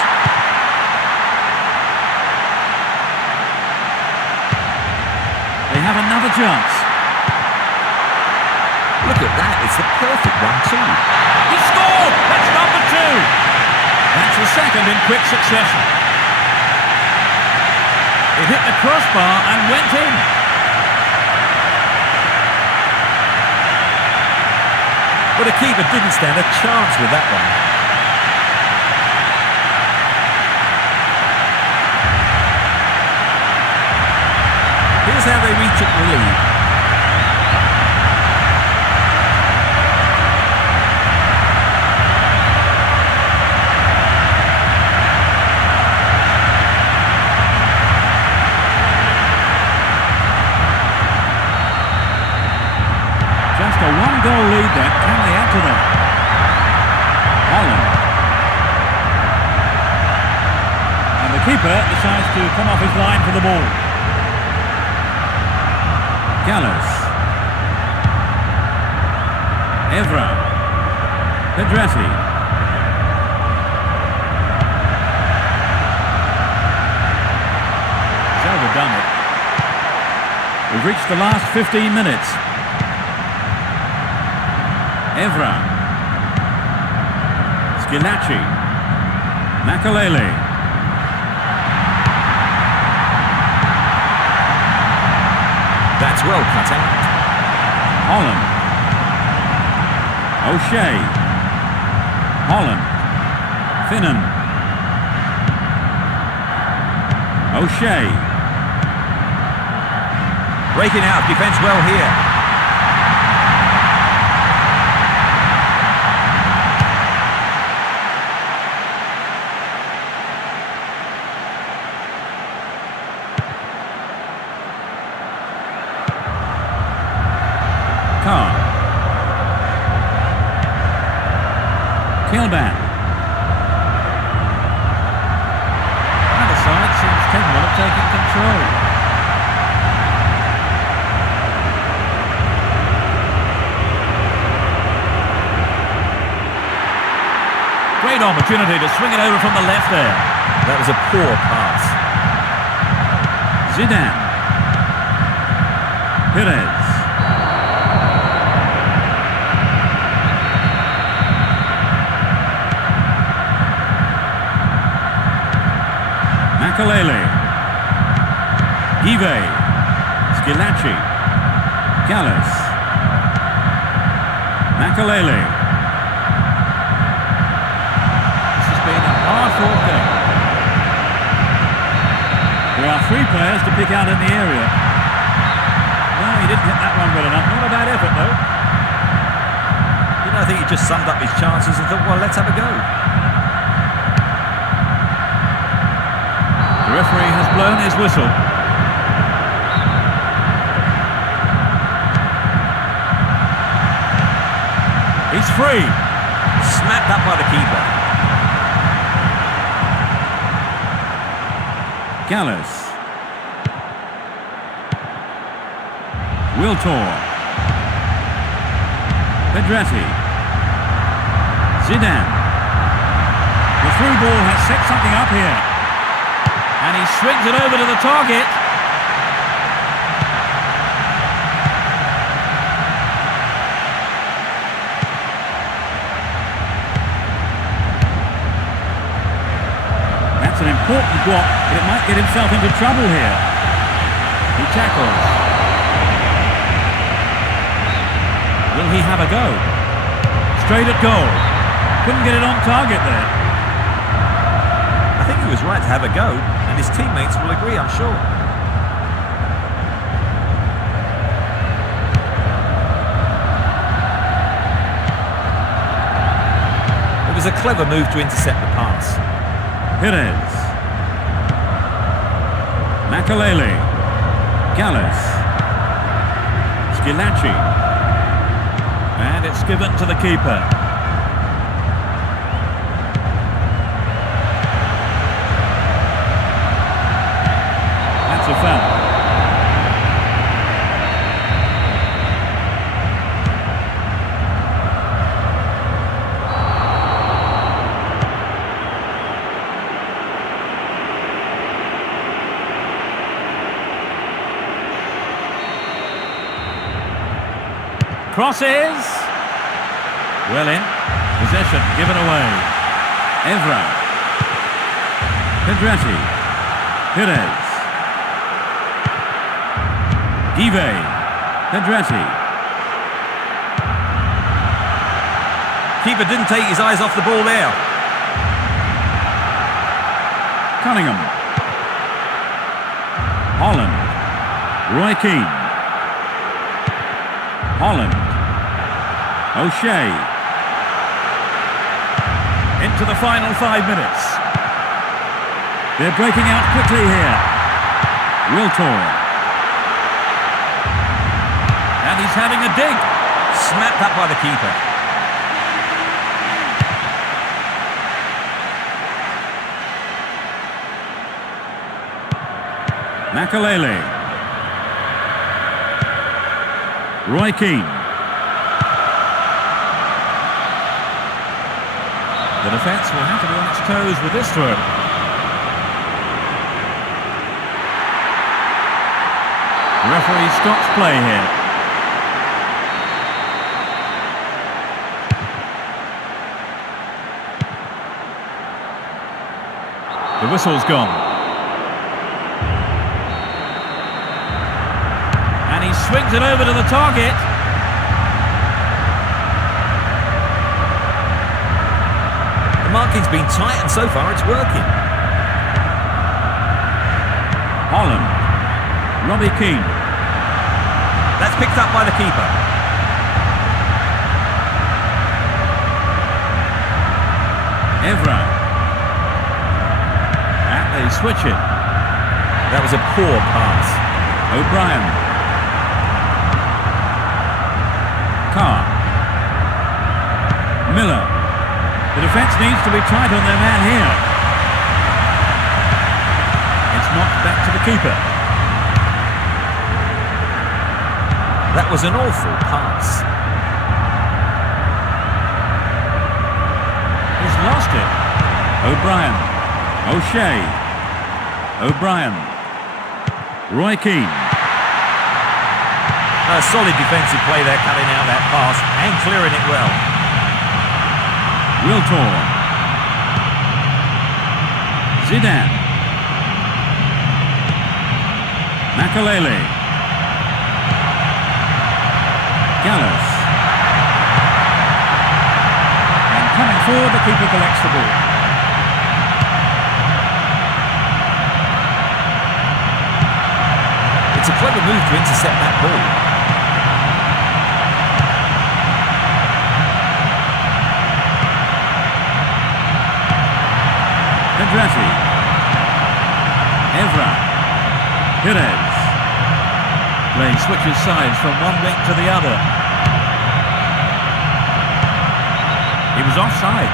They have another chance. Look at that, it's the perfect 1-2. He scored! That's number 2. That's the second in quick succession. It hit the crossbar and went in. But the keeper didn't stand a chance with that one. Here's how they retook the lead. Just a one-goal lead then. Can they add to that? Holland. And the keeper decides to come off his line for the ball. Gallas. Evra. Pedrati. He's overdone it. We've reached the last 15 minutes. Evra. Schilacci. Makalele. That's well cut out. Holland. O'Shea. Holland. Finnan. O'Shea. Breaking out, defence well here. Kilban. Either side seems capable of taking control. Great opportunity to swing it over from the left there. That was a poor pass. Zidane. Perez. Makalele. Give. Schilacci. Gallas. Makalele. This has been a hard-fought game. There are 3 players to pick out in the area. No, he didn't hit that one well enough. Not a bad effort, though. You know, I think he just summed up his chances and thought, well, let's have a go. The referee has blown his whistle. He's free. Snapped up by the keeper. Gallas. Wiltor. Pedrati. Zidane. The through ball has set something up here. And he swings it over to the target. That's an important block, but it might get himself into trouble here. He tackles. Will he have a go? Straight at goal. Couldn't get it on target there. I think he was right to have a go, and his teammates will agree, I'm sure. It was a clever move to intercept the pass. Perez. Makalele. Gallus. Skilacci. And it's given to the keeper. That's a foul. Crosses. Well in. Possession given away. Evra. Pedretti. Perez. Give. Pedretti. Keeper didn't take his eyes off the ball there. Cunningham. Holland. Roy Keane. Holland. O'Shea. Into the final 5 minutes. They're breaking out quickly here. Wiltor. And he's having a dig. Snapped up by the keeper. Makalele. Roy Keane. The defence will have to be on its toes with this throw. The referee stops play here. The whistle's gone. And he swings it over to the target. The marking's been tight and so far it's working. Holland. Robbie Keane. That's picked up by the keeper. Evra. And they switch it. That was a poor pass. O'Brien. Carr. Miller. The defence needs to be tight on their man here. It's knocked back to the keeper. That was an awful pass. He's lost it. O'Brien. O'Shea. O'Brien. Roy Keane. A solid defensive play there, cutting out that pass and clearing it well. Wiltor. Zidane. Makalele. Gallus. And coming forward, the keeper collects the ball. It's a clever move to intercept that ball. Pedretti. Evra. Perez. Play switches sides from one wing to the other. He was offside.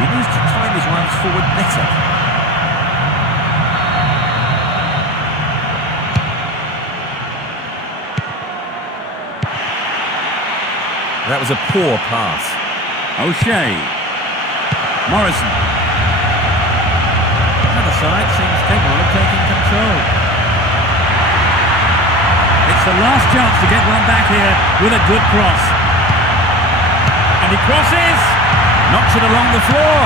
He needs to time his runs forward better. That was a poor pass. O'Shea. Morrison. Another side seems capable of taking control. It's the last chance to get one back here with a good cross. And he crosses. Knocks it along the floor.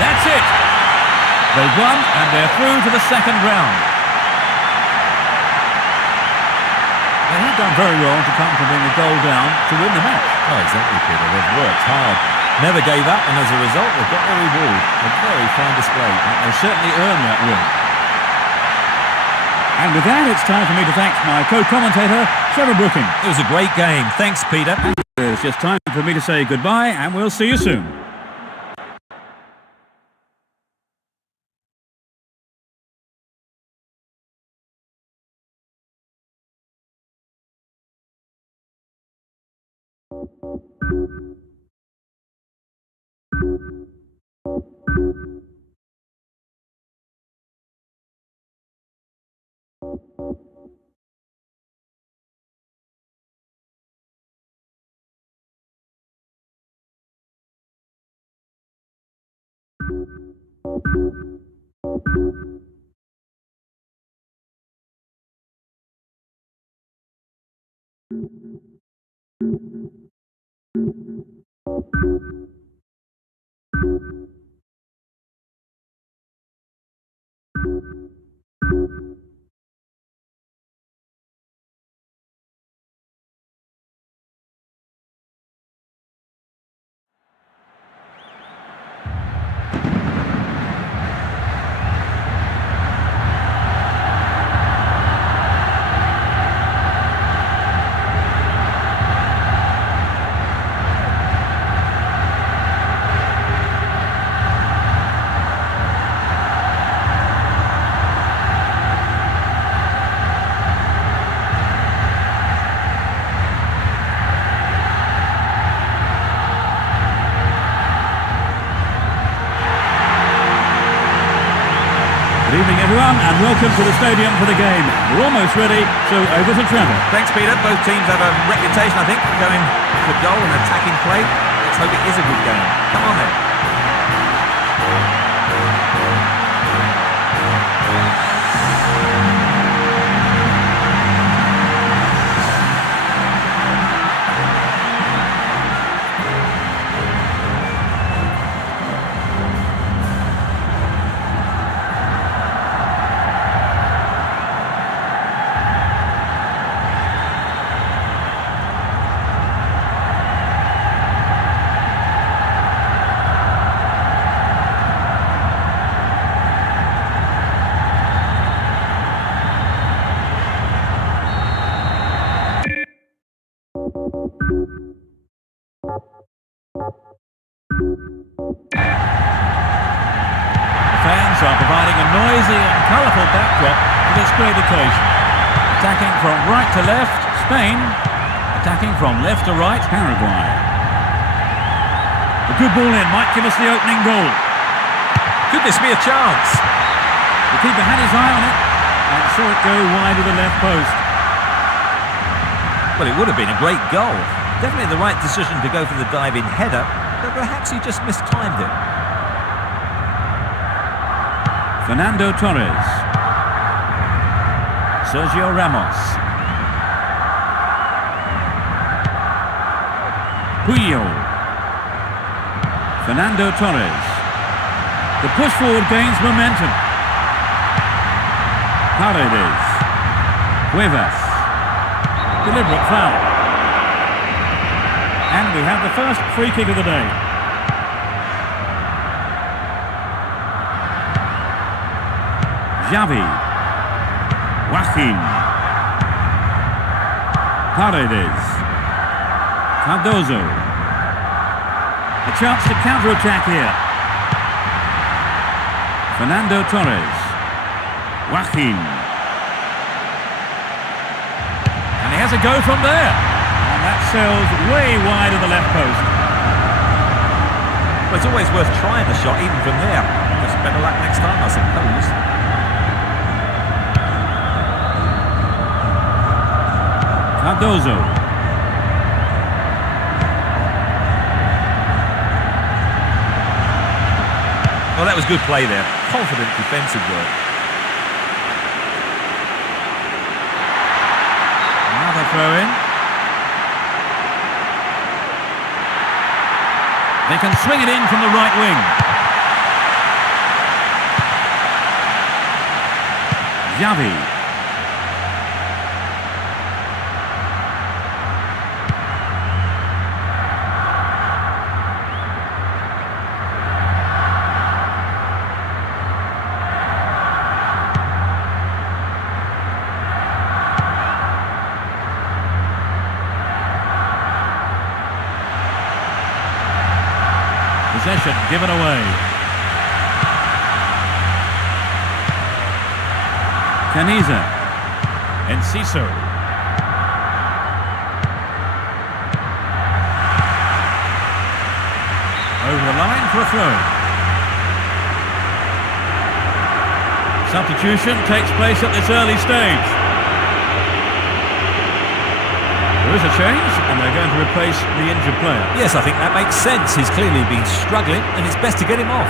That's it. They've won and they're through to the second round. done very well to come to bring the goal down to win the match. Oh, exactly, Peter. They've worked hard, never gave up, and as a result, they've got their reward. A very fine display. They certainly earned that win. And with that, it's time for me to thank my co-commentator, Trevor Brooking. It was a great game. Thanks, Peter. It's just time for me to say goodbye, and we'll see you soon. Good evening, everyone, and welcome to the stadium for the game. We're almost ready, so over to Trevor. Thanks, Peter. Both teams have a reputation, I think, for going for goal and attacking play. Let's hope it is a good game. Come on, then. Fans are providing a noisy and colourful backdrop for this great occasion. Attacking from right to left, Spain. Attacking from left to right, Paraguay. A good ball in might give us the opening goal. Could this be a chance? The keeper had his eye on it and saw it go wide of the left post. Well, it would have been a great goal. Definitely the right decision to go for the dive-in header, but perhaps he just mistimed it. Fernando Torres. Sergio Ramos. Puyol. Fernando Torres. The push forward gains momentum. Paredes. Cuevas. Deliberate foul. And we have the first free kick of the day. Xavi. Joaquin. Paredes. Cardozo. A chance to counter-attack here. Fernando Torres. Joaquin. And he has a go from there. And that sails way wide of the left post. Well, it's always worth trying the shot, even from there. Just better luck next time, I suppose. Cardozo. Well, that was good play there. Confident defensive work. Another throw in. They can swing it in from the right wing. Xavi. possession given away. Caniza. Enciso. Over the line for a throw. Substitution takes place at this early stage. There is a change, and they're going to replace the injured player. Yes, I think that makes sense. He's clearly been struggling, and it's best to get him off.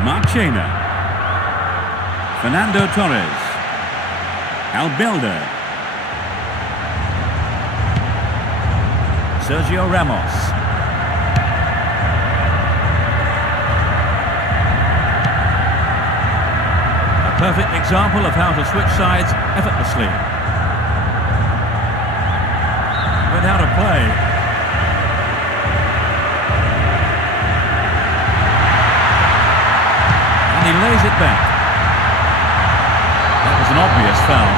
Marchena. Fernando Torres. Albilda. Sergio Ramos. Perfect example of how to switch sides effortlessly. Went out of play. And he lays it back. That was an obvious foul.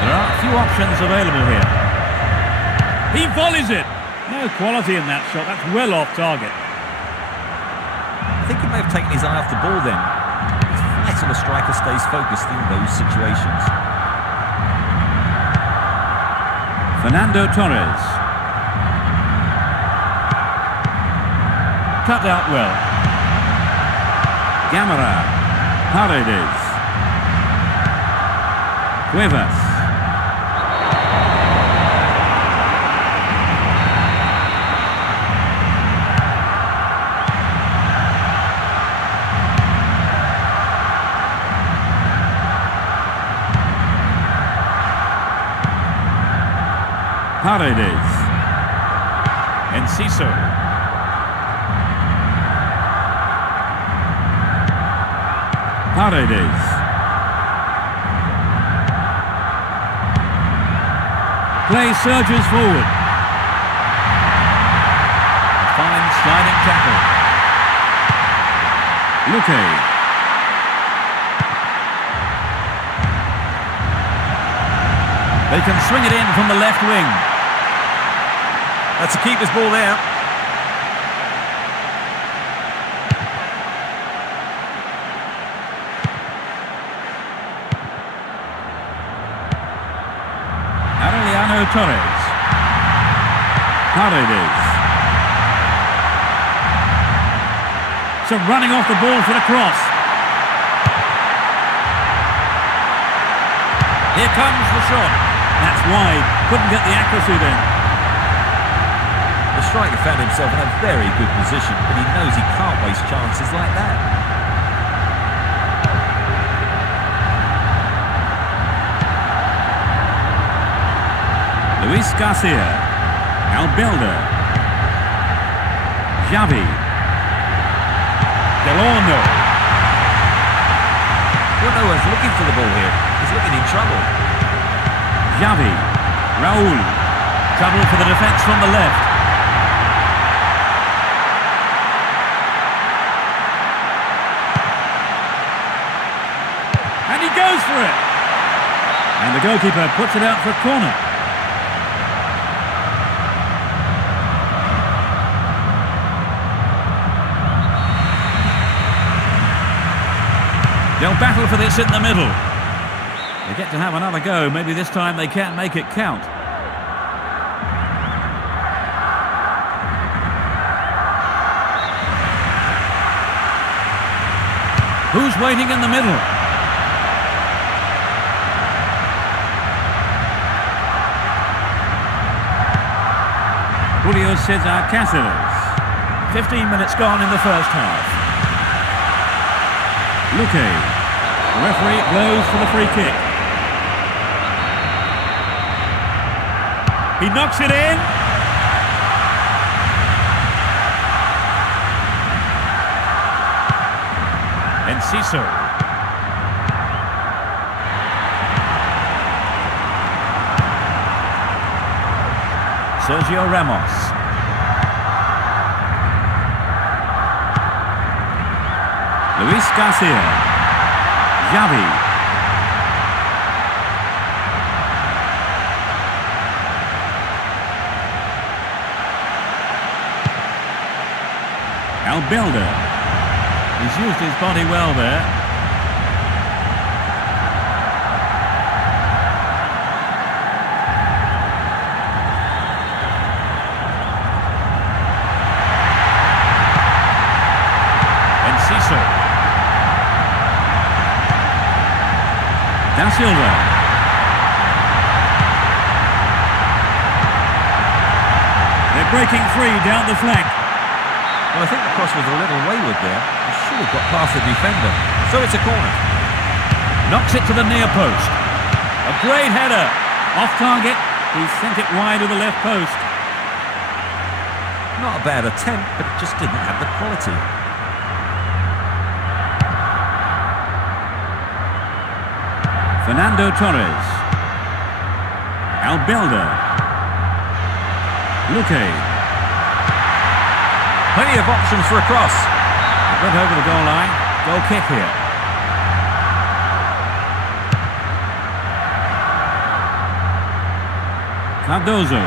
There are a few options available here. He volleys it. No quality in that shot. That's well off target. I think he may have taken his eye off the ball then. It's vital a striker stays focused in those situations. Fernando Torres. Cut out well. Gamera. Paredes. Cuevas. Paredes. Enciso. Paredes. Play surges forward. Fine sliding tackle. Luque. They can swing it in from the left wing. That's a keeper's ball there. Aureliano Torres. Paredes. So running off the ball for the cross. Here comes the shot. That's wide. Couldn't get the accuracy then. The striker found himself in a very good position, but he knows he can't waste chances like that. Luis Garcia. Albilda. Xavi. Delorno. Well, no one's looking for the ball here. He's looking in trouble. Xavi. Raul. Trouble for the defence from the left. And he goes for it. And the goalkeeper puts it out for a corner. They'll battle for this in the middle. They get to have another go. Maybe this time they can't make it count. Who's waiting in the middle? Julio Cesar Cáceres. 15 minutes gone in the first half. Luque. The referee blows for the free kick. He knocks it in. Enciso. Sergio Ramos. Luis Garcia. Xavi. Albilder. He's used his body well there. Enciso. Da Silva. They're breaking free down the flank. Well, I think the cross was a little wayward there. He should have got past the defender. So it's a corner. Knocks it to the near post. A great header. Off target. He sent it wide of the left post. Not a bad attempt, but it just didn't have the quality. Fernando Torres. Albilder. Luque. Plenty of options for a cross. It went over the goal line. Goal kick here. Cardozo.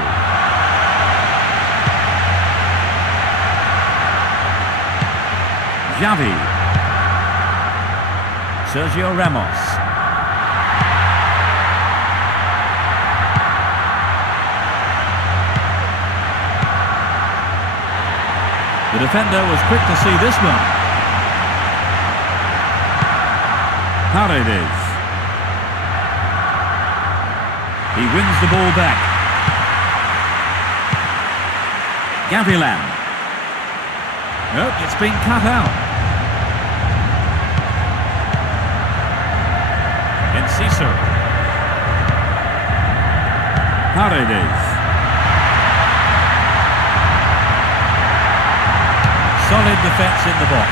Xavi. Sergio Ramos. The defender was quick to see this one. Paredes. He wins the ball back. Gavilan. Nope, it's been cut out. Enciso. Paredes. Solid defence in the box.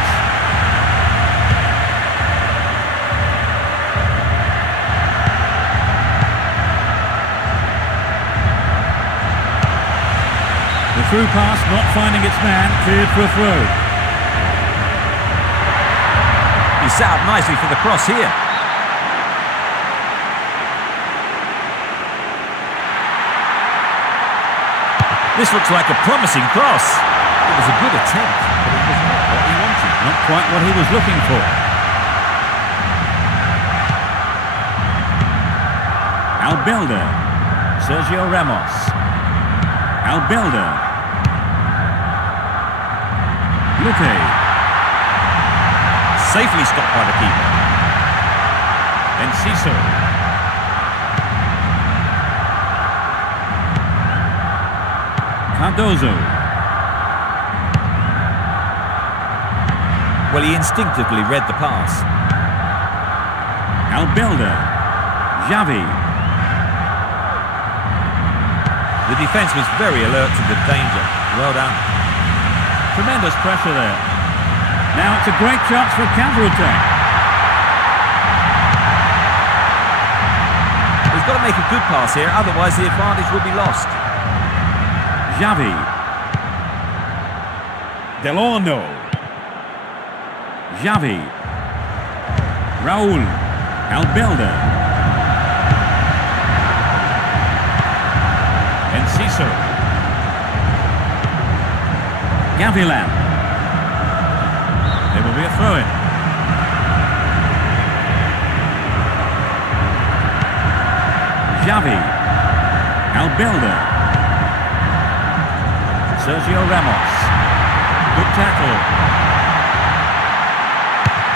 The through pass not finding its man, cleared for a throw. He set up nicely for the cross here. This looks like a promising cross. It was a good attempt, but it was not what he wanted. Not quite what he was looking for. Albilder. Sergio Ramos. Albilder. Luque. Safely stopped by the keeper. Enciso. Cardozo. Well, he instinctively read the pass. Albilder. Xavi. The defence was very alert to the danger. Well done. Tremendous pressure there. Now it's a great chance for a counter-attack. He's got to make a good pass here, otherwise the advantage will be lost. Xavi. Delorno. Xavi. Raul. Albilder. Enciso. Gavilan. There will be a throw-in. Xavi. Albilder. Sergio Ramos. Good tackle.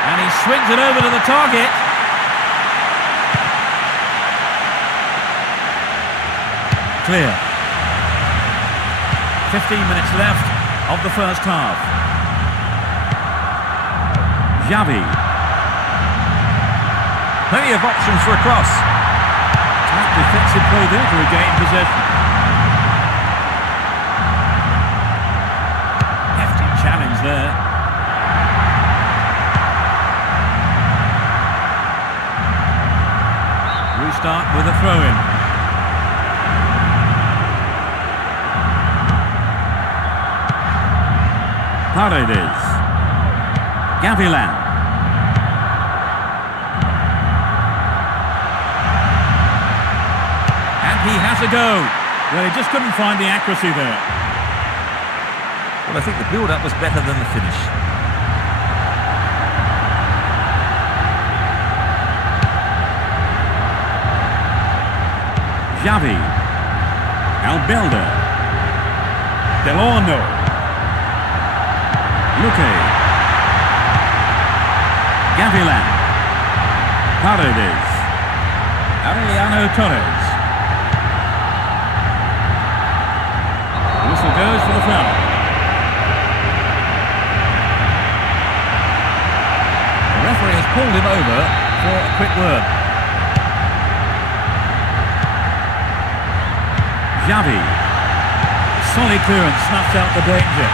And he swings it over to the target. Clear. 15 minutes left of the first half. Xavi. Plenty of options for a cross. Tight defensive play there to regain possession. Hefty challenge there. Restart with a throw-in. Paredes. Gavilan. And he has a go. Well, he just couldn't find the accuracy there. But I think the build-up was better than the finish. Xavi. Albelda. Delorno. Luque. Gavilan. Paredes. Aureliano Torres. Whistle goes for the foul. The referee has pulled him over for a quick word. Xavi. Solid clearance, snuffs out the danger.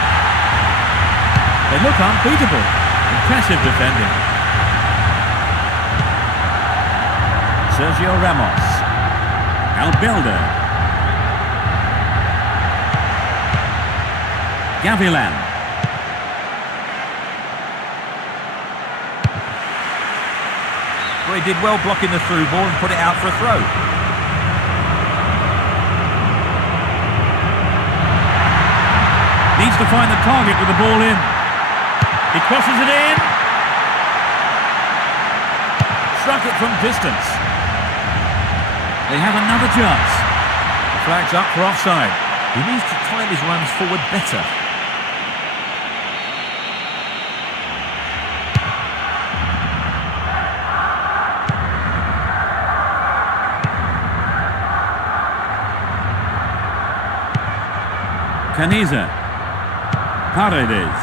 They look unbeatable. Impressive defending. Sergio Ramos. Albelda. Gavilan. Well, he did well blocking the through ball and put it out for a throw. Needs to find the target with the ball in. He crosses it in. Struck it from distance. They have another chance. Flags up for offside. He needs to time his runs forward better. Caniza. Paredes.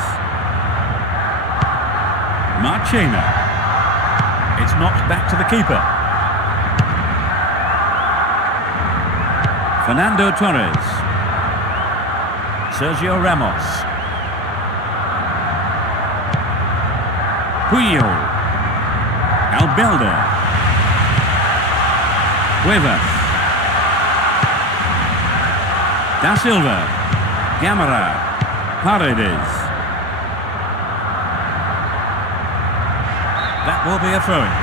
Marchena. It's knocked back to the keeper. Fernando Torres. Sergio Ramos. Puyol. Albelda. Cuevas. Da Silva. Gamera. Paredes. That will be a throw-in.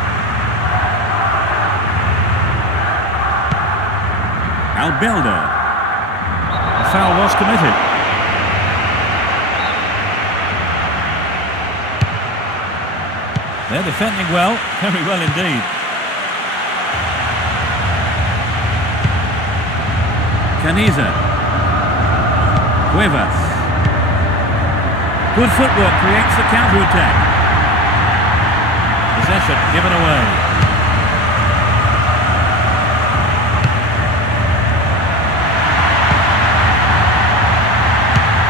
Albelda. The foul was committed. They're defending well, very well indeed. Caniza. Cuevas. Good footwork creates the counter-attack. Possession given away.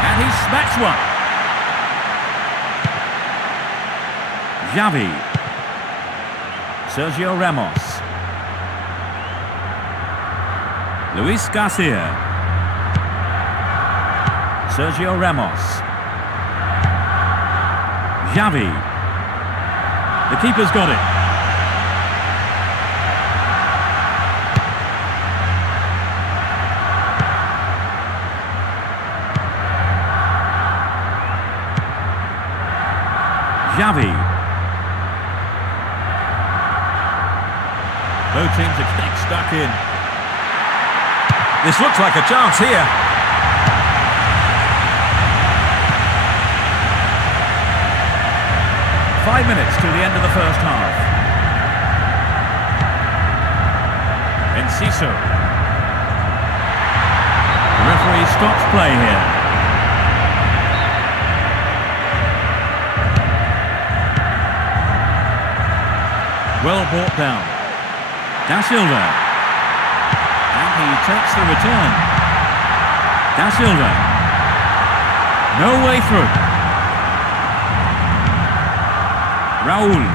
And he smacks one. Xavi. Sergio Ramos. Luis Garcia. Sergio Ramos. Xavi. The keeper's got it. Xavi. Both teams are getting stuck in. This looks like a chance here. Five minutes to the end of the first half. Enciso. The referee stops play here. Well brought down. Da Silva. And he takes the return. Da Silva. No way through. Raúl.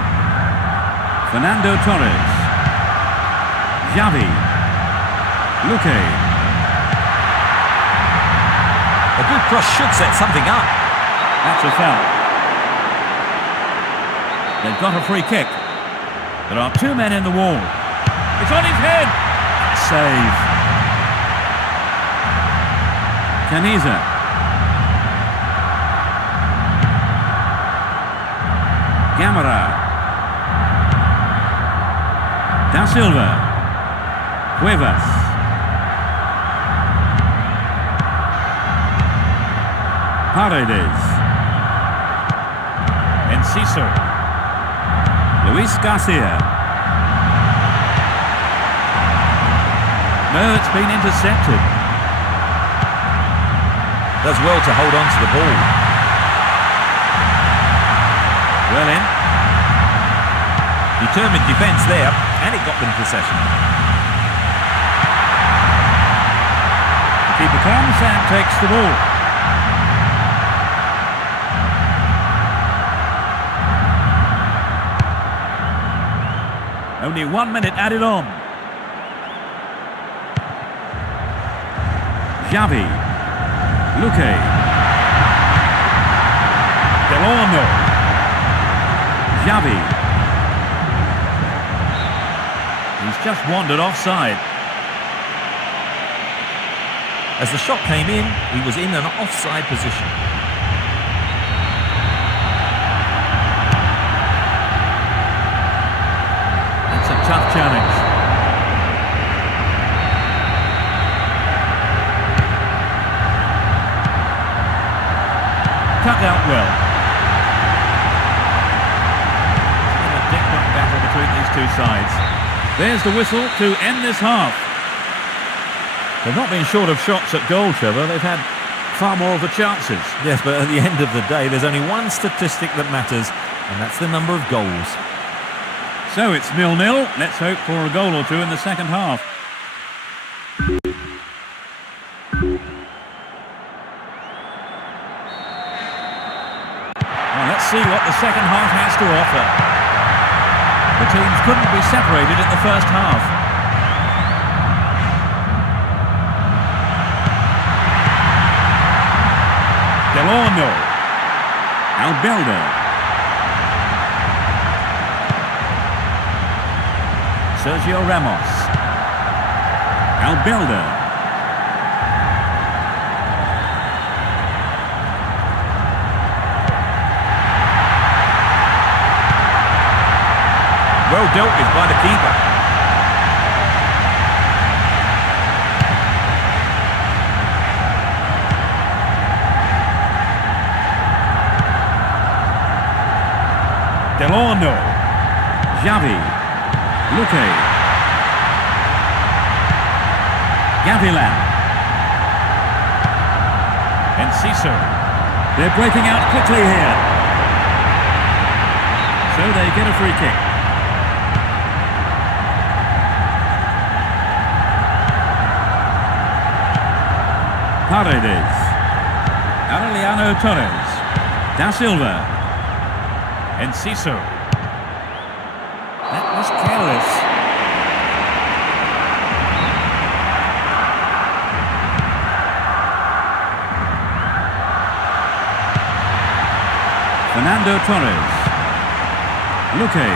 Fernando Torres. Xavi. Luque. A good cross should set something up. That's a foul. They've got a free kick. There are two men in the wall. It's on his head. Save. Caniza. Gamera. Da Silva. Cuevas. Paredes. Enciso. Luis Garcia. No, it's been intercepted. Does well to hold on to the ball. Well in. Determined defence there, and it got them possession. The keeper comes and takes the ball. Only 1 minute added on. Xavi. Luque. Delorno. Xavi. He's just wandered offside. As the shot came in, he was in an offside position. That's a tough challenge. Cut out well. It's been a dick-duck battle between these two sides. There's the whistle to end this half. They've not been short of shots at goal, Trevor. They've had far more of the chances. Yes, but at the end of the day, there's only one statistic that matters, and that's the number of goals. So it's 0-0. Let's hope for a goal or two in the second half. Well, let's see what the second half has to offer. The teams couldn't be separated in the first half. Delorno. Albelda. Sergio Ramos. Albelda. Well dealt with by the keeper. Delorno. Xavi. Luque. Gavilan. Enciso. They're breaking out quickly here. So they get a free kick. Paredes. Aureliano Torres. Da Silva. Enciso. That was careless. Fernando Torres. Luque.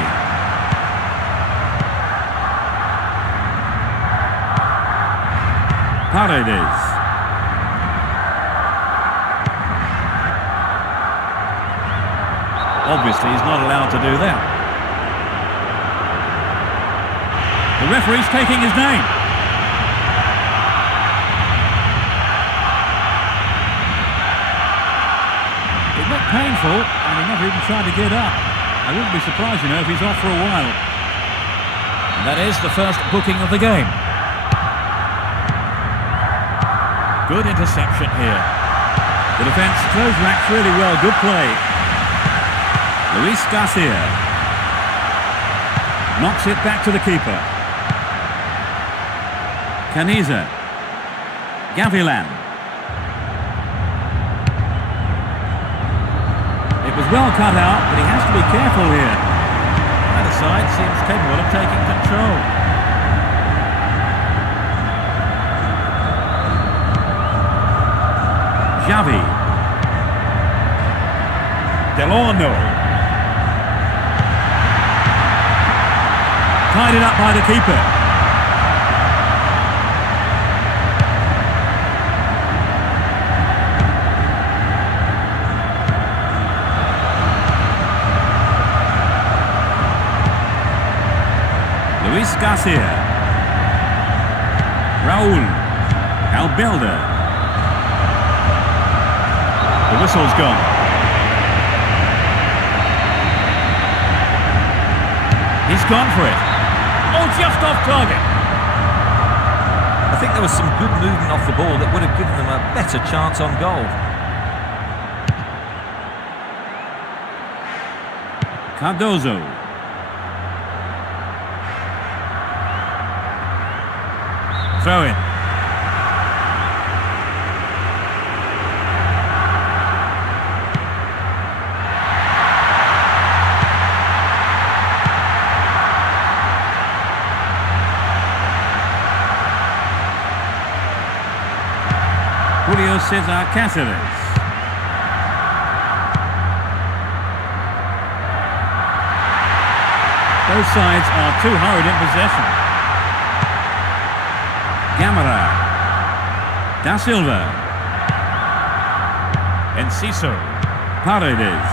Paredes. Obviously, he's not allowed to do that. The referee's taking his name. It looked painful, and he never even tried to get up. I wouldn't be surprised, if he's off for a while. And that is the first booking of the game. Good interception here. The defence close racks really well. Good play. Luis Garcia knocks it back to the keeper. Caniza. Gavilan. It was well cut out, but he has to be careful here. Either side seems capable of taking control. Xavi. Delorno. Tied it up by the keeper. Luis Garcia. Raul. Albelda. The whistle's gone. He's gone for it. Oh, just off target. I think there was some good movement off the ball that would have given them a better chance on goal. Cardozo. Throw in. Julio Cesar Cáceres. Both sides are too hurried in possession. Gamera. Da Silva. Enciso. Paredes.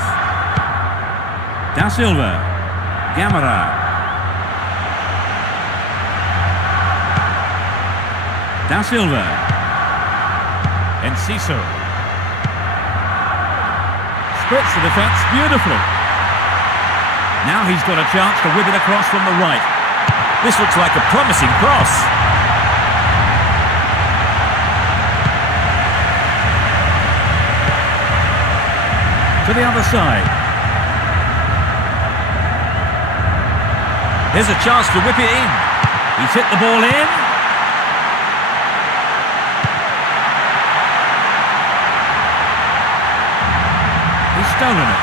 Da Silva. Gamera. Da Silva. Enciso. Splits the defence beautifully. Now he's got a chance to whip it across from the right. This looks like a promising cross. To the other side. Here's a chance to whip it in. He's hit the ball in. He's stolen it.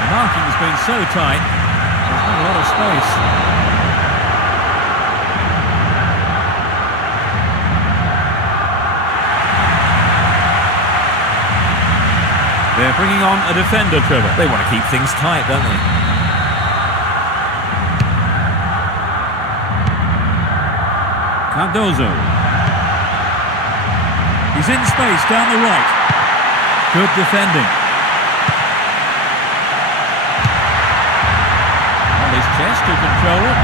The marking has been so tight, there's not a lot of space. They're bringing on a defender, Trevor. They want to keep things tight, don't they? Cardozo. He's in space down the right. Good defending. On his chest to control it.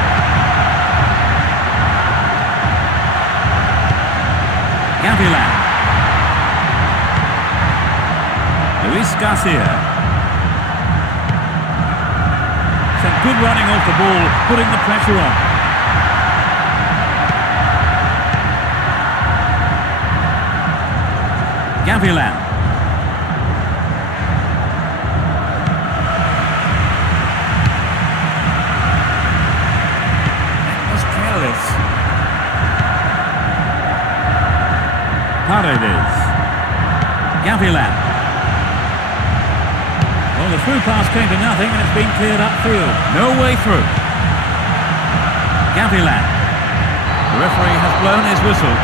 Gavilan. Luis Garcia. Some good running off the ball, putting the pressure on. Gavilan. That was careless. Paredes. Gavilan. Well, the through pass came to nothing and it's been cleared up field. No way through. Gavilan. The referee has blown his whistle.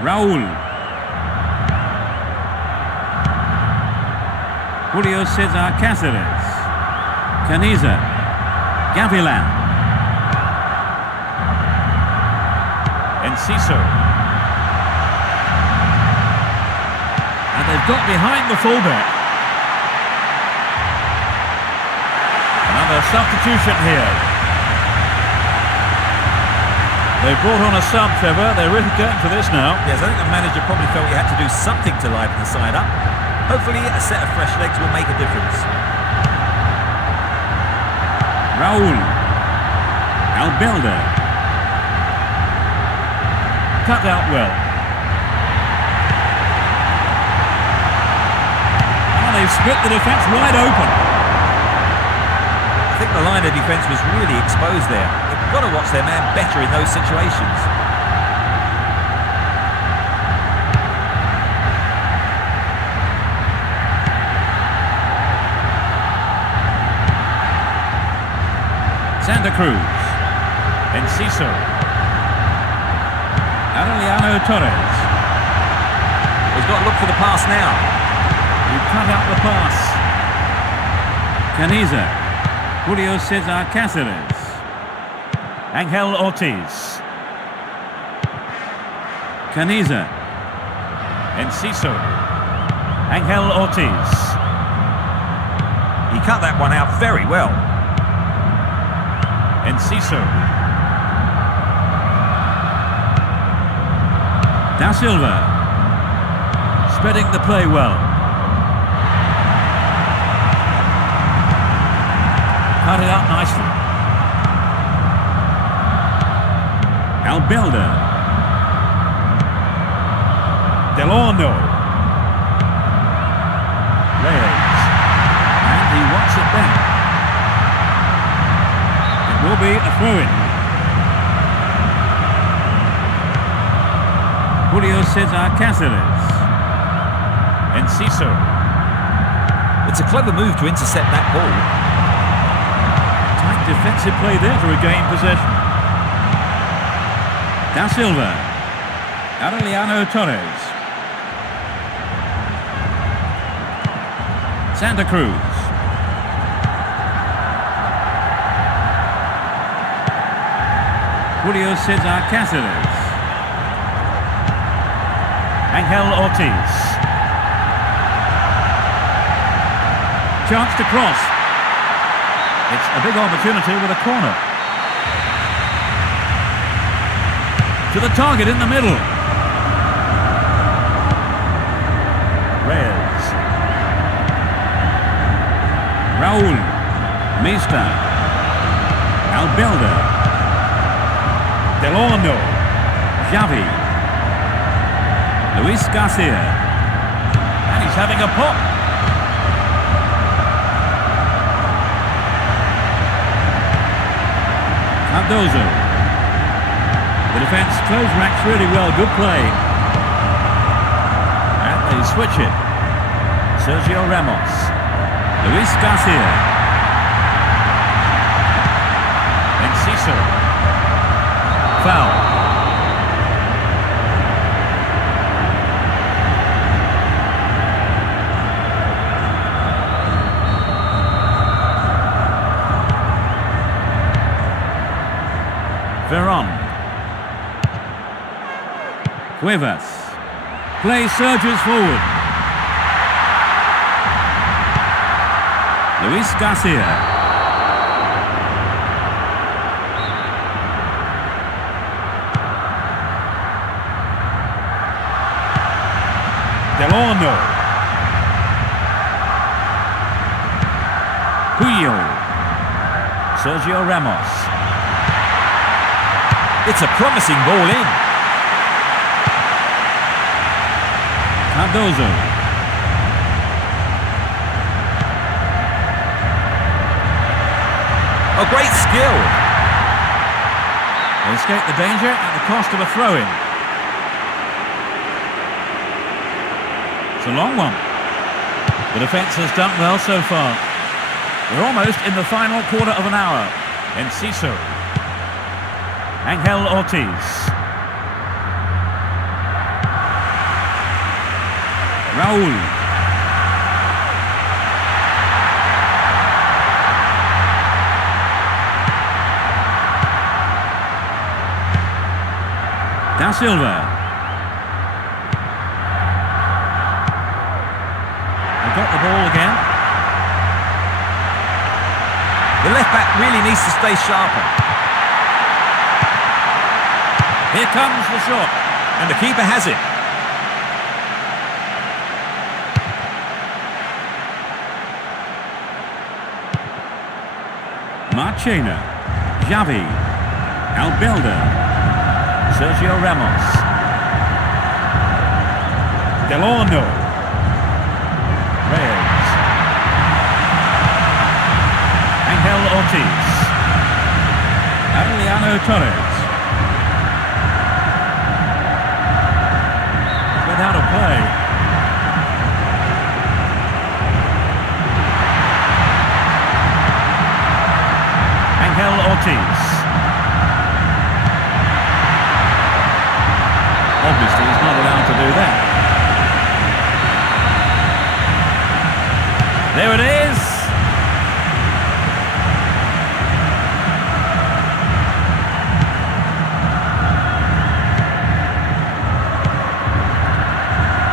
Raúl. Julio Cesar Cáceres. Caniza. Gavilan. Enciso. And they've got behind the fullback. Another substitution here. They've brought on a sub, Trevor. They're really going for this now. Yes, I think the manager probably felt he had to do something to liven the side up. Hopefully a set of fresh legs will make a difference. Raúl. Albelda. Cut out well. Oh, they've split the defence wide open. I think the line of defence was really exposed there. They've got to watch their man better in those situations. Santa Cruz. Enciso. Aureliano Torres. He's got to look for the pass now. He cut out the pass. Caniza. Julio Cesar Cáceres. Angel Ortiz. Caniza. Enciso. Angel Ortiz. He cut that one out very well. Enciso. Da Silva. Spreading the play well. Cut it up nicely. Albilda. Delorno. Reyes. And he wants it back. It will be a throw-in. Julio Cesar Cáceres. Enciso. It's a clever move to intercept that ball. Tight defensive play there to regain possession. Da Silva. Aureliano Torres. Santa Cruz. Julio Cesar Cáceres. Angel Ortiz. Chance to cross. It's a big opportunity with a corner. To the target in the middle. Reyes. Raul. Mista. Albilda. Delorno. Xavi. Luis Garcia. And he's having a pop. Cardozo. The defence close ranks really well. Good play. And they switch it. Sergio Ramos. Luis Garcia. Enciso. Foul. Veron. Cuevas. Play surges forward. Luis Garcia. Delorno. Puyol. Sergio Ramos. It's a promising ball in. Cardozo. A great skill. They escape the danger at the cost of a throw-in. It's a long one. The defence has done well so far. We're almost in the final quarter of an hour. Enciso. Angel Ortiz. Raul. Da Silva. They got the ball again. The left back really needs to stay sharper. Here comes the shot. And the keeper has it. Marchena. Xavi. Albilda. Sergio Ramos. Delorno. Reyes. Angel Ortiz. Aureliano Torres. Out of play. Angel Ortiz. Obviously he's not allowed to do that. There it is.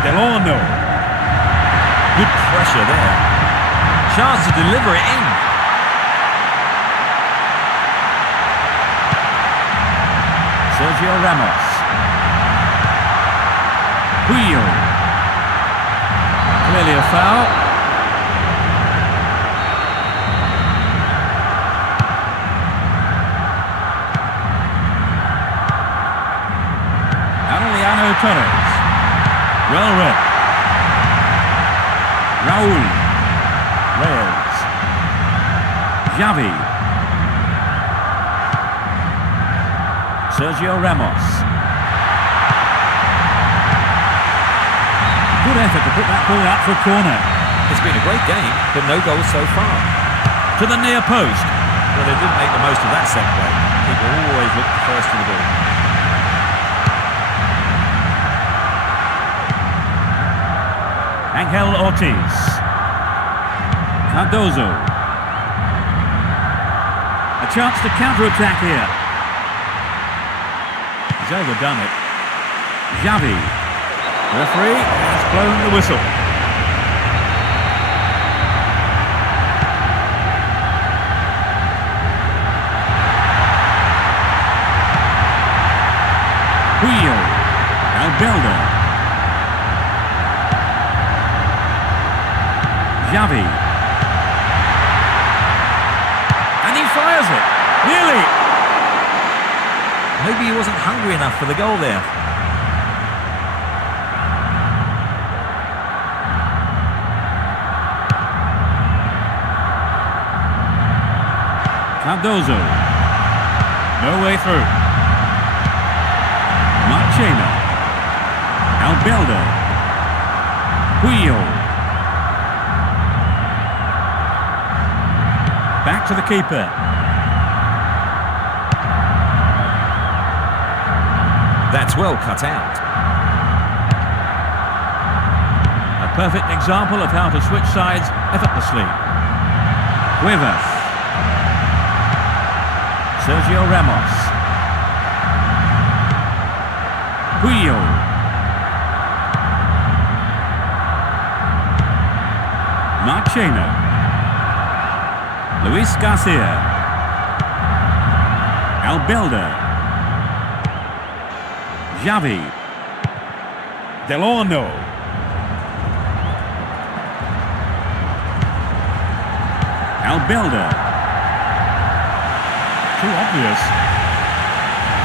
Delorno. Good pressure there. chance to deliver it in. Sergio Ramos. Wheel. Clearly a foul. Torres. Well read. Raul. Reyes. Xavi. Sergio Ramos. Good effort to put that ball out for a corner. It's been a great game, but no goals so far. To the near post. Well, they didn't make the most of that set play. People always look first to the ball. Angel Ortiz. Cardozo. A chance to counter-attack here. He's overdone it. Xavi. The referee has blown the whistle. Wheel. Albuilder. Xavi. And he fires it. Nearly. Maybe he wasn't hungry enough for the goal there. Cardozo. No way through. Marchena. Albuilder. Wheel. Back to the keeper. That's well cut out. A perfect example of how to switch sides effortlessly. Cuevas. Sergio Ramos. Wheel. Marchena. Luis Garcia. Albuilder. Xavi. Delorno. Albuilder. Too obvious.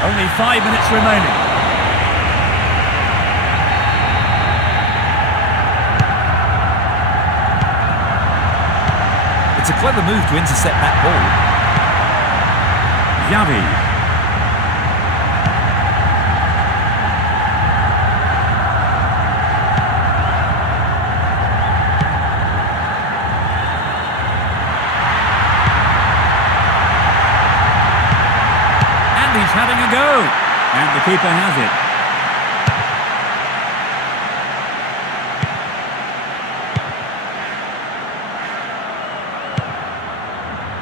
Only 5 minutes remaining. It's a clever move to intercept that ball. Xavi. And he's having a go. And the keeper has it.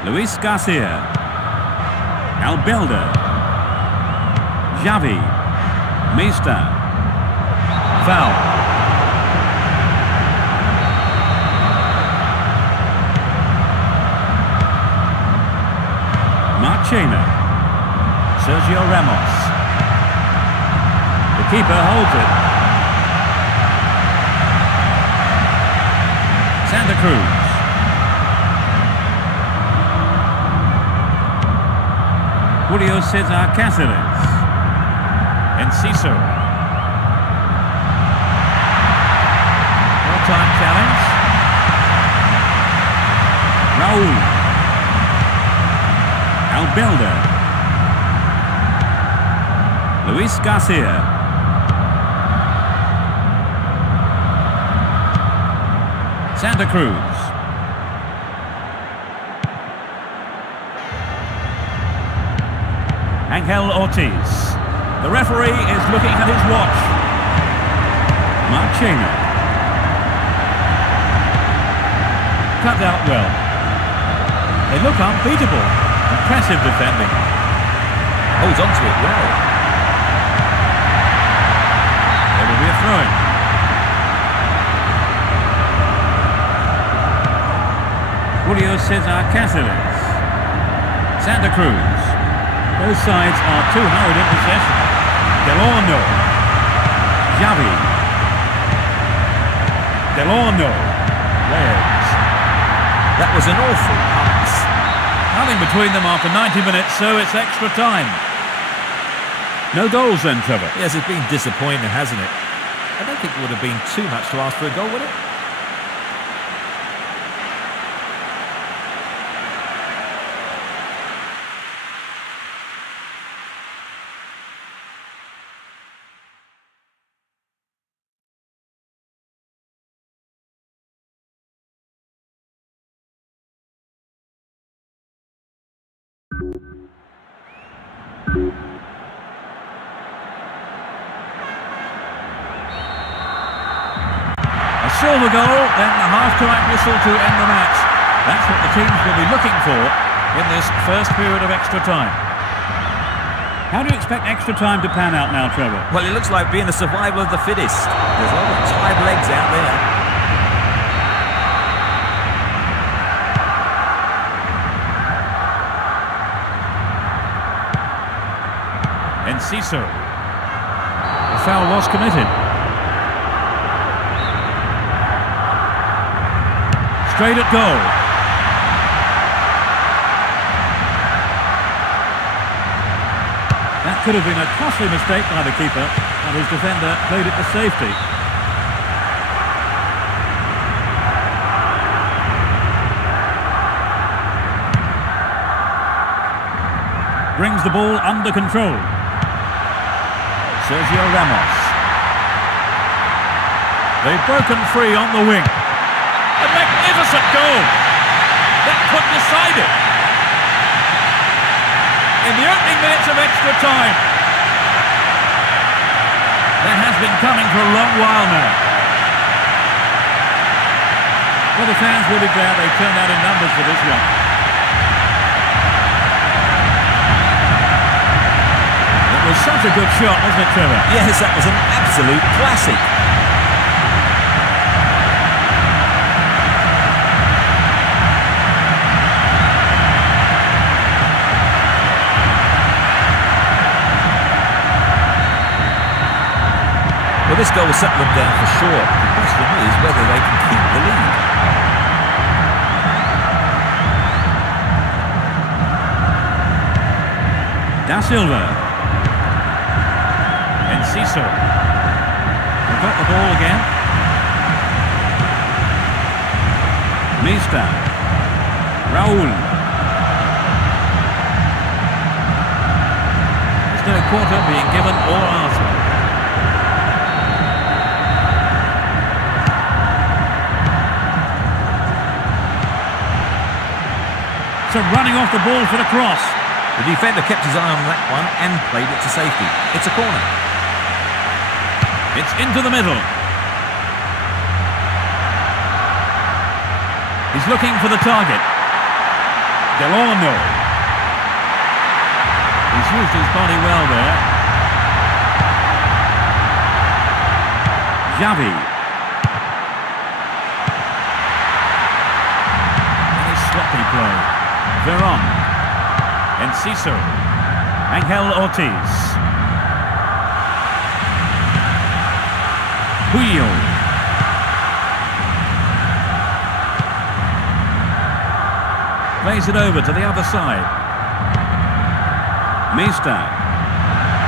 Luis Garcia. Albuilder. Xavi. Mista. Foul. Marchena. Sergio Ramos. The keeper holds it. Santa Cruz. Julio Cesar Cáceres. Enciso. All-time challenge. Raul. Albuilder. Luis Garcia. Santa Cruz. Angel Ortiz. The referee is looking at his watch. Marchena. Cut out well. They look unbeatable. Impressive defending. Holds on to it well. There will be a throw-in. Julio Cesar Cáceres. Santa Cruz. Both sides are too hurried in possession. Delorno. Xavi. Delorno. Reyes. That was an awful pass. Nothing between them after 90 minutes, so it's extra time. No goals then, Trevor. Yes, it's been disappointing, hasn't it? I don't think it would have been too much to ask for a goal, would it? Silver goal, then the half-time whistle to end the match. That's what the teams will be looking for in this first period of extra time. How do you expect extra time to pan out now, Trevor? Well, it looks like being the survival of the fittest. There's a lot of tired legs out there. Enciso. The foul was committed. Straight at goal. That could have been a costly mistake by the keeper, and his defender played it to safety. Brings the ball under control. Sergio Ramos. They've broken free on the wing. A magnificent goal! That could decide it. In the opening minutes of extra time. That has been coming for a long while now. Well, the fans will be glad they turned out in numbers for this one. It was such a good shot, wasn't it, Trevor? Yes, that was an absolute classic. Well, this goal will settle them down for sure. The question is whether they can keep the lead. Da Silva. Enciso. They've got the ball again. Mista. Raul. There's no quarter being given or asked. So running off the ball for the cross. The defender kept his eye on that one and played it to safety. It's a corner. It's into the middle. He's looking for the target. Delorno. He's used his body well there. Xavi. Very sloppy play. Veron. Enciso. Angel Ortiz. Puyol. Plays it over to the other side. Mista.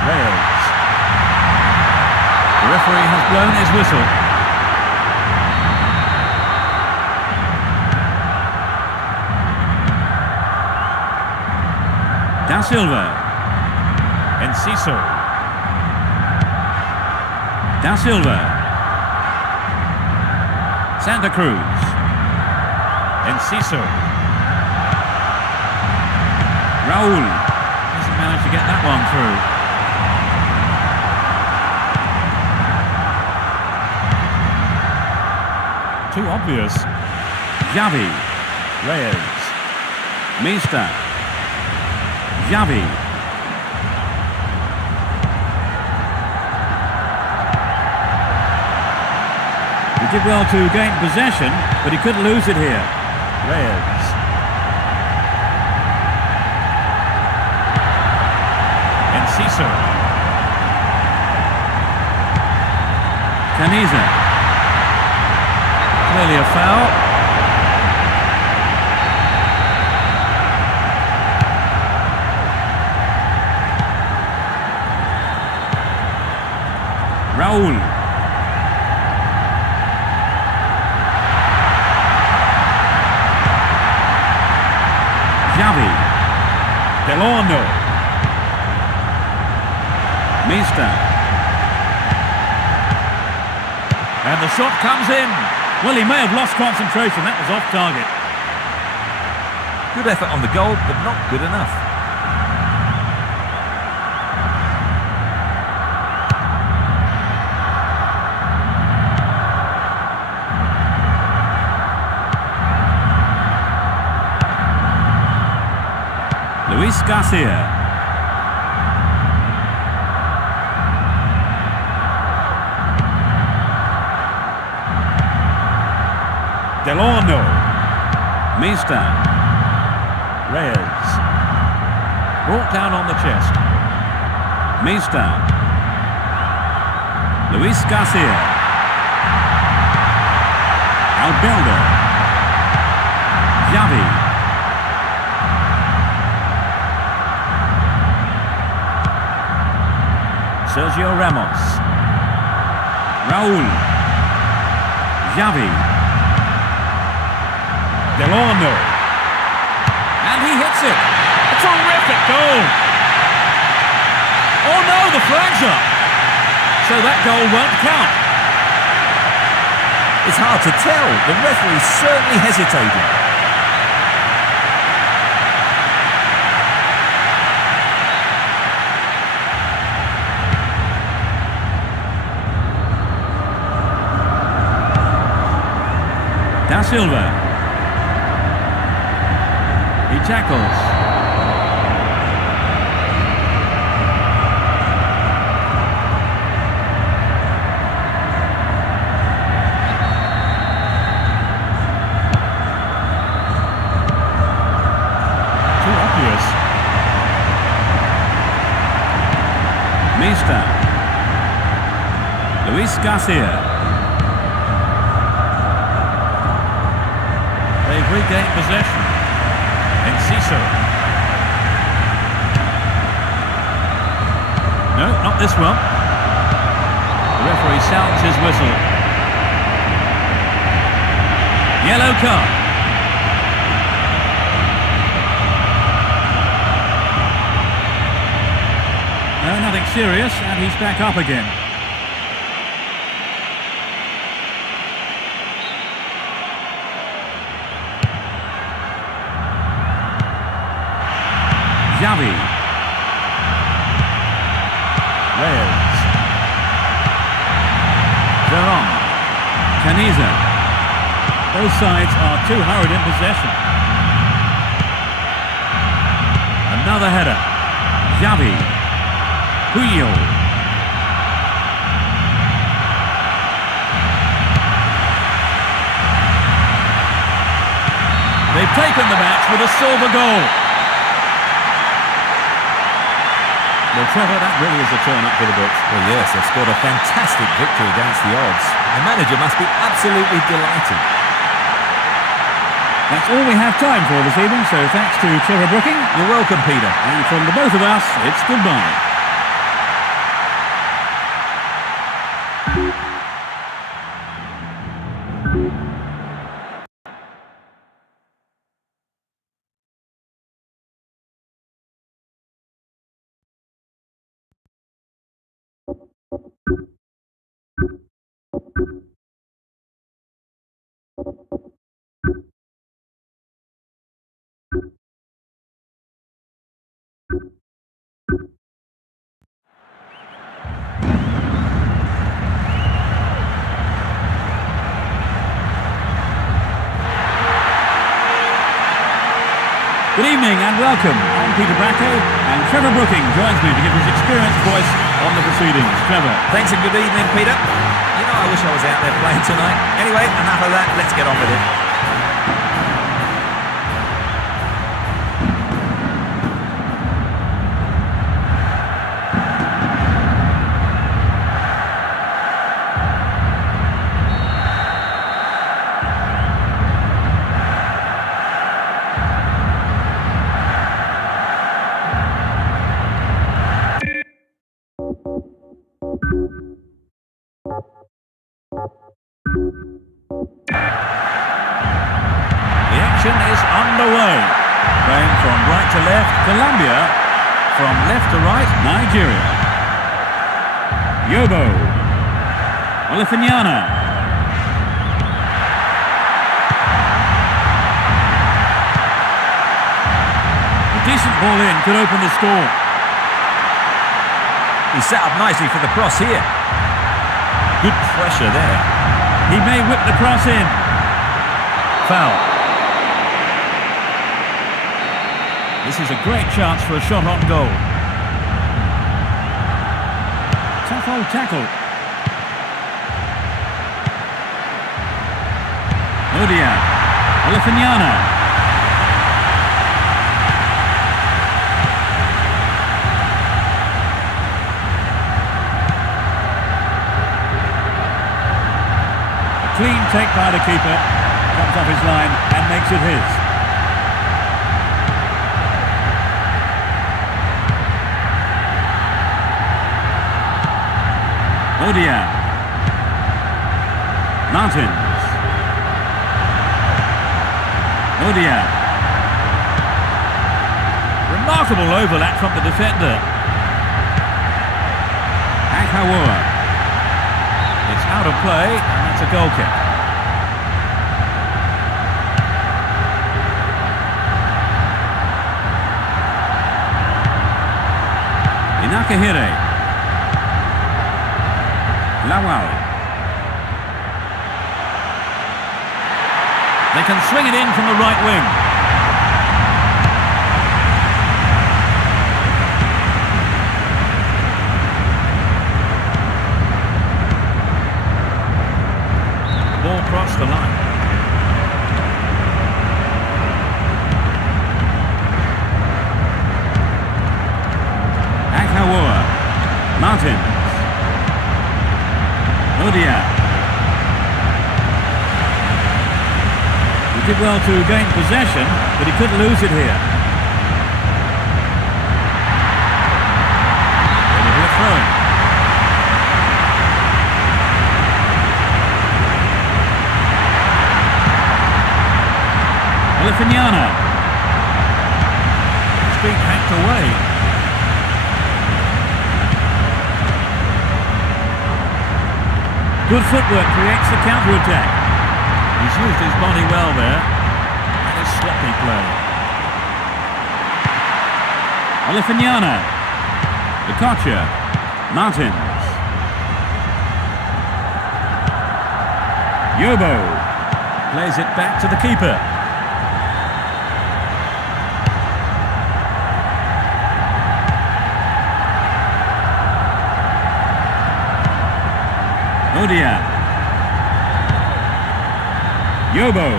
Reyes. The referee has blown his whistle. Da Silva. Enciso. Da Silva. Santa Cruz. Enciso. Raul. Hasn't managed to get that one through. Too obvious. Xavi. Reyes. Mista. Xavi. He did well to gain possession, but he couldn't lose it here. Reyes. Enciso. Caniza. Clearly a foul. Raúl. Xavi. Delorno. Mista. And the shot comes in. Well, he may have lost concentration. That was off target. Good effort on the goal, but not good enough. Luis Garcia. Delorno. Mista. Reyes. Brought down on the chest. Mista. Luis Garcia. Alberto. Xavi. Sergio Ramos. Raúl. Xavi. Delorno. And he hits it. A terrific goal. Oh no, the flag's up. So that goal won't count. It's hard to tell. The referee certainly hesitated. Da Silva. He tackles. Too obvious. Mista. Luis Garcia. They've regained possession. Enciso. No, not this one. The referee sounds his whistle. Yellow card. No, nothing serious, and he's back up again. Xavi. Reyes. Veron. Caniza. Both sides are too hurried in possession. Another header. Xavi. Puyol. They've taken the match with a silver goal. Well, Trevor, that really is a turn-up for the books. Well, yes, they've scored a fantastic victory against the odds. The manager must be absolutely delighted. That's all we have time for this evening, so thanks to Trevor Brooking. You're welcome, Peter. And from the both of us, it's goodbye. Good evening and welcome. I'm Peter Bracco, and Trevor Brooking joins me to give his experienced voice on the proceedings. Trevor. Thanks and good evening, Peter. You know, I wish I was out there playing tonight. Anyway, enough of that. Let's get on with it. underway. Playing from right to left, Colombia. From left to right, Nigeria. Yobo. Olifanyana. A decent ball in could open the score. He set up nicely for the cross here. Good pressure there. He may whip the cross in. Foul. This is a great chance for a shot on goal. Tough old tackle. Odia. Olifanyana. Clean take by the keeper, comes off his line and makes it his. Odia. Martins. Odia. Remarkable overlap from the defender. Akawa. It's out of play, and that's a goal kick. Inakahire. Lawal. They can swing it in from the right wing. Ball crossed the line. Akawa. Martins. Odia. He did well to gain possession, but he could lose it here. Ready for a throw-in. Olifanyana. It's being hacked away. Good footwork creates the counter-attack. He's used his body well there. And a sloppy play. Olifanyana. Lukaku. Martins. Yobo. Plays it back to the keeper. Odia. Yobo.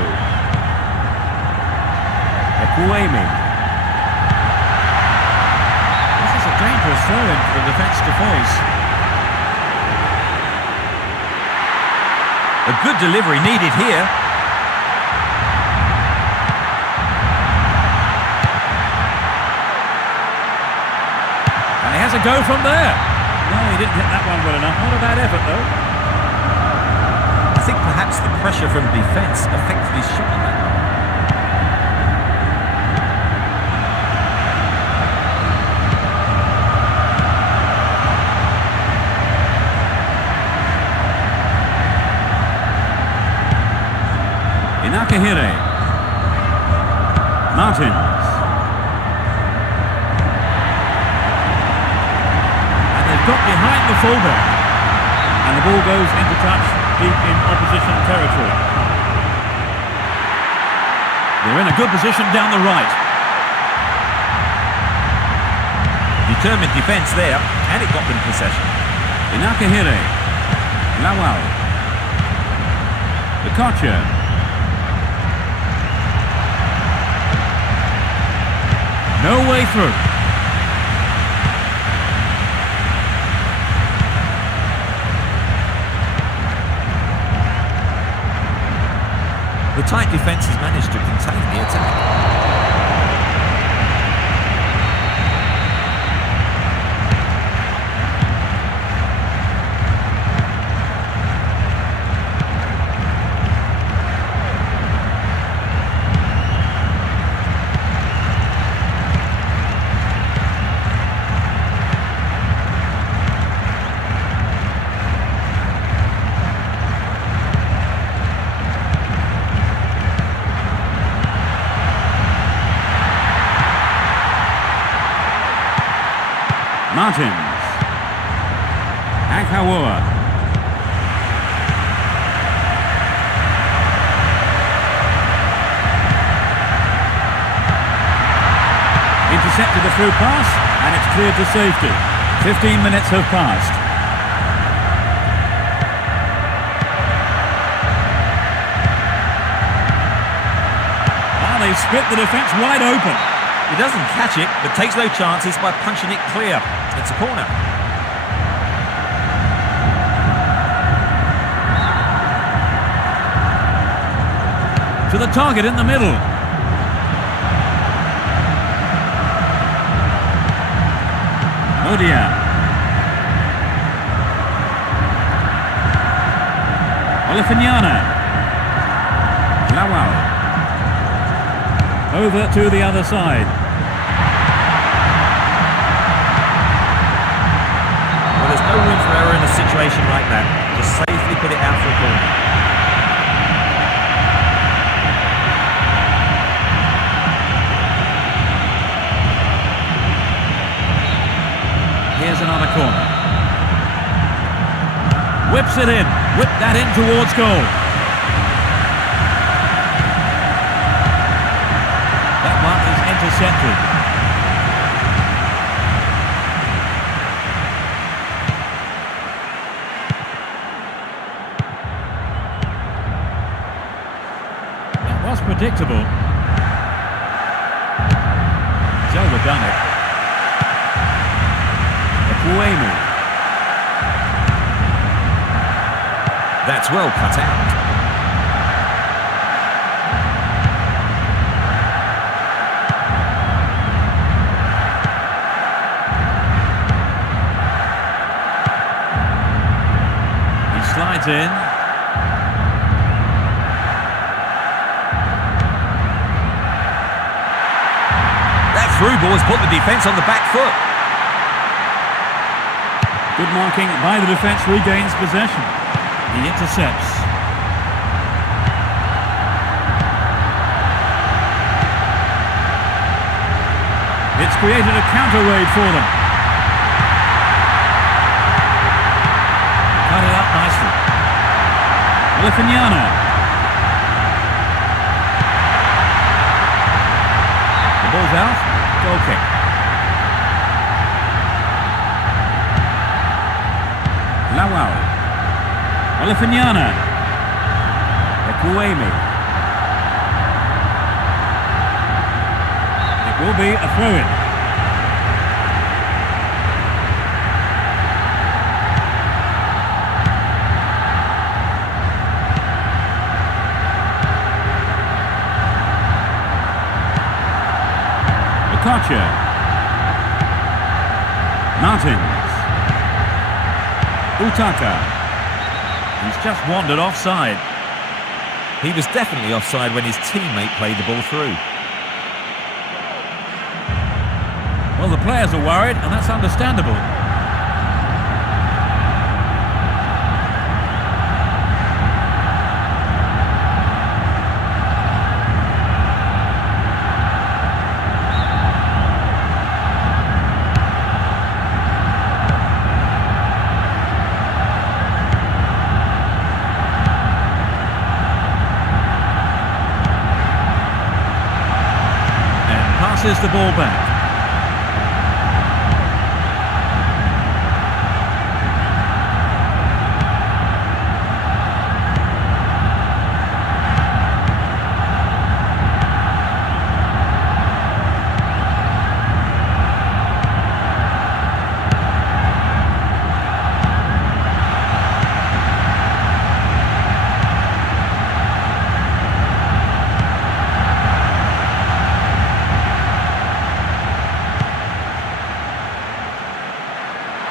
Ekuemi. This is a dangerous throw-in for the defence to face. A good delivery needed here. And he has a go from there. No, he didn't hit that one well enough. Not a bad effort, though. I think perhaps the pressure from defence affected his shot on that one. Inakahire. Martins. And they've got behind the fullback. And the ball goes into touch deep in opposition territory. They're in a good position down the right. Determined defence there, and it got them possession. Inakahire. Lawal. Lukaku. No way through. The tight defence has managed to contain the attack. Martins. Akawa. Intercepted the through pass, and it's cleared to safety. 15 minutes have passed. They split the defence wide open. He doesn't catch it, but takes no chances by punching it clear. It's a corner. To the target in the middle. Odia. Olifignana. Lawal. Over to the other side. Well, there's no room for error in a situation like that. Just safely put it out for a corner. Here's another corner. Whips it in. Whip that in towards goal. That one is intercepted. That was predictable. He's overdone it. Ekwuemu. That's well cut out. Slides in. That through ball has put the defence on the back foot. Good marking by the defence, regains possession. He intercepts. It's created a counter raid for them. Cut it up nicely. Olifignana. The ball's out. Goal kick. Lawal. Olifignana. Ekwuemu. It will be a throw-in. Martins. Utaka. He's just wandered offside. He was definitely offside when his teammate played the ball through. Well, the players are worried, and that's understandable. Passes the ball back.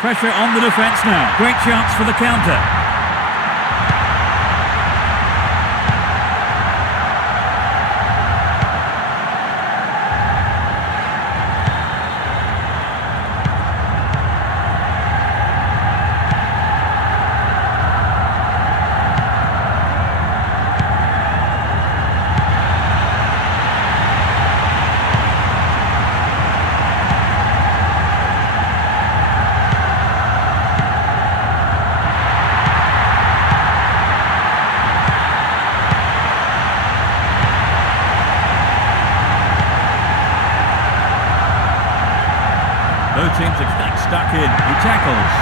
Pressure on the defence now. Great chance for the counter. Both teams are getting stuck in. He tackles.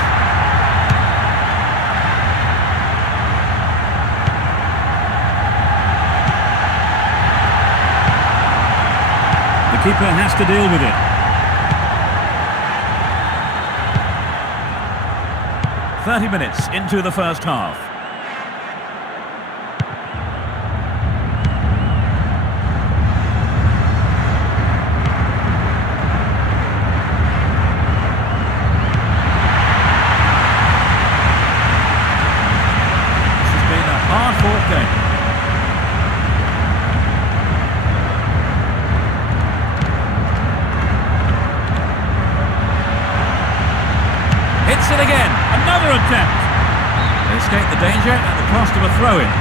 The keeper has to deal with it. "30 minutes into the first half. Hard-fought game. Hits it again. Another attempt. They escape the danger at the cost of a throw-in.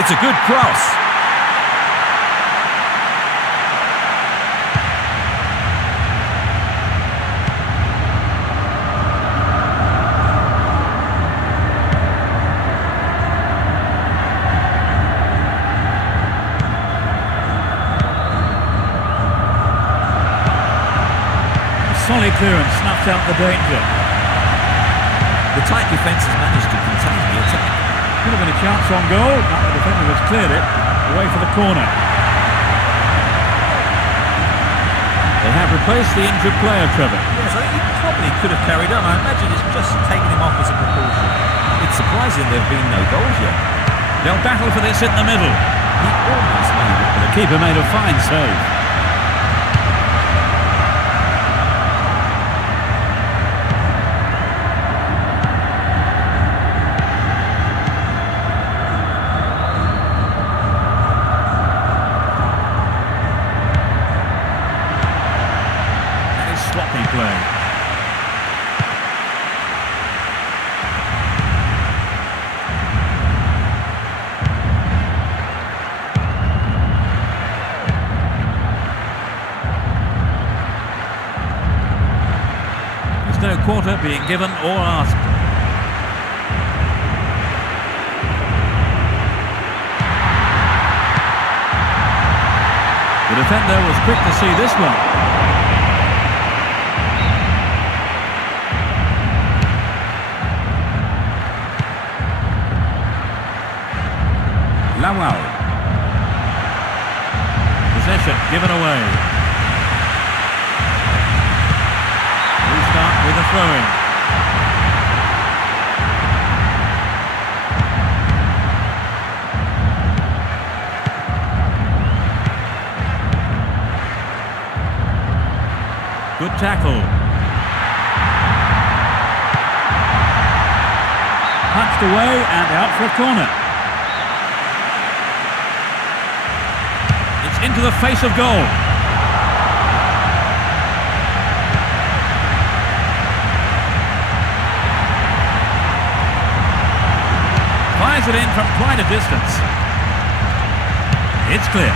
It's a good cross. Solid clearance snuffs out the danger. The tight defence has managed to contain the attack. Could have been a chance on goal, but the defender has cleared it away for the corner. They have replaced the injured player, Trevor. Yes, I think he probably could have carried on. I imagine it's just taken him off as a precaution. It's surprising there have been no goals yet. They'll battle for this in the middle. He almost made it, but The keeper made a fine save. Sloppy play. There's no quarter being given or asked. The defender was quick to see this one. Lawal. Possession given away. Restart with a throw-in. Good tackle. Punched away and out for a corner. Into the face of goal. Fires it in from quite a distance. It's clear.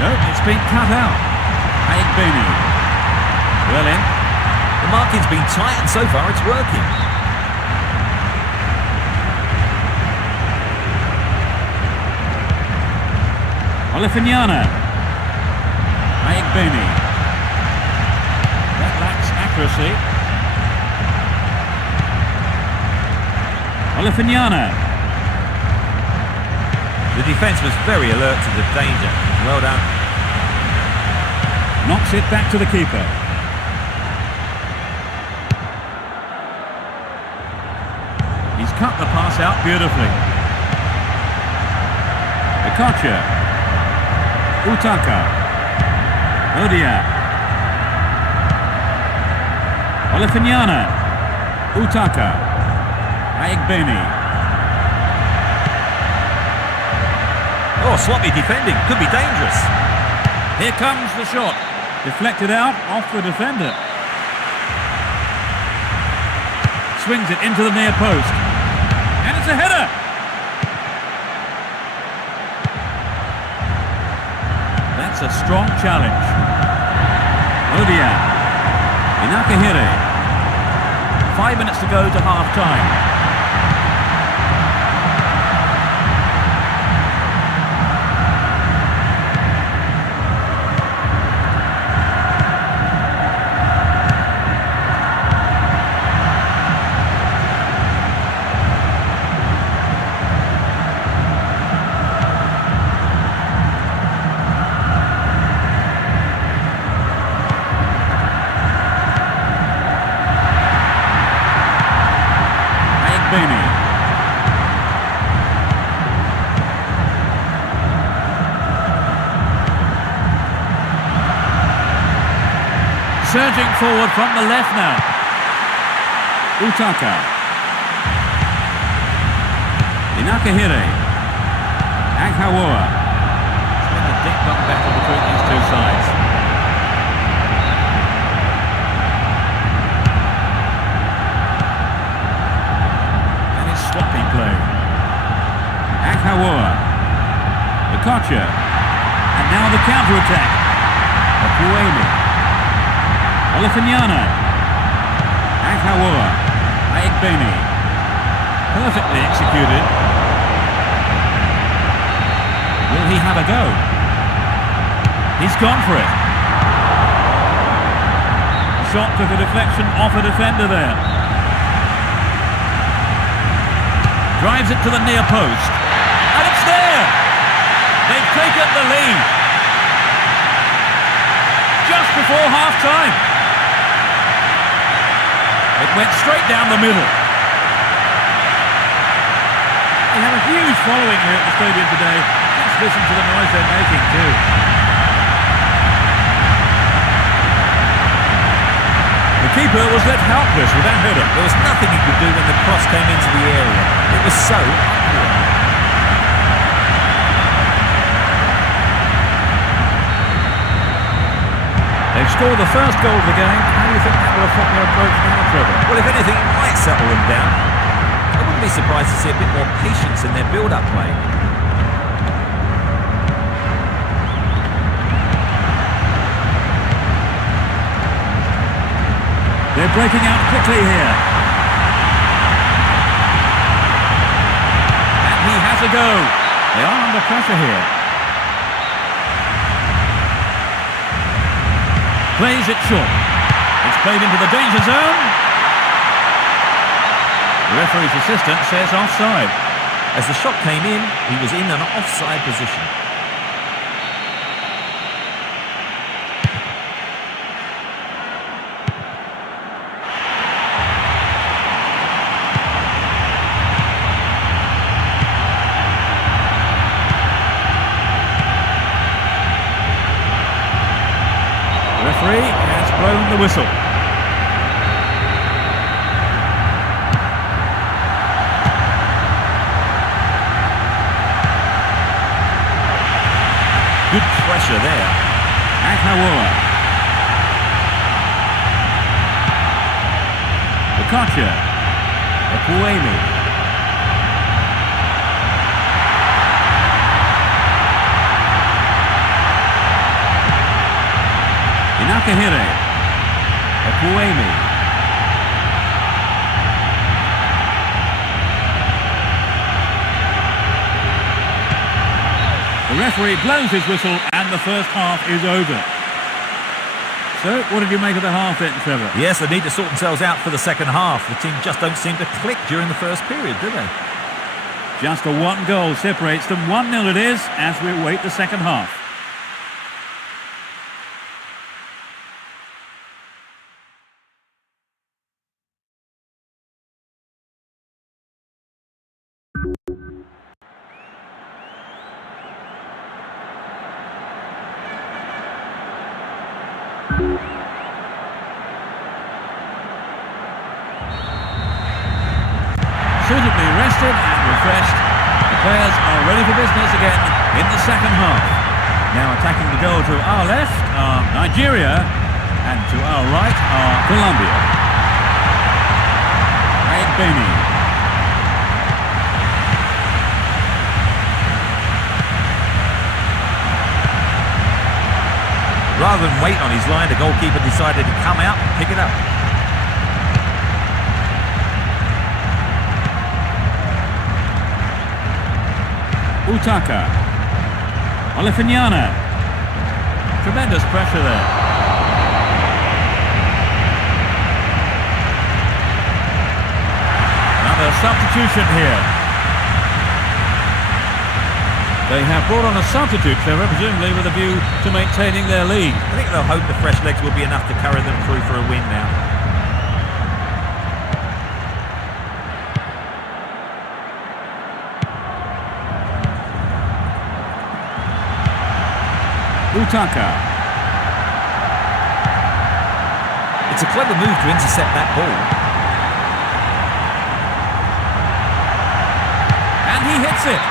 No, it's been cut out. Aigbeni. Well in. The marking's been tight and so far it's working. Olifignana. Aigbeni. That lacks accuracy. Olifignana. The defence was very alert to the danger. Well done. Knocks it back to the keeper. He's cut the pass out beautifully. Ikacha. Utaka. Odia. Olifignana. Utaka. Aigbeni. Oh, sloppy defending. Could be dangerous. Here comes the shot. Deflected out off the defender. Swings it into the near post. And it's a header. That's a strong challenge. Odia. Inakahire. 5 minutes to go to half-time. Surging forward from the left now. Utaka. Inakahire. Ankawa. It's been a ding-dong battle between these two sides. And it's sloppy play. Ankawa. Okocha. And now the counter-attack. Akuemi. Olafiniana. Ankawa. Aigbeni. Perfectly executed. Will he have a go? He's gone for it. Shot to the deflection off a defender there. Drives it to the near post. And it's there! They've taken the lead. Just before half-time. It went straight down the middle. They have a huge following here at the stadium today. Just listen to the noise they're making too. The keeper was left helpless with that header. There was nothing he could do when the cross came into the area. It was so accurate. They've scored the first goal of the game. How do you think that will affect their approach now, Trevor? Well, if anything, it might settle them down. I wouldn't be surprised to see a bit more patience in their build-up play. They're breaking out quickly here. And he has a go. They are under pressure here. Plays it short. It's played into the danger zone. The referee's assistant says offside. As the shot came in, he was in an offside position. The referee has blown the whistle. Good pressure there. Ankawa. Okocha. Akuemi. Inakahire. Akuemi. The referee blows his whistle and the first half is over. So, what did you make of the half then, Trevor? Yes, they need to sort themselves out for the second half. The team just don't seem to click during the first period, do they? Just a one goal separates them. 1-0 it is as we await the second half. Suitably rested and refreshed, the players are ready for business again in the second half. Now attacking the goal to our left are Nigeria, and to our right are Colombia. Aigbeni. Rather than wait on his line, the goalkeeper decided to come out and pick it up. Utaka. Olifignana. Tremendous pressure there. Another substitution here. They have brought on a substitute, Trevor, presumably with a view to maintaining their lead. I think they'll hope the fresh legs will be enough to carry them through for a win now. Utaka. It's a clever move to intercept that ball. And he hits it.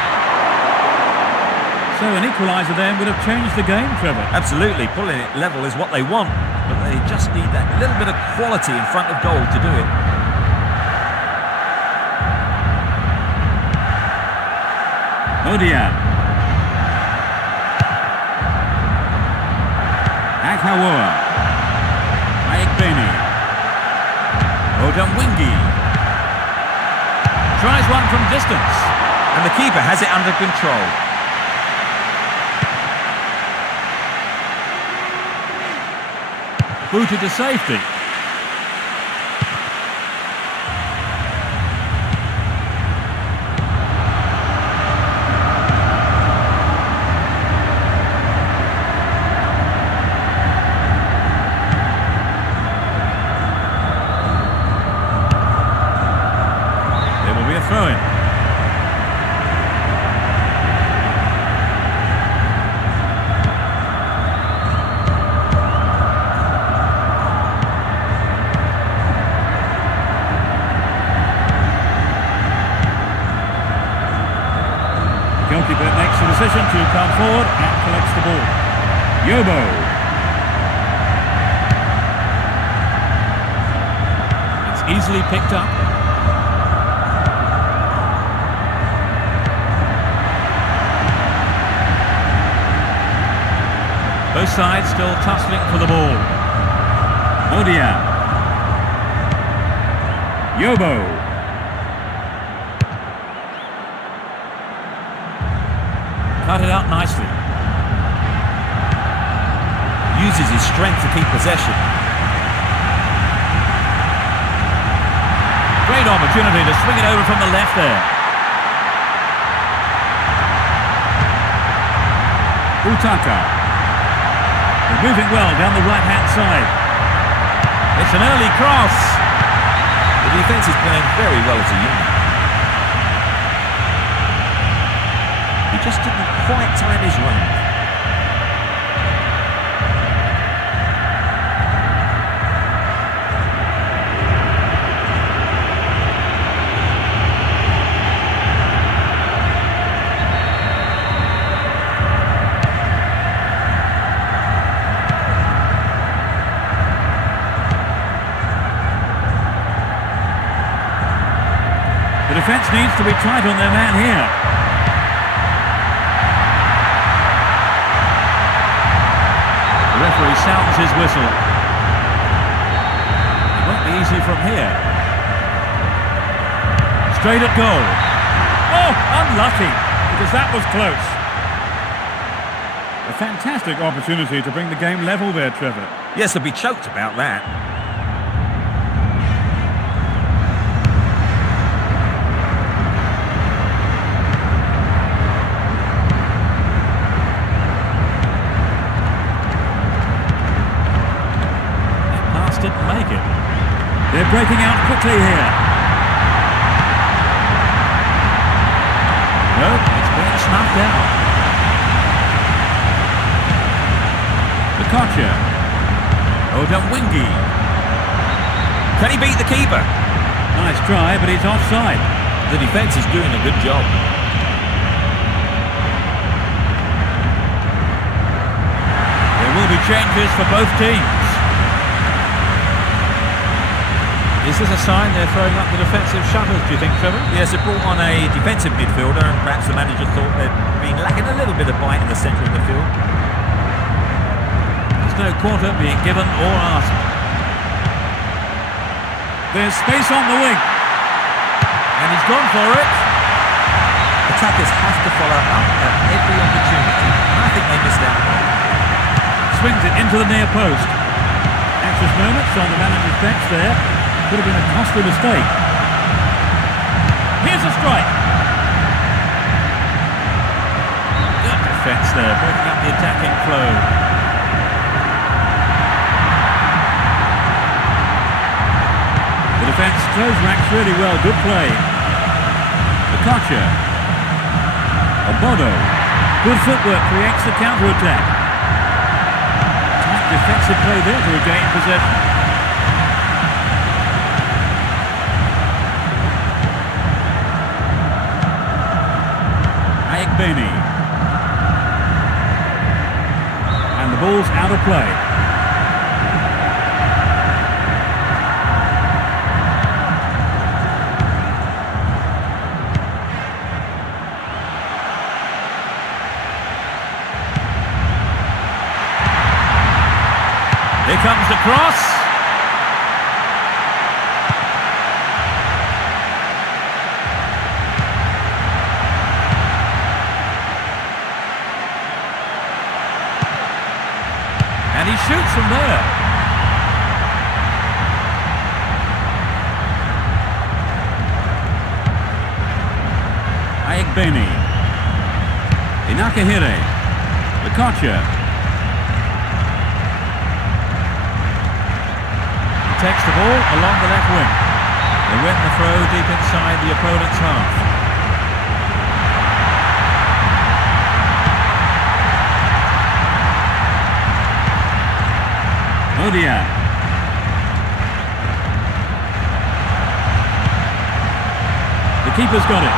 So an equaliser then would have changed the game, Trevor. Absolutely, pulling it level is what they want, but they just need that little bit of quality in front of goal to do it. Odian. Aghawa. Aigbeni. Odamwingi. Tries one from distance. And the keeper has it under control. Booted to safety. There will be a throw-in. Goalkeeper makes the decision to come forward and collects the ball. Yobo. It's easily picked up. Both sides still tussling for the ball. Odian. Yobo. Cut it out nicely. Uses his strength to keep possession. Great opportunity to swing it over from the left there. Utaka. They're moving well down the right-hand side. It's an early cross. The defence is playing very well as a unit. He just didn't quite time his run. The defence needs to be tight on their man here. The referee sounds his whistle. It won't be easy from here. Straight at goal. Oh, unlucky, because that was close. A fantastic opportunity to bring the game level there, Trevor. Yes, they'll be choked about that. Didn't make it. They're breaking out quickly here. No, it's being snuffed out. Kocha. Odamwingi. Can he beat the keeper? Nice try, but he's offside. The defence is doing a good job. There will be changes for both teams. Is this a sign they're throwing up the defensive shutters, do you think, Trevor? Yes, it brought on a defensive midfielder, and perhaps the manager thought they'd been lacking a little bit of bite in the centre of the field. There's no quarter being given or asked. There's space on the wing. And he's gone for it. Attackers have to follow up at every opportunity, and I think they missed out on it. Swings it into the near post. Anxious moments on the manager's bench there. Could have been a costly mistake. Here's a strike. Good defence there, breaking up the attacking flow. The defence close ranks really well. Good play. Kocha. Bodo. Good footwork creates the counter-attack. Tight defensive play there to regain possession. Ayegbeni. And the ball's out of play. Here comes the cross. And he shoots from there. Ayegbeni. Inakahire. Kocha. Takes the ball along the left wing. They win the throw deep inside the opponent's half. Odia. The keeper's got it.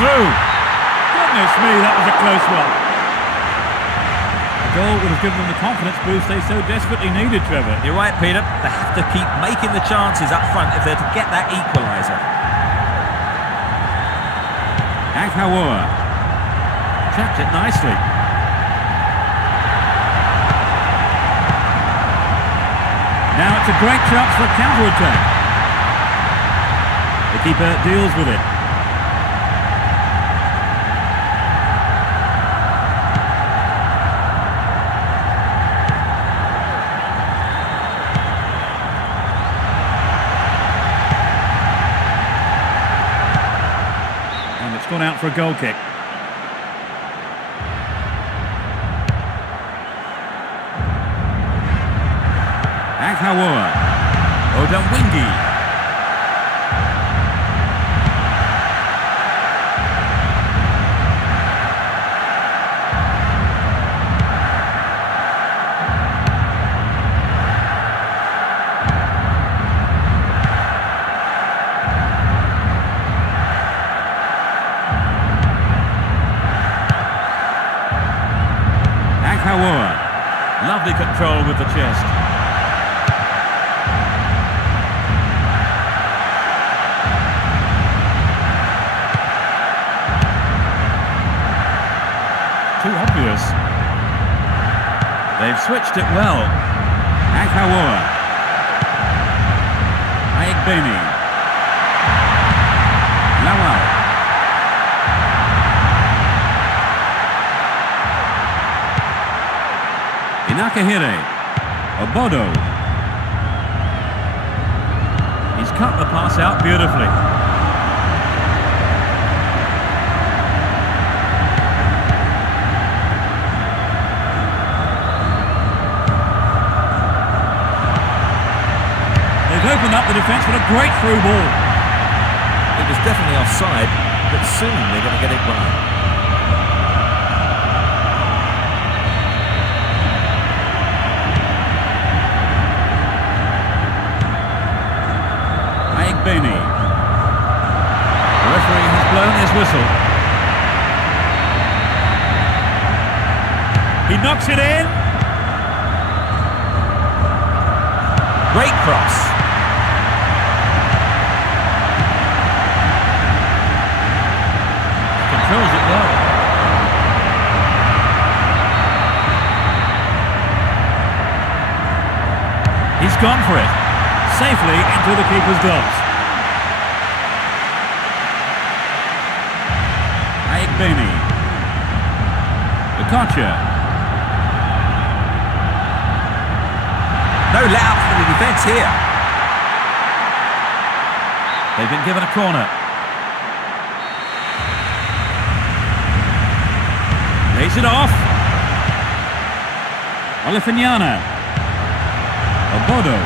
Through. Goodness me, that was a close one. The goal would have given them the confidence boost they so desperately needed, Trevor. You're right, Peter. They have to keep making the chances up front if they're to get that equaliser. Aghawa. Trapped it nicely. Now it's a great chance for a counter-attack. The keeper deals with it. Gone out for a goal kick. Aghawa. Odamwingi. Lovely control with the chest. Too obvious. They've switched it well. Aghawa. Ayegbeni. Lawal. Inakahire. Obodo. He's cut the pass out beautifully. They've opened up the defence with a great through ball. It was definitely offside, but soon they're going to get it right. Ayegbeni. The referee has blown his whistle. He knocks it in. Great cross. Controls it well. gone for it. Safely into the keeper's gloves. Aigbeni. Okocha. No allow for the defence here. They've been given a corner. Lays it off. Olifanyana. Obodo.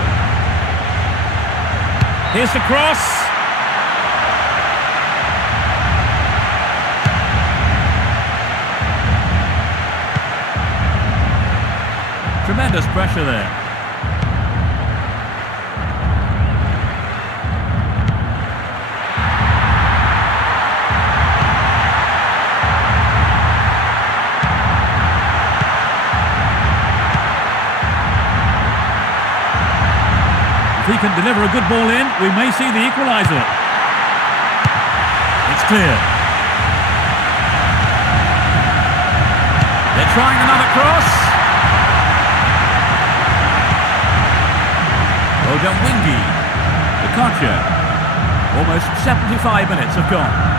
Here's the cross. Tremendous pressure there. If he can deliver a good ball in, we may see the equaliser. It's clear. They're trying another cross. Odemwingie. Okocha. Almost 75 minutes have gone.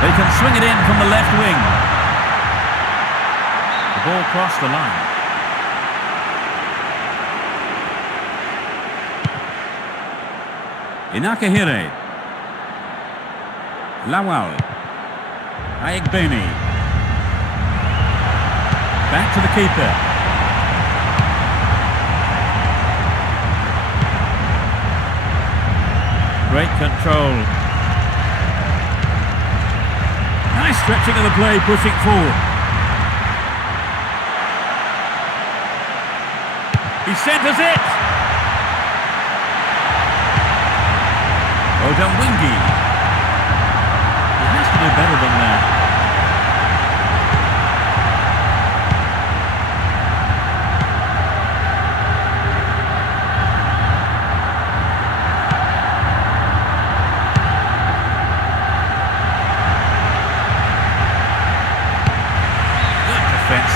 They can swing it in from the left wing. The ball crossed the line. Inakahire. Lawal. Aigbeni. Back to the keeper. Great control. Nice stretching of the play, pushing forward. He centres it. Odemwingie. He has to do better than that.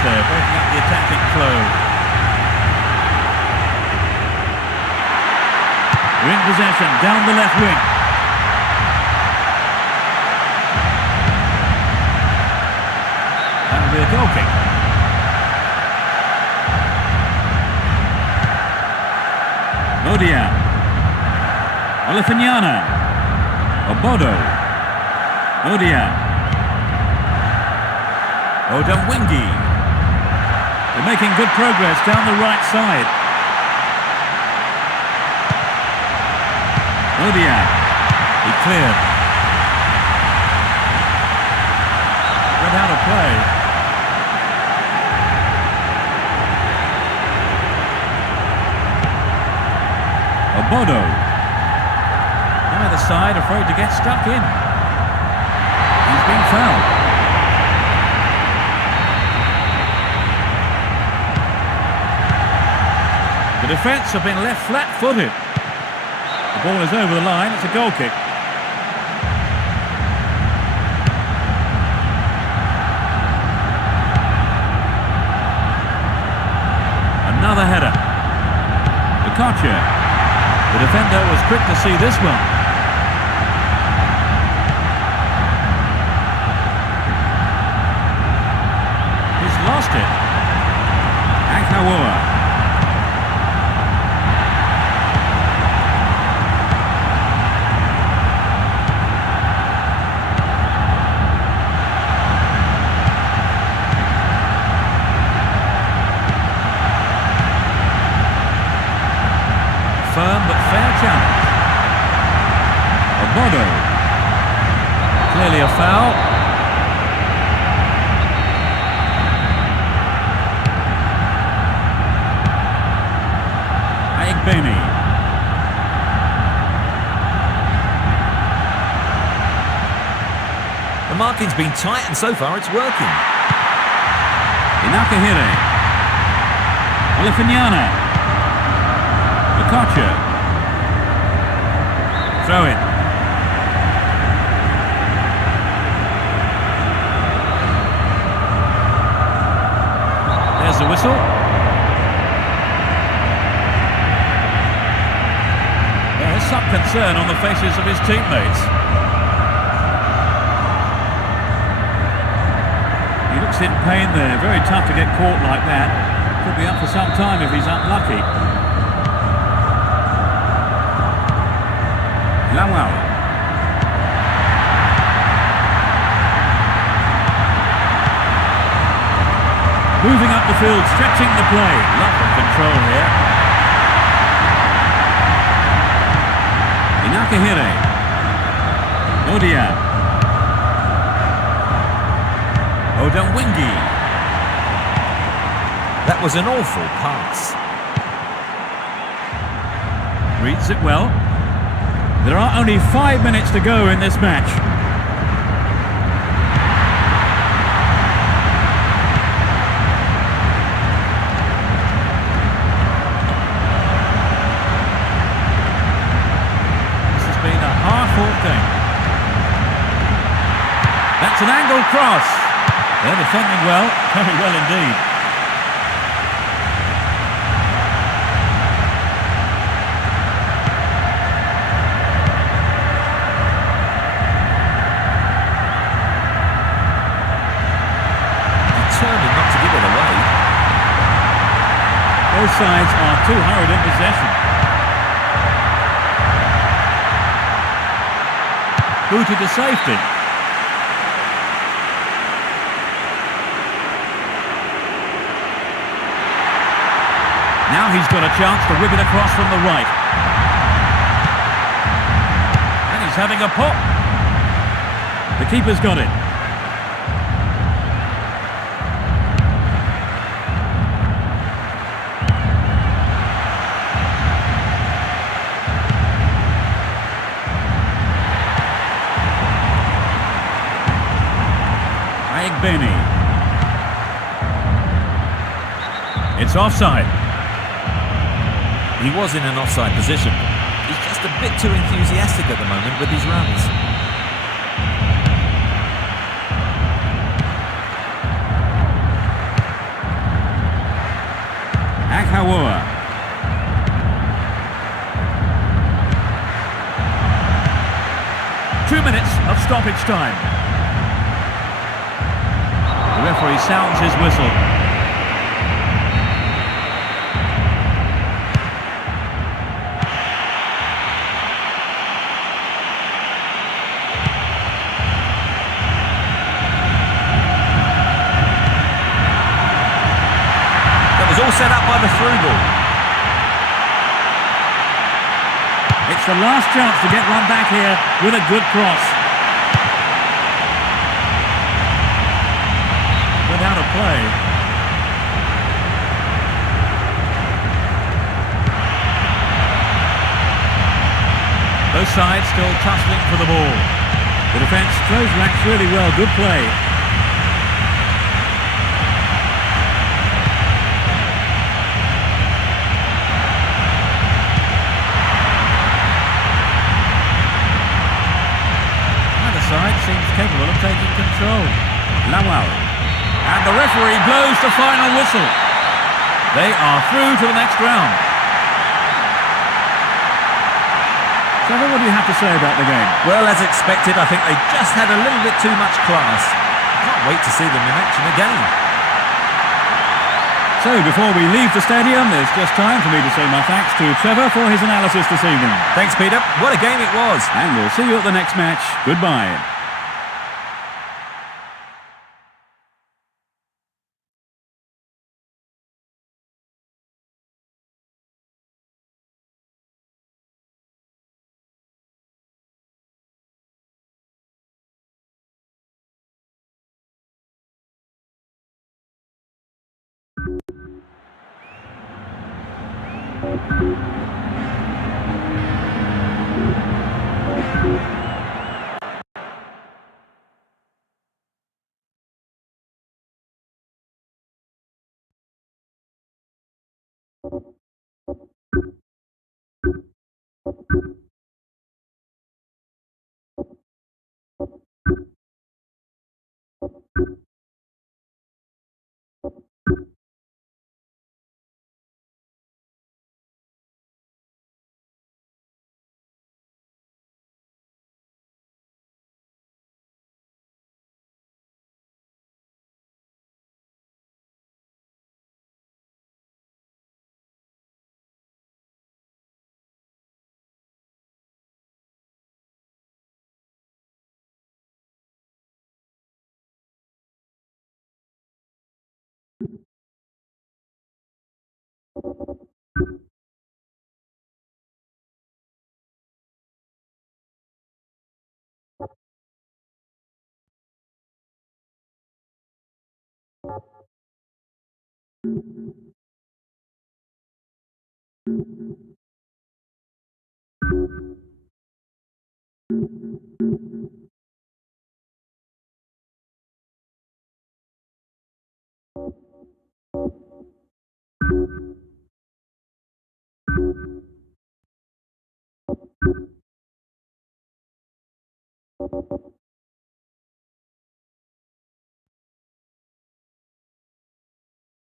There, breaking up the attacking flow. We're in possession, down the left wing. That'll be a goal kick. Odia. Olifanyana. Obodo. Odia. Odemwingie. They're making good progress down the right side. Odia. He cleared. Went out of play. Obodo. Either side afraid to get stuck in. He's been fouled. The defence have been left flat-footed. The ball is over the line, it's a goal kick. Another header. Okocha. The defender was quick to see this one. He's lost it. Ankawoa. Firm but fair challenge. Obodo. Clearly a foul. Aigbeni. The marking's been tight and so far it's working. Inakahire. Olifanyana. Kocher. Throw in. There's the whistle. There is some concern on the faces of his teammates. He looks in pain there. Very tough to get caught like that. Could be up for some time if he's unlucky. Lawal. Moving up the field, stretching the play. Lovely control here. Inakahire. Odia. Odemwingie. That was an awful pass. Reads it well. There are only 5 minutes to go in this match. This has been a hard-fought game. That's an angled cross. They're defending well, very well indeed. Determined not to give it away. Both sides are too hurried in possession. Booted to safety. Now he's got a chance to whip it across from the right. And he's having a pop. The keeper's got it. Benny. It's offside. He was in an offside position. He's just a bit too enthusiastic at the moment with his runs. Akawa. 2 minutes of stoppage time. The referee sounds his whistle. That was all set up by the through ball. It's the last chance to get one back here with a good cross. Without a play. Both sides still tussling for the ball. The defence close ranks really well. Good play. Either side seems capable of taking control. Lawal. And the referee blows the final whistle. They are through to the next round. Trevor, what do you have to say about the game? Well, as expected, I think they just had a little bit too much class. Can't wait to see them in action again. So, before we leave the stadium, there's just time for me to say my thanks to Trevor for his analysis this evening. Thanks, Peter. What a game it was. And we'll see you at the next match. Goodbye.